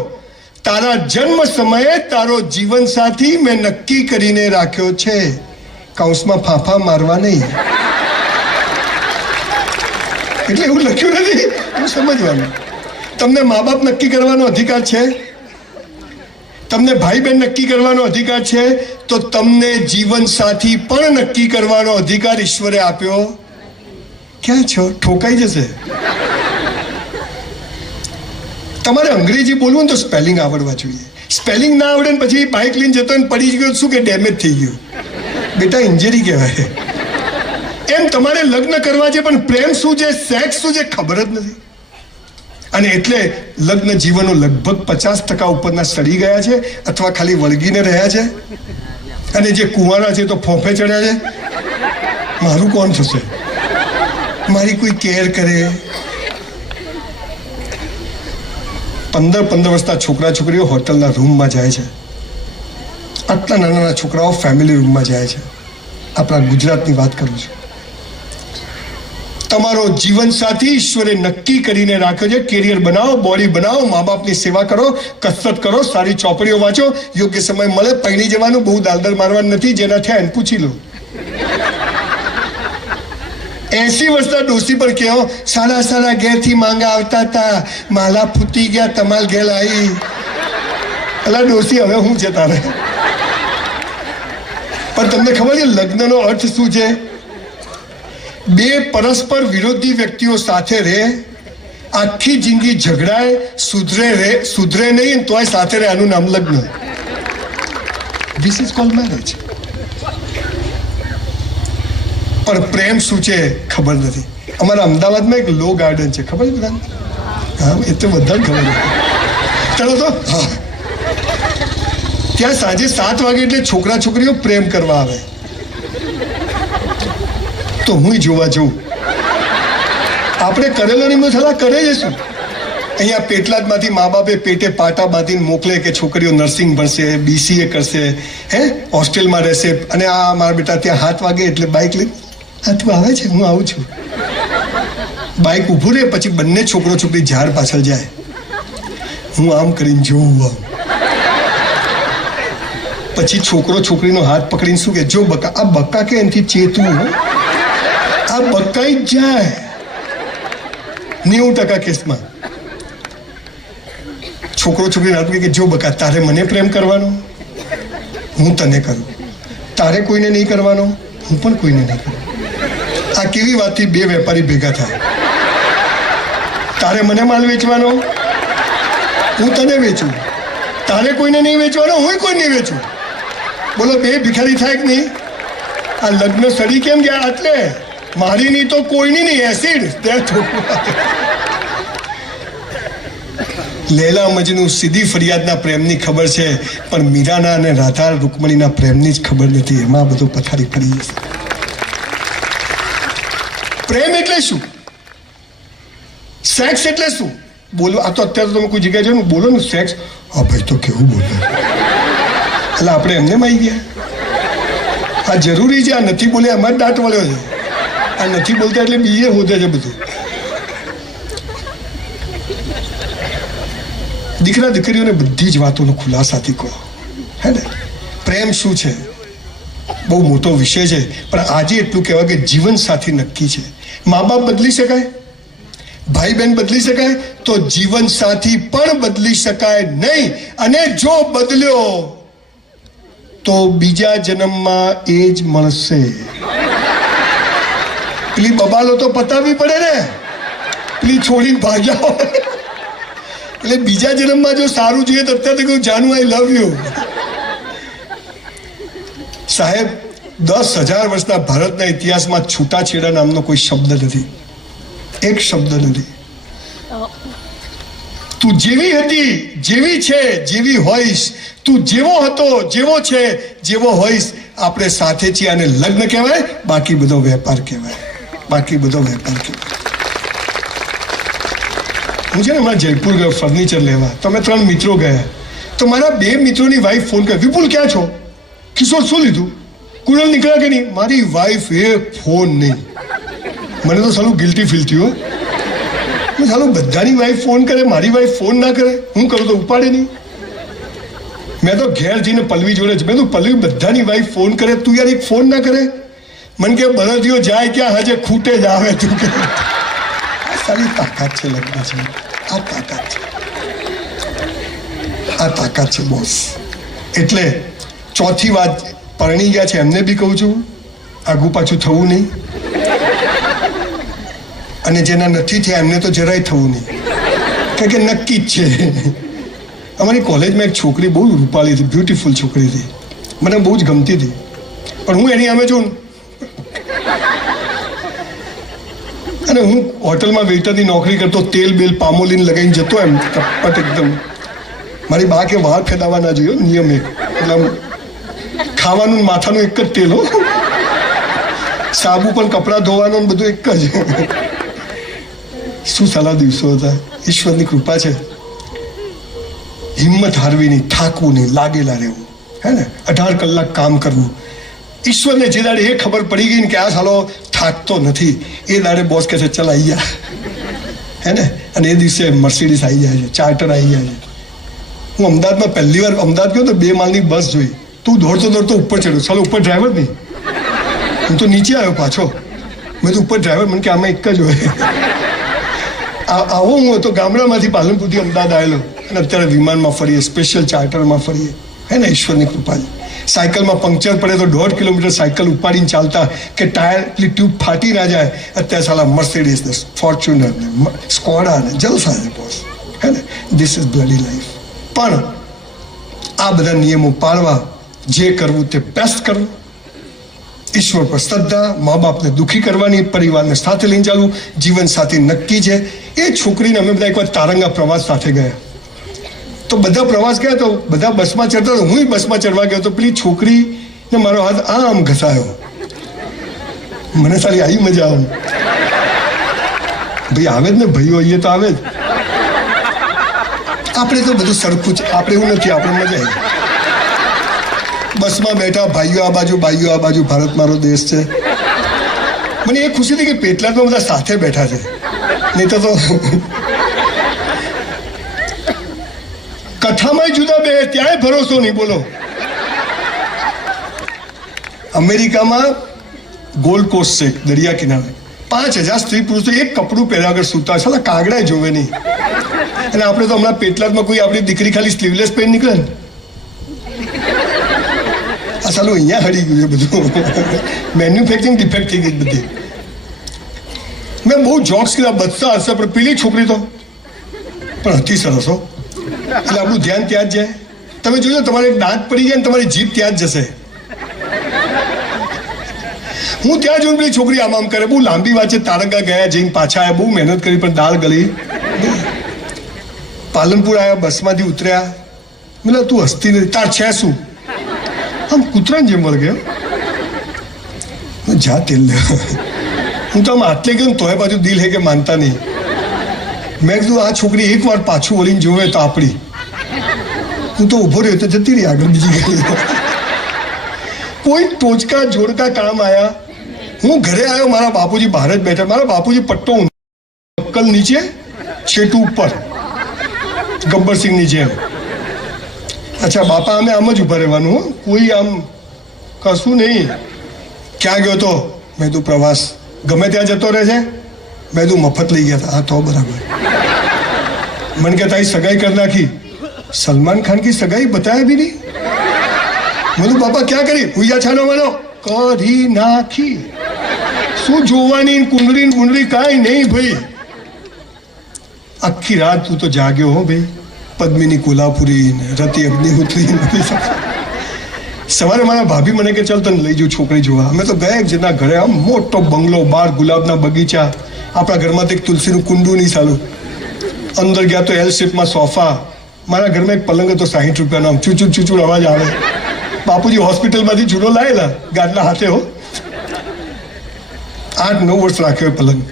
તારા જન્મ સમયે તારો જીવન સાથી મેં નક્કી કરીને રાખ્યો છે. કૌંસમાં ફાંફા મારવા નહીં. એટલે એવું લખ્યું નથી, એવું સમજવાનું. તમને મા બાપ નક્કી કરવાનો અધિકાર છે, તમને ભાઈ બહેન નક્કી કરવાનો અધિકાર છે, તો તમને જીવન સાથી પણ નક્કી કરવાનો અધિકાર ઈશ્વરે આપ્યો. ક્યાં છો? ઠોકાઈ જશે. તમારે અંગ્રેજી બોલવું ને તો સ્પેલિંગ આવડવા જોઈએ. સ્પેલિંગ ના આવડે ને પછી બાઇક લઈને જતો ને પડી ગયો, શું કે ડેમેજ થઈ ગયું? બેટા ઇન્જરી કહેવાય. એમ તમારે લગ્ન કરવા છે, પણ પ્રેમ શું છે, સેક્સ શું છે, ખબર જ નથી. અને એટલે લગ્ન જીવનો લગભગ 50% ઉપરના સડી ગયા છે અથવા ખાલી વળગીને રહ્યા છે. અને જે કુંવારા છે તો ફોફે ચડ્યા છે. મારું કોણ થશે? મારી કોઈ કેર કરે? 15 વર્ષના છોકરા છોકરીઓ હોટલના રૂમમાં જાય છે. આટલા નાના છોકરાઓ ફેમિલી રૂમમાં જાય છે. આપણા ગુજરાતની વાત કરું છું. તમારો જીવન સાથી ઈશ્વરે નક્કી કરીને રાખ્યો છે. કેરિયર બનાવો, બોડી બનાવો, મા બાપની સેવા કરો, કસરત કરો, સારી ચોપડીઓ વાંચો, યોગ્ય સમય મળે પૈણી જવાનું, બહુ દાલદર મારવાનું નથી. જેના થયા એને પૂછી લો. 80 વર્ષના ડોસી પર કહો, સાડા ઘેરથી માંગા આવતા હતા, માલા ફૂટી ગયા, તમાલ ઘેર આવી. અલા ડોસી, હવે શું છે તારે? પણ તમને ખબર છે લગ્નનો અર્થ શું છે? બે પરસ્પર વિરોધી વ્યક્તિઓ સાથે રહે, આખી જિંદગી ઝઘડાય, સુધરે નહીં, તોય સાથે રહે, આનું નામ લગ્ન. This is called marriage. પણ પ્રેમ શું છે ખબર નથી. અમારા અમદાવાદમાં એક લો ગાર્ડન છે, ખબર છે બધાને? હા, એ તો બધાને ખબર છે. ચલો તો હા, ત્યાં સાંજે 7 વાગે એટલે છોકરા છોકરીઓ પ્રેમ કરવા આવે. તો હું જોવા જઉં. આપણે કરેલો નહીં મસાલા કરે છે શું? અહીંયા પેટલાદમાંથી મા બાપે પેટે પાટા બાંધીને મોકલે કે છોકરીઓ નર્સિંગ ભણશે, BCA કરશે, હોસ્ટેલમાં રહેશે, અને આ મારા બેટા ત્યાં 7 વાગે એટલે બાઇક લઈ તું આવે છે, હું આવું છું. બાઇક ઊભું રહે, પછી બંને છોકરો છોકરી ઝાડ પાછળ જાય. હું આમ કરીને જોઉં આમ. પછી છોકરો છોકરીનો હાથ પકડીને શું કે, જો બકા, આ બકા કે એનાથી ચેતવું, આ બકાઈ જ જાય 90% કેસમાં. છોકરો છોકરીને હાથ કે જો બકા, તારે મને પ્રેમ કરવાનો, હું તને કરું. તારે કોઈને નહીં કરવાનો, હું પણ કોઈને નહીં કરું. આ કેવી વાતથી બે વેપારી ભેગા થાય? તારે મને માલ વેચવાનો, હું તને વેચું. તારે કોઈને નહીં વેચવાનો, હું કોઈ નહીં વેચું. બોલો, બે ભિખારી થાય કે નહીં? આ લગ્ન સડી કેમ ગયા? એટલે મારી નહીં તો કોઈની નહીં, એસિડ. લૈલા મજનુ સીધી ફરિયાદના પ્રેમની ખબર છે, પણ મીરાના અને રાધા રૂકમણીના પ્રેમની જ ખબર નથી. એમાં બધું પથારી ફરી જશે. પ્રેમ એટલે શું? સેક્સ એટલે શું? બોલો, આ તો અત્યારે તમે કોઈ જગ્યાએ જો બોલો ને સેક્સ, હા ભાઈ તો કેવું બોલે, એટલે આપણે એમને માં આવી ગયા. આ જરૂરી છે, આ નથી બોલે એમાં જ દાંત વળ્યો છે. આ નથી બોલતા એટલે બીજે હોદે છે બધું. દીકરા દીકરીઓને બધી જ વાતોનો ખુલાસાથી કહો, હે ને? પ્રેમ શું છે બહુ મોટો વિષય છે, પણ આજે એટલું કહેવાય કે જીવન સાથી નક્કી છે. મા બાપ બદલી શકાય, ભાઈ બહેન બદલી શકાય, તો જીવન સાથી પણ બદલી શકાય નહીં. અને જો બદલ્યો તો બીજા જન્મમાં એ જ મળશે. પેલી બબાલો તો પતાવવી પડે ને, પેલી છોડીને ભાગ્યા હોય. એટલે બીજા જન્મમાં જો સારું જોઈએ તો અત્યારે કહું, જાનુ આઈ લવ યુ. સાહેબ, 10,000 વર્ષના ભારતના ઇતિહાસમાં છૂટાછેડા નામનો કોઈ શબ્દ નથી, એક શબ્દ નથી. તું જેવી હતી, જેવી છે, જેવી હોઈશ, તું જેવો હતો, જેવો છે, જેવો હોઈશ, આપણે સાથે છીએ. અને લગ્ન કહેવાય, બાકી બધો વેપાર કહેવાય, બાકી બધો વેપાર કહેવાય. હું છે ને હમણાં જયપુર ગયો ફર્નિચર લેવા, તો અમે 3 મિત્રો ગયા. તો મારા 2 મિત્રોની વાઈફ ફોન કરે, વિપુલ ક્યાં છો? કિશોર શું લીધું? કુરલ નીકળ્યા કે નહીં? મારી વાઈફ એક ફોન નહીં. મને તો સાલું ગિલ્ટી ફીલ થયું. સાલું બધાની વાઈફ ફોન કરે, મારી વાઈફ ફોન ના કરે. હું કરું તો ઉપાડે નહીં. મેં તો ઘેર જઈને પલ્લવી જોડે જ, મેં તો પલ્લવી બધાની વાઈફ ફોન કરે, તું યાર એક ફોન ના કરે? મને કે બળદિયો જાય ક્યાં, હજે ખૂટે જ આવે. તું કે સારી તાકાત છે લગ્ન છે, આ તાકાત છે, આ તાકાત છે બોસ. એટલે ચોથી વાત, પરણી ગયા છે એમને બી કહું છું, આગું પાછું થવું નહીં. અને જેના નથી થયા એમને તો જરાય થવું નહીં, કારણ કે નક્કી જ છે. અમારી કોલેજમાં એક છોકરી બહુ રૂપાળી હતી, બ્યુટીફુલ છોકરી હતી, મને બહુ જ ગમતી હતી. પણ હું એની સામે જોઉં, અને હું હોટલમાં વેઇટરની નોકરી કરતો, તેલ બેલ પામોલીન લગાવીને જતો, એમ કપટ એકદમ. મારી બા કે વાળ ખેદાવા ના જોઈએ, નિયમ એક. એટલે ખાવાનું માથાનું એક જ તેલ હો, સાબુ પણ કપડાં ધોવાનું બધું એક જ. શું સાલા દિવસો હતા. ઈશ્વરની કૃપા છે. હિંમત હારવી નહીં, થાકવું નહીં, લાગેલા રહેવું, હે ને? 18 કલાક કામ કરવું. ઈશ્વરને જે દાડે એ ખબર પડી ગઈ ને કે આ સાલો થાકતો નથી, એ દાડે બોસ કહે છે ચલ આવી જા, હે ને? અને એ દિવસે મર્સિડીઝ આવી જાય છે, ચાર્ટર આવી જાય છે. હું અમદાવાદમાં પહેલી વાર અમદાવાદ ગયો તો 2 માળની બસ જોઈ. તું દોડતો દોડતો ઉપર ચડ્યો, ચાલો ઉપર ડ્રાઈવર નહીં. હું તો નીચે આવ્યો પાછો. મેં તો ઉપર ડ્રાઈવર, મને કે આમાં એક જ હોય. આવો હું હતો ગામડામાંથી પાલનપુરથી અમદાવાદ આવેલો, અને અત્યારે વિમાનમાં ફરીએ, સ્પેશિયલ ચાર્ટરમાં ફરીએ, હે ને? ઈશ્વરની કૃપા. સાયકલમાં પંક્ચર પડે તો 1.5 કિલોમીટર સાયકલ ઉપાડીને ચાલતા કે ટાયર પેલી ટ્યુબ ફાટી ના જાય. અત્યારે સાલા મર્સિડીઝ ને, ફોર્ચ્યુનર ને, સ્કોડા ને, જલસા છે બોસ, હે ને? This is bloody life. પણ આ બધા નિયમો પાળવા, જે કરવું તે બેસ્ટ કરવું, ઈશ્વર પર શ્રદ્ધા, મા બાપને દુઃખી કરવાની, પરિવારને સાથે લઈને ચાલવું, જીવન સાથી નક્કી છે. એ છોકરીને અમે બધા એકવાર તારંગા પ્રવાસ સાથે ગયા. તો બધા પ્રવાસ ગયા તો બધા બસમાં ચડતા, હું બસમાં ચડવા ગયો તો પેલી છોકરીને મારો હાથ આમ ઘસાયો. મને સારી આવી મજા આવે. ભાઈ આવે જ ને, ભાઈઓ અહીંયા તો આવે જ. આપણે તો બધું સરખું છે, આપણે એવું નથી, આપણે મજા આવી. બસમાં બેઠા, ભાઈઓ આ બાજુ, ભાઈઓ આ બાજુ, ભારત મારો દેશ છે. મને એ ખુશી થઈ કે પેટલાદમાં બધા સાથે બેઠા છે, નહીં તો કથામાં જુદા બે, ત્યાંય ભરોસો નહીં. બોલો, અમેરિકામાં ગોલ્ડ કોસ્ટ છે, દરિયા કિનારે 5,000 સ્ત્રી પુરુષો એક કપડું પહેર્યા વગર સૂતા છે. કાગડા જોવે નહીં. અને આપણે તો હમણાં પેટલાદમાં કોઈ આપણી દીકરી ખાલી સ્લીવલેસ પહેરી નીકળે ને, આ સાલું અહીંયા હળી ગયું છે બધું. મેન્યુફેક્ચરિંગ ડિફેક્ટ થઈ ગઈ બધી. મેં બહુ જોક્સ કર્યા, બધા હશે, પણ પેલી છોકરી તો પણ હતી સરસ હો. એટલે આપણું ધ્યાન ત્યાં જ જાય. તમે જોજો, તમારે એક દાંત પડી જાય ને તમારી જીભ ત્યાં જ જશે. હું ત્યાં જોઈને પેલી છોકરી આમ કરે. બહુ લાંબી વાત છે. તારંગા ગયા, જઈને પાછા આવ્યા, બહુ મહેનત કરી, પણ દાળ ગળી. પાલનપુર આવ્યા, બસમાંથી ઉતર્યા. મેં તું હસતી નથી, તાર છે શું? આમ કૂતરાને જેમ વળ ગયો. જા તેલ લે. હું તો આમ આટલે ગયો તોય બાજુ દિલ હે કે માનતા નહીં. મેં કીધું આ છોકરી એક વાર પાછું વળીને જોવે તો આપણી. હું તો ઊભો રહ્યો તો જતી રહી આગળ બીજી ગઈ. કોઈ ટોચકા જોડકા કામ આયા. હું ઘરે આવ્યો, મારા બાપુજી બહાર જ બેઠા. મારા બાપુજી પટ્ટો અક્કલ નીચે, છેટું ઉપર, ગબ્બરસિંહની જેમ. અચ્છા બાપા, અમે આમ જ ઉભા રહેવાનું, કોઈ આમ કશું નહીં. ક્યાં ગયો તો? મેં તું પ્રવાસ. ગમે ત્યાં જતો રહે છે? મેં તું મફત લઈ ગયા હતા. હા તો બરાબર. મને કે તારી સગાઈ કરી નાખી. સલમાન ખાન કી સગાઈ બતાયા બી નહીં. મેં બાપા ક્યાં કરી? હુયા છાનો માનો કરી નાખી. શું જોવાની કુંડળી કાંઈ નહીં ભાઈ. આખી રાત તું તો જાગ્યો હો ભાઈ. પદ્મિની કોલ્હાપુરી ને રતિ અગ્નિહોત્રી. સવારે મારા ભાભી મને કે ચાલ તને લઈ જાઉં છોકરી જોવા. અમે તો ગયા જેના ઘરે, આમ મોટો બંગલો, બહાર ગુલાબના બગીચા, આપણા ઘરમાં તો એક તુલસીનું કુંડું નહીં સાલું. અંદર ગયા તો એલ શેપમાં સોફા. મારા ઘરમાં એક પલંગ હતો 60 રૂપિયાનો, આમ ચૂચુડ અવાજ આવે. બાપુજી હોસ્પિટલમાંથી ચૂલો લાવેલા ગાદલા હાથે હો. 8-9 વર્ષ રાખ્યો પલંગ.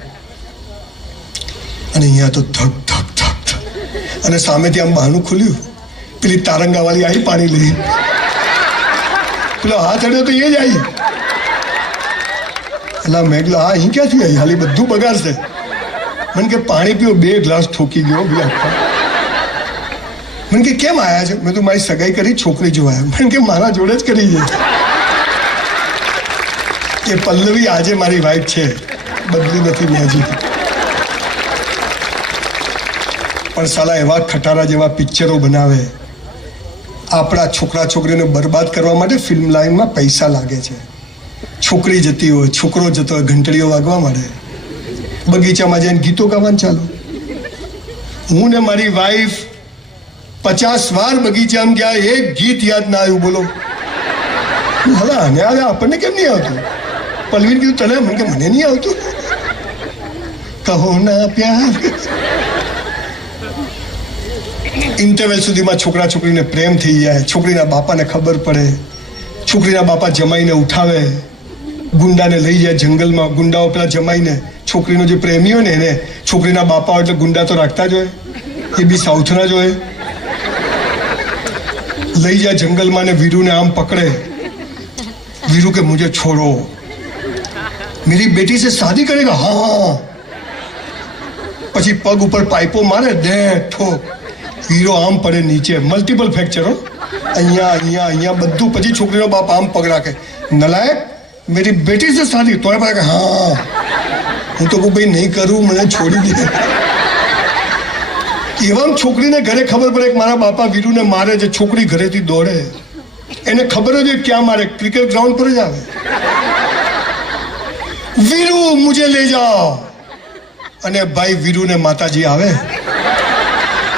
અને અહીંયા તો ધક ધક ધક. અને સામેથી આમ બહાનું ખુલ્યું, પેલી તારંગાવાળી આવી પાણી લઈ. પેલો હાથ અડ્યો તો એ જ આવી. એટલે મેં કીધું હા અહીં ક્યાંથી આવી? હાલી બધું બગાડશે. મને કે પાણી પીવો. 2 ગ્લાસ ઠોકી ગયો બે આખા. મને કે કેમ આયા છે? મેં તો મારી સગાઈ કરી, છોકરી જોવાયા. મને કે મારા જોડે જ કરી છે. એ પલ્લવી આજે મારી વાઈફ છે, બદલી નથી મેં હજી. પણ સાલા એવા ખટારા જેવા પિક્ચરો બનાવે. આપણા છોકરા છોકરીને બરબાદ કરવા માટે ફિલ્મ લાઈનમાં પૈસા લાગે છે. છોકરી જતી હોય, છોકરો જતો હોય, ઘંટડીઓ વાગવા માંડે. બગીચામાં જઈને ગીતો ગાવાનું ચાલુ. હું ને મારી વાઈફ 50 વાર બગીચામાં ગયા, એક ગીત યાદ ના આવ્યું. બોલો હવે આને આપણને કેમ નહીં આવતું? પલવીન કીધું તને? મને કે મને નહીં આવતું. કહો ના પ્યાર. ઇન્ટરવેલ સુધીમાં છોકરા છોકરીને પ્રેમ થઈ જાય. છોકરીના બાપાને ખબર પડે. છોકરીના બાપા જમાઈને ઉઠાવે, ગુંડાને લઈ જાય જંગલમાં. ગુંડાઓ પેલા જમાઈને, છોકરીનો જે પ્રેમી હોય ને એને, છોકરીના બાપા હોય એટલે ગુંડા તો રાખતા જ હોય. એ બી સાઉથના જ હોય. લઈ જાય જંગલમાં ને વીરુને આમ પકડે. વીરુ કે મુझे छोड़ो, मेरी बेटी से शादी करेगा? हाँ. પછી પગ ઉપર પાઇપો મારે, દે ઠોક. હીરો આમ પડે નીચે. મલ્ટિપલ ફ્રેક્ચરો, અહીંયા અહીંયા અહીંયા બધું. પછી છોકરીનો બાપ આમ પગ રાખે, નલાયક મેરી બેટી સે શાદી. તોય પડે કે હા. હું તો કહું ભાઈ નહીં કરું, મને છોડી દે. એવા છોકરીને ઘરે ખબર પડે કે મારા બાપા વીરુને મારે છે. છોકરી ઘરેથી દોડે. એને ખબર જ હોય ક્યાં મારે, ક્રિકેટ ગ્રાઉન્ડ પર જ આવે. વીરુ મુझे ले जाओ. અને ભાઈ વીરુને માતાજી આવે.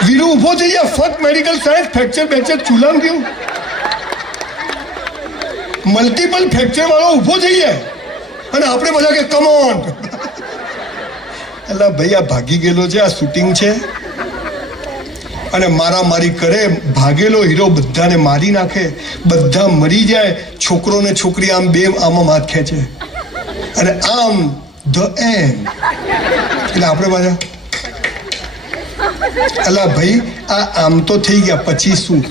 વીરુ ઉભો થઈ જાય, ફટ મેડિકલ સાયન્સ, ફ્રેક્ચર ચૂલામ ગયું. મલ્ટિપલ ફ્રેક્ચર વાળો ઊભો થઈ જાય અને આપણે બધા કે કમ ઓન. એટલે ભાઈ આ ભાગી ગયેલો છે, આ શૂટિંગ છે અને મારી કરે. ભાગેલો હીરો બધાને મારી નાખે, બધા મરી જાય. છોકરો ને છોકરી આમ બે આમાં હાથ ખેંચે અને આમ ધ એન્ડ. એટલે આપણે બધા અલા ભાઈ આ આમ તો થઈ ગયા, પછી શું?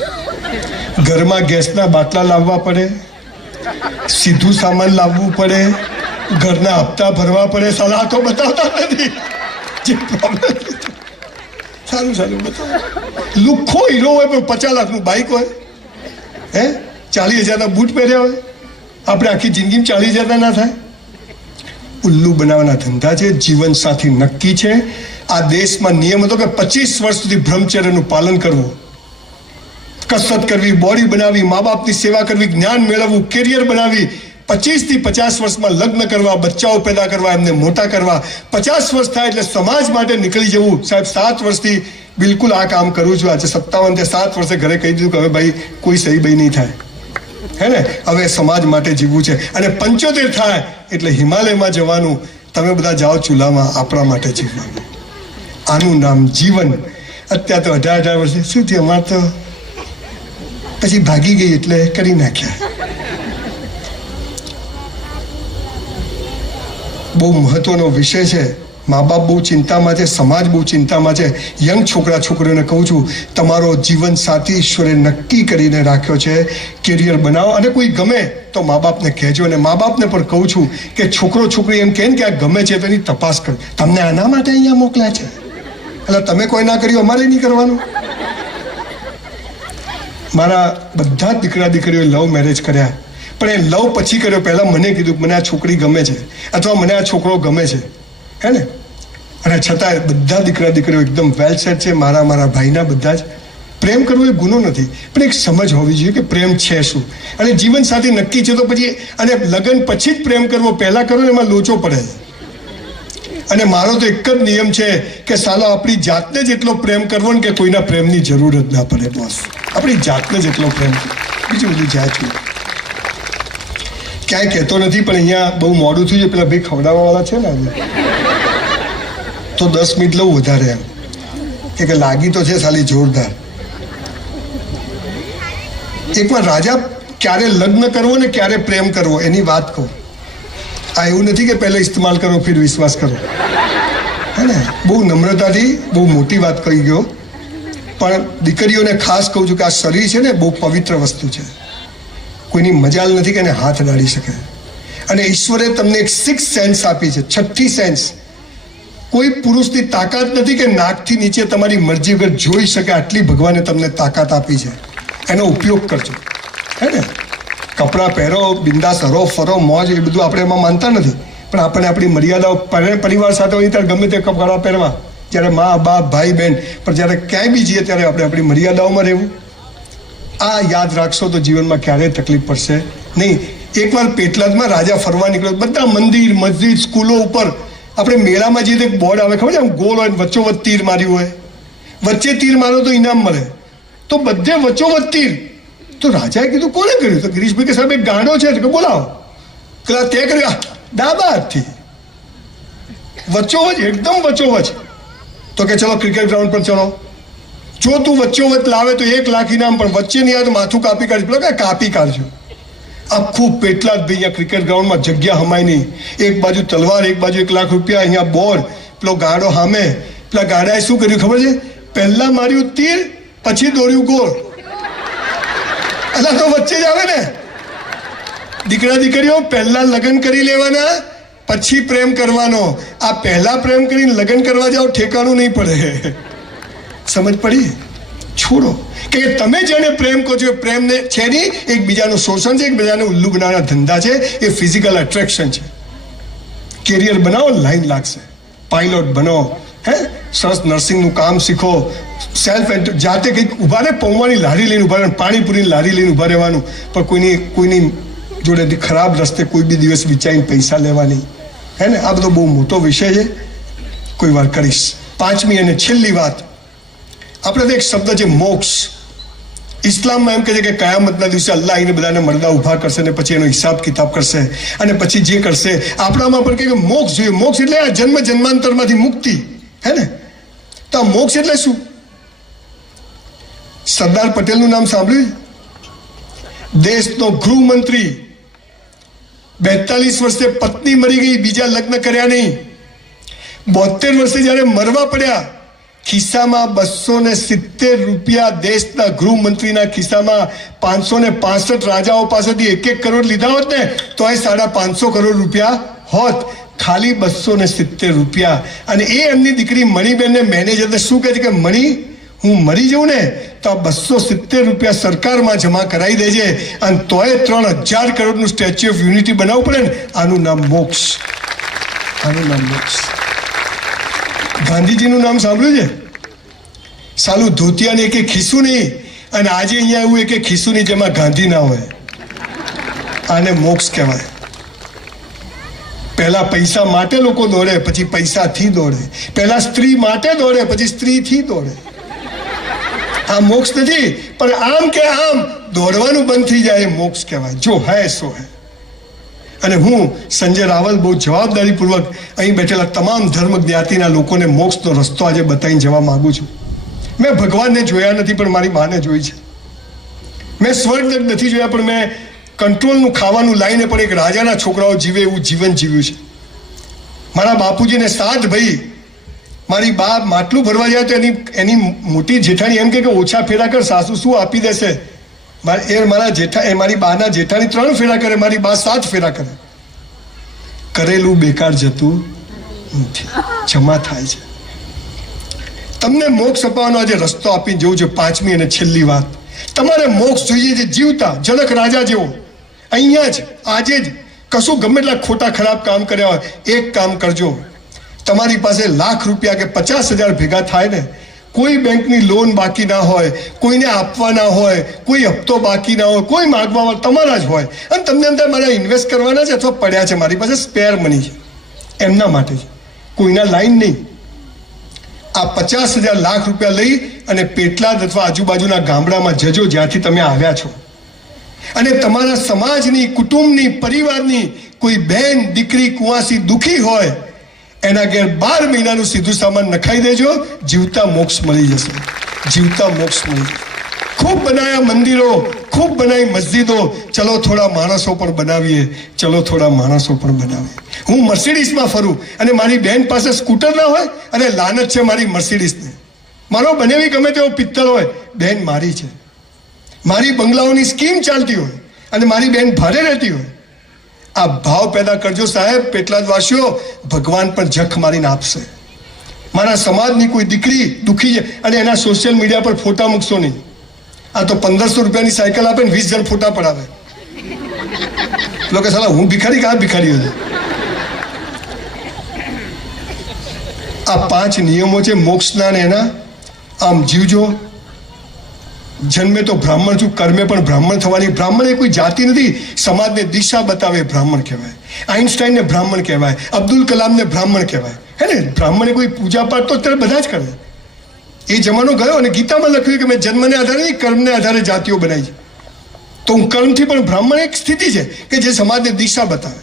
ઘરમાં ગેસના બાટલા લાવવા પડે, સીધું સામાન લાવવું પડે, ઘરના હપ્તા ભરવા પડે. સલાહ તો બતાવતા નથી. જે પ્રોબ્લેમ સારું બતાવો. લુખ્ખો હીરો હોય પણ 50 લાખનું બાઇક હોય, 40,000ના બૂટ પહેર્યા હોય, આપણે આખી જિંદગી 40,000 ના થાય. ઉલ્લુ બનાવવાના ધંધા છે. જીવન સાથી નક્કી છે. આ દેશમાં નિયમ હતો કે 25 વર્ષ સુધી બ્રહ્મચર્યનું પાલન કરવું, કસરત કરવી, બોડી બનાવી, મા બાપની સેવા કરવી, જ્ઞાન મેળવવું, કેરિયર બનાવી, 25 થી 50 વર્ષમાં લગ્ન કરવા, બચ્ચાઓ પેદા કરવા, એમને મોટા કરવા. 50 વર્ષ થાય એટલે સમાજ માટે નીકળી જવું. સાહેબ 7 વર્ષથી બિલકુલ આ કામ કરું છું. આજે 57 થી 7 વર્ષે ઘરે કહી દીધું કે હવે ભાઈ કોઈ સહી ભાઈ નહીં થાય, હે ને? હવે સમાજ માટે જીવવું છે. અને 75 થાય એટલે હિમાલયમાં જવાનું. તમે બધા જાઓ ચૂલામાં, આપણા માટે જીવવાનું. આનું નામ જીવન. અત્યારે તો 18 વર્ષે શું થયું? અમારે તો પછી ભાગી ગઈ એટલે કરી નાખ્યા. બહુ મહત્વનો વિષય છે. મા બાપ બહુ ચિંતામાં છે, સમાજ બહુ ચિંતામાં છે. યંગ છોકરા છોકરીઓને કહું છું, તમારો જીવન સાથી ઈશ્વરે નક્કી કરીને રાખ્યો છે. કેરિયર બનાવો અને કોઈ ગમે તો મા બાપને કહેજો. અને મા બાપને પણ કહું છું કે છોકરો છોકરી એમ કહે ને કે આ ગમે છે તો એની તપાસ કરો. તમને આના માટે અહીંયા મોકલ્યા છે, એટલે તમે કોઈ ના કર્યું અમારે નહીં કરવાનું. મારા બધા જ દીકરા દીકરીઓએ લવ મેરેજ કર્યા, પણ એ લવ પછી કર્યો. પહેલાં મને કીધું મને આ છોકરી ગમે છે અથવા મને આ છોકરો ગમે છે, હે ને? અને છતાં બધા દીકરા દીકરીઓ એકદમ વેલ સેટ છે. મારા ભાઈના બધા જ. પ્રેમ કરવો એ ગુનો નથી, પણ એક સમજ હોવી જોઈએ કે પ્રેમ છે શું. અને જીવન સાથે નક્કી છે તો પછી, અને લગ્ન પછી જ પ્રેમ કરવો, પહેલાં કરો ને એમાં લોચો પડે. અને મારો તો એક જ નિયમ છે કે સાલો આપણી જાતને જ એટલો પ્રેમ કરવો ને કે કોઈના પ્રેમની જરૂર જ ના પડે. બોસ આપણી જાતને જ એટલો પ્રેમ, બીજું બધું જાય છે. ક્યાંય કહેતો નથી પણ અહીંયા બહુ મોડું થયું છે. પેલા ભાઈ ખવડાવવાવાળા છે ને આજે, તો 10 મિનિટ લઉં વધારે. એમ કે લાગી તો છે સાલી જોરદાર. એકવાર રાજા ક્યારે લગ્ન કરવો ને ક્યારે પ્રેમ કરવો એની વાત કહું. આ એવું નથી કે પહેલા ઇસ્તેમાલ કરો ફિર વિશ્વાસ કરો, હે ને? બહુ નમ્રતાથી બહુ મોટી વાત કહી ગયો. પણ દીકરીઓને ખાસ કહું છું કે આ શરીર છે ને બહુ પવિત્ર વસ્તુ છે. કોઈની મજાલ નથી કે એને હાથ અડાડી શકે. અને ઈશ્વરે તમને એક 6th સેન્સ આપી છે, 6ઠ્ઠી સેન્સ. કોઈ પુરુષની તાકાત નથી કે નાકથી નીચે તમારી મરજી વગર જોઈ શકે. આટલી ભગવાને તમને તાકાત આપી છે, એનો ઉપયોગ કરજો, હે ને? કપડાં પહેરો, બિંદાસ હરો ફરો, મોજ, એ બધું આપણે એમાં માનતા નથી. પણ આપણે આપણી મર્યાદાઓ, પરિવાર સાથે હોય ત્યારે ગમે તે કપડાં પહેરવા, જ્યારે મા બાપ ભાઈ બહેન, પણ જ્યારે ક્યાંય બી જઈએ ત્યારે આપણે આપણી મર્યાદાઓમાં રહેવું. આ યાદ રાખશો તો જીવનમાં ક્યારેય તકલીફ પડશે નહીં. એકવાર પેટલાદમાં રાજા ફરવા નીકળ્યો, બધા મંદિર, મસ્જિદ, સ્કૂલો ઉપર. આપણે મેળામાં જઈએ તો એક બોર્ડ આવે, ખબર છે? આમ ગોળ હોય, વચ્ચોવચ્ચ તીર માર્યું હોય. વચ્ચે તીર મારો તો ઇનામ મળે. તો બધે વચ્ચોવચ્ચ તીર. તો રાજાએ કીધું કોને કર્યું? તો ગિરીશભાઈ કે સાહેબ એક ગાંડો છે કે બોલાવો. કલા તે કર્યું ડાબા હાથથી વચ્ચોવચ્ચ, એકદમ વચ્ચોવચ્ચ. તો કે ચલો ક્રિકેટ ગ્રાઉન્ડ પર ચલો. જો તું વચ્ચોવચ્ચ લાવે તો 1 લાખ ઇનામ, પણ વચ્ચે નહીં આવે તો માથું કાપી કાઢજો. પેલો કે કાપી કાઢજો. આખું પેટલાદ ભાઈ અહીંયા ક્રિકેટ ગ્રાઉન્ડમાં જગ્યા હમાય નહીં. એક બાજુ તલવાર, એક બાજુ 1 લાખ રૂપિયા, અહીંયા બોર્ડ. પેલો ગાડો સામે. પેલા ગાડાએ શું કર્યું ખબર છે? પહેલા માર્યું તીર, પછી દોર્યું ગોળ. એટલે તો વચ્ચે જ આવે ને. દીકરા દીકરીઓ પહેલા લગ્ન કરી લેવાના, પછી પ્રેમ કરવાનો. આ પહેલા પ્રેમ કરીને લગ્ન કરવા જાઓ, ઠેકાણું નહીં પડે. સમજ પડી? છોડો કે તમે જેને પ્રેમ કહો છો પ્રેમને છે નહીં, એકબીજાનું શોષણ છે, એકબીજાને ઉલ્લુ બનાવવાના ધંધા છે. એ ફિઝિકલ એટ્રેક્શન છે. કેરિયર બનાવો, લાઈન લાગશે. પાયલોટ બનો, હે? સરસ નર્સિંગનું કામ શીખો. સેલ્ફ જાતે કંઈક ઉભા રહે, પૌવાની લારી લઈને ઉભા રહે, પાણીપુરીની લારી લઈને ઉભા રહેવાનું. પણ કોઈની જોડે ખરાબ રસ્તે કોઈ બી દિવસ વિચારીને પૈસા લેવા નહીં, હે ને? આ બધો બહુ મોટો વિષય છે, કોઈ વાર કરીશ. 5મી અને છેલ્લી વાત, આપણે તો એક શબ્દ છે મોક્ષ. ઇસ્લામમાં એમ કહે છે કે કયામતના દિવસે અલ્લાહ આવીને બધાને મરદા ઊભા કરશે અને પછી એનો હિસાબ કિતાબ કરશે અને પછી જે કરશે. આપણામાં પણ કે મોક્ષ જોઈએ. મોક્ષ એટલે આ જન્મ જન્માંતરમાંથી મુક્તિ, હે ને? તો આ મોક્ષ એટલે શું? સરદાર પટેલનું નામ સાંભળ્યું? દેશનો ગૃહમંત્રી, 42 વર્ષે પત્ની મરી ગઈ, બીજા લગ્ન કર્યા નહીં. 72 વર્ષે જયારે મરવા પડ્યા, ખિસ્સામાં 270 રૂપિયા, દેશના ગૃહમંત્રીના ખિસ્સામાં 565 રાજાઓ પાસેથી 1-1 કરોડ લીધા હોત ને તો એ 550 કરોડ રૂપિયા હોત. ખાલી 270 રૂપિયા. અને એ એમની દીકરી મણિબેનને મેનેજરને શું કહે છે કે મણી, હું મરી જાઉં ને તો આ 270 રૂપિયા સરકારમાં જમા કરાવી દેજે, અને તોય 3000 કરોડનું સ્ટેચ્યુ ઓફ યુનિટી બનાવવું પડે ને. આનું નામ મોક્ષ. આનું નામ મોક્ષ. ગાંધીજીનું નામ સાંભળ્યું છે? સાલું ધોતિયાને એક ખિસ્સું નહીં, અને આજે અહીંયા એવું એક ખિસ્સું નહીં જેમાં ગાંધી ના હોય. આને મોક્ષ કહેવાય. પહેલા પૈસા માટે લોકો દોડે, પછી પૈસાથી દોડે. પહેલા સ્ત્રી માટે દોડે, પછી સ્ત્રીથી દોડે. આ મોક્ષ નથી, પણ આમ કે આમ દોડવાનું બંધ થઈ જાય એ મોક્ષ કહેવાય. જો હૈ સો હૈ. અને હું સંજય રાવલ બહુ જવાબદારીપૂર્વક અહીં બેઠેલા તમામ ધર્મ જ્ઞાતિના લોકોને મોક્ષનો રસ્તો આજે બતાવીને જવા માંગુ છું. મેં ભગવાનને જોયા નથી, પણ મારી બાને જોઈ છે. મેં સ્વર્ગ નથી જોયા, પણ મેં કંટ્રોલનું ખાવાનું લાવીને પણ એક રાજાના છોકરાઓ જીવે એવું જીવન જીવ્યું છે. મારા બાપુજીને 7 ભાઈ. મારી બા માટલું ભરવા જાય તો એની મોટી જેઠાણી એમ કે ઓછા ફેરા કર, સાસુ શું આપી દેશે. મારી બાના જેઠાણી 3 ફેરા કરે, મારી બા 7 ફેરા કરે. કરેલું બેકાર જતું નથી, જમા થાય છે. તમને મોક્ષ અપાવવાનો આજે રસ્તો આપીને જવું છે. 5મી અને છેલ્લી વાત, તમારે મોક્ષ જોઈએ છે જીવતા, જનક રાજા જેવો. અહીંયા જ આજે જ કશું ગમે એટલા ખોટા ખરાબ કામ કર્યા હોય, એક કામ કરજો. તમારી પાસે લાખ રૂપિયા કે 50,000 ભેગા થાય ને, કોઈ બેંકની લોન બાકી ના હોય, કોઈને આપવાના હોય, કોઈ હપ્તો બાકી ના હોય, કોઈ માગવા તમારા જ હોય, અને તમને અંદર મારા ઇન્વેસ્ટ કરવાના છે અથવા પડ્યા છે, મારી પાસે સ્પેર મની છે, એમના માટે છે, કોઈના લાઈન નહીં. આ 50,000 લાખ રૂપિયા લઈ અને પેટલાદ અથવા આજુબાજુના ગામડામાં જજો જ્યાંથી તમે આવ્યા છો, અને તમારા સમાજની, કુટુંબની, પરિવારની કોઈ બહેન, દીકરી, કુંવાસી દુઃખી હોય, એના ઘેર 12 મહિનાનું સીધું સામાન નખાઈ દેજો. જીવતા મોક્ષ મળી જશે. જીવતા મોક્ષ મળી જશે. ખૂબ બનાવ્યા મંદિરો, ખૂબ બનાવી મસ્જિદો, ચલો થોડા માણસો પણ બનાવીએ, ચલો થોડા માણસો પણ બનાવીએ. હું મર્સિડીઝમાં ફરું અને મારી બેન પાસે સ્કૂટર ના હોય, અને લાનત છે મારી મર્સિડીઝને. મારો બનેવી ગમે તેવો પિત્તળ હોય, બેન મારી છે. મારી બંગલાઓની સ્કીમ ચાલતી હોય અને મારી બેન ભારે રહેતી હોય. આ ભાવ પેદા કરજો સાહેબ. પેટલાદવાસીઓ, ભગવાન પણ જખ મારીને આપશે. મારા સમાજની કોઈ દીકરી દુઃખી છે અને એના સોશિયલ મીડિયા પર ફોટા મૂકશો નહીં. આ તો 1500 રૂપિયાની સાયકલ આપે ને 20 જણ ફોટા પડાવે. લોકો સાલા હું ભિખારી, કયા ભિખારી હતો? આ 5 નિયમો છે મોક્ષના ને એના. આમ જીવજો. જન્મે તો બ્રાહ્મણ છું, કર્મે પણ બ્રાહ્મણ થવાની. બ્રાહ્મણ એ કોઈ જાતિ નથી, સમાજને દિશા બતાવે બ્રાહ્મણ કહેવાય. આઈન્સ્ટાઈનને બ્રાહ્મણ કહેવાય, અબ્દુલ કલામને બ્રાહ્મણ કહેવાય, હે ને? બ્રાહ્મણે કોઈ પૂજા પાઠ તો અત્યારે બધા જ કરે. એ જમાનો ગયો અને ગીતામાં લખ્યું કે મેં જન્મને આધારે નહીં, કર્મને આધારે જાતિઓ બનાવી છે. તો હું કર્મથી પણ બ્રાહ્મણ એક સ્થિતિ છે કે જે સમાજને દિશા બતાવે.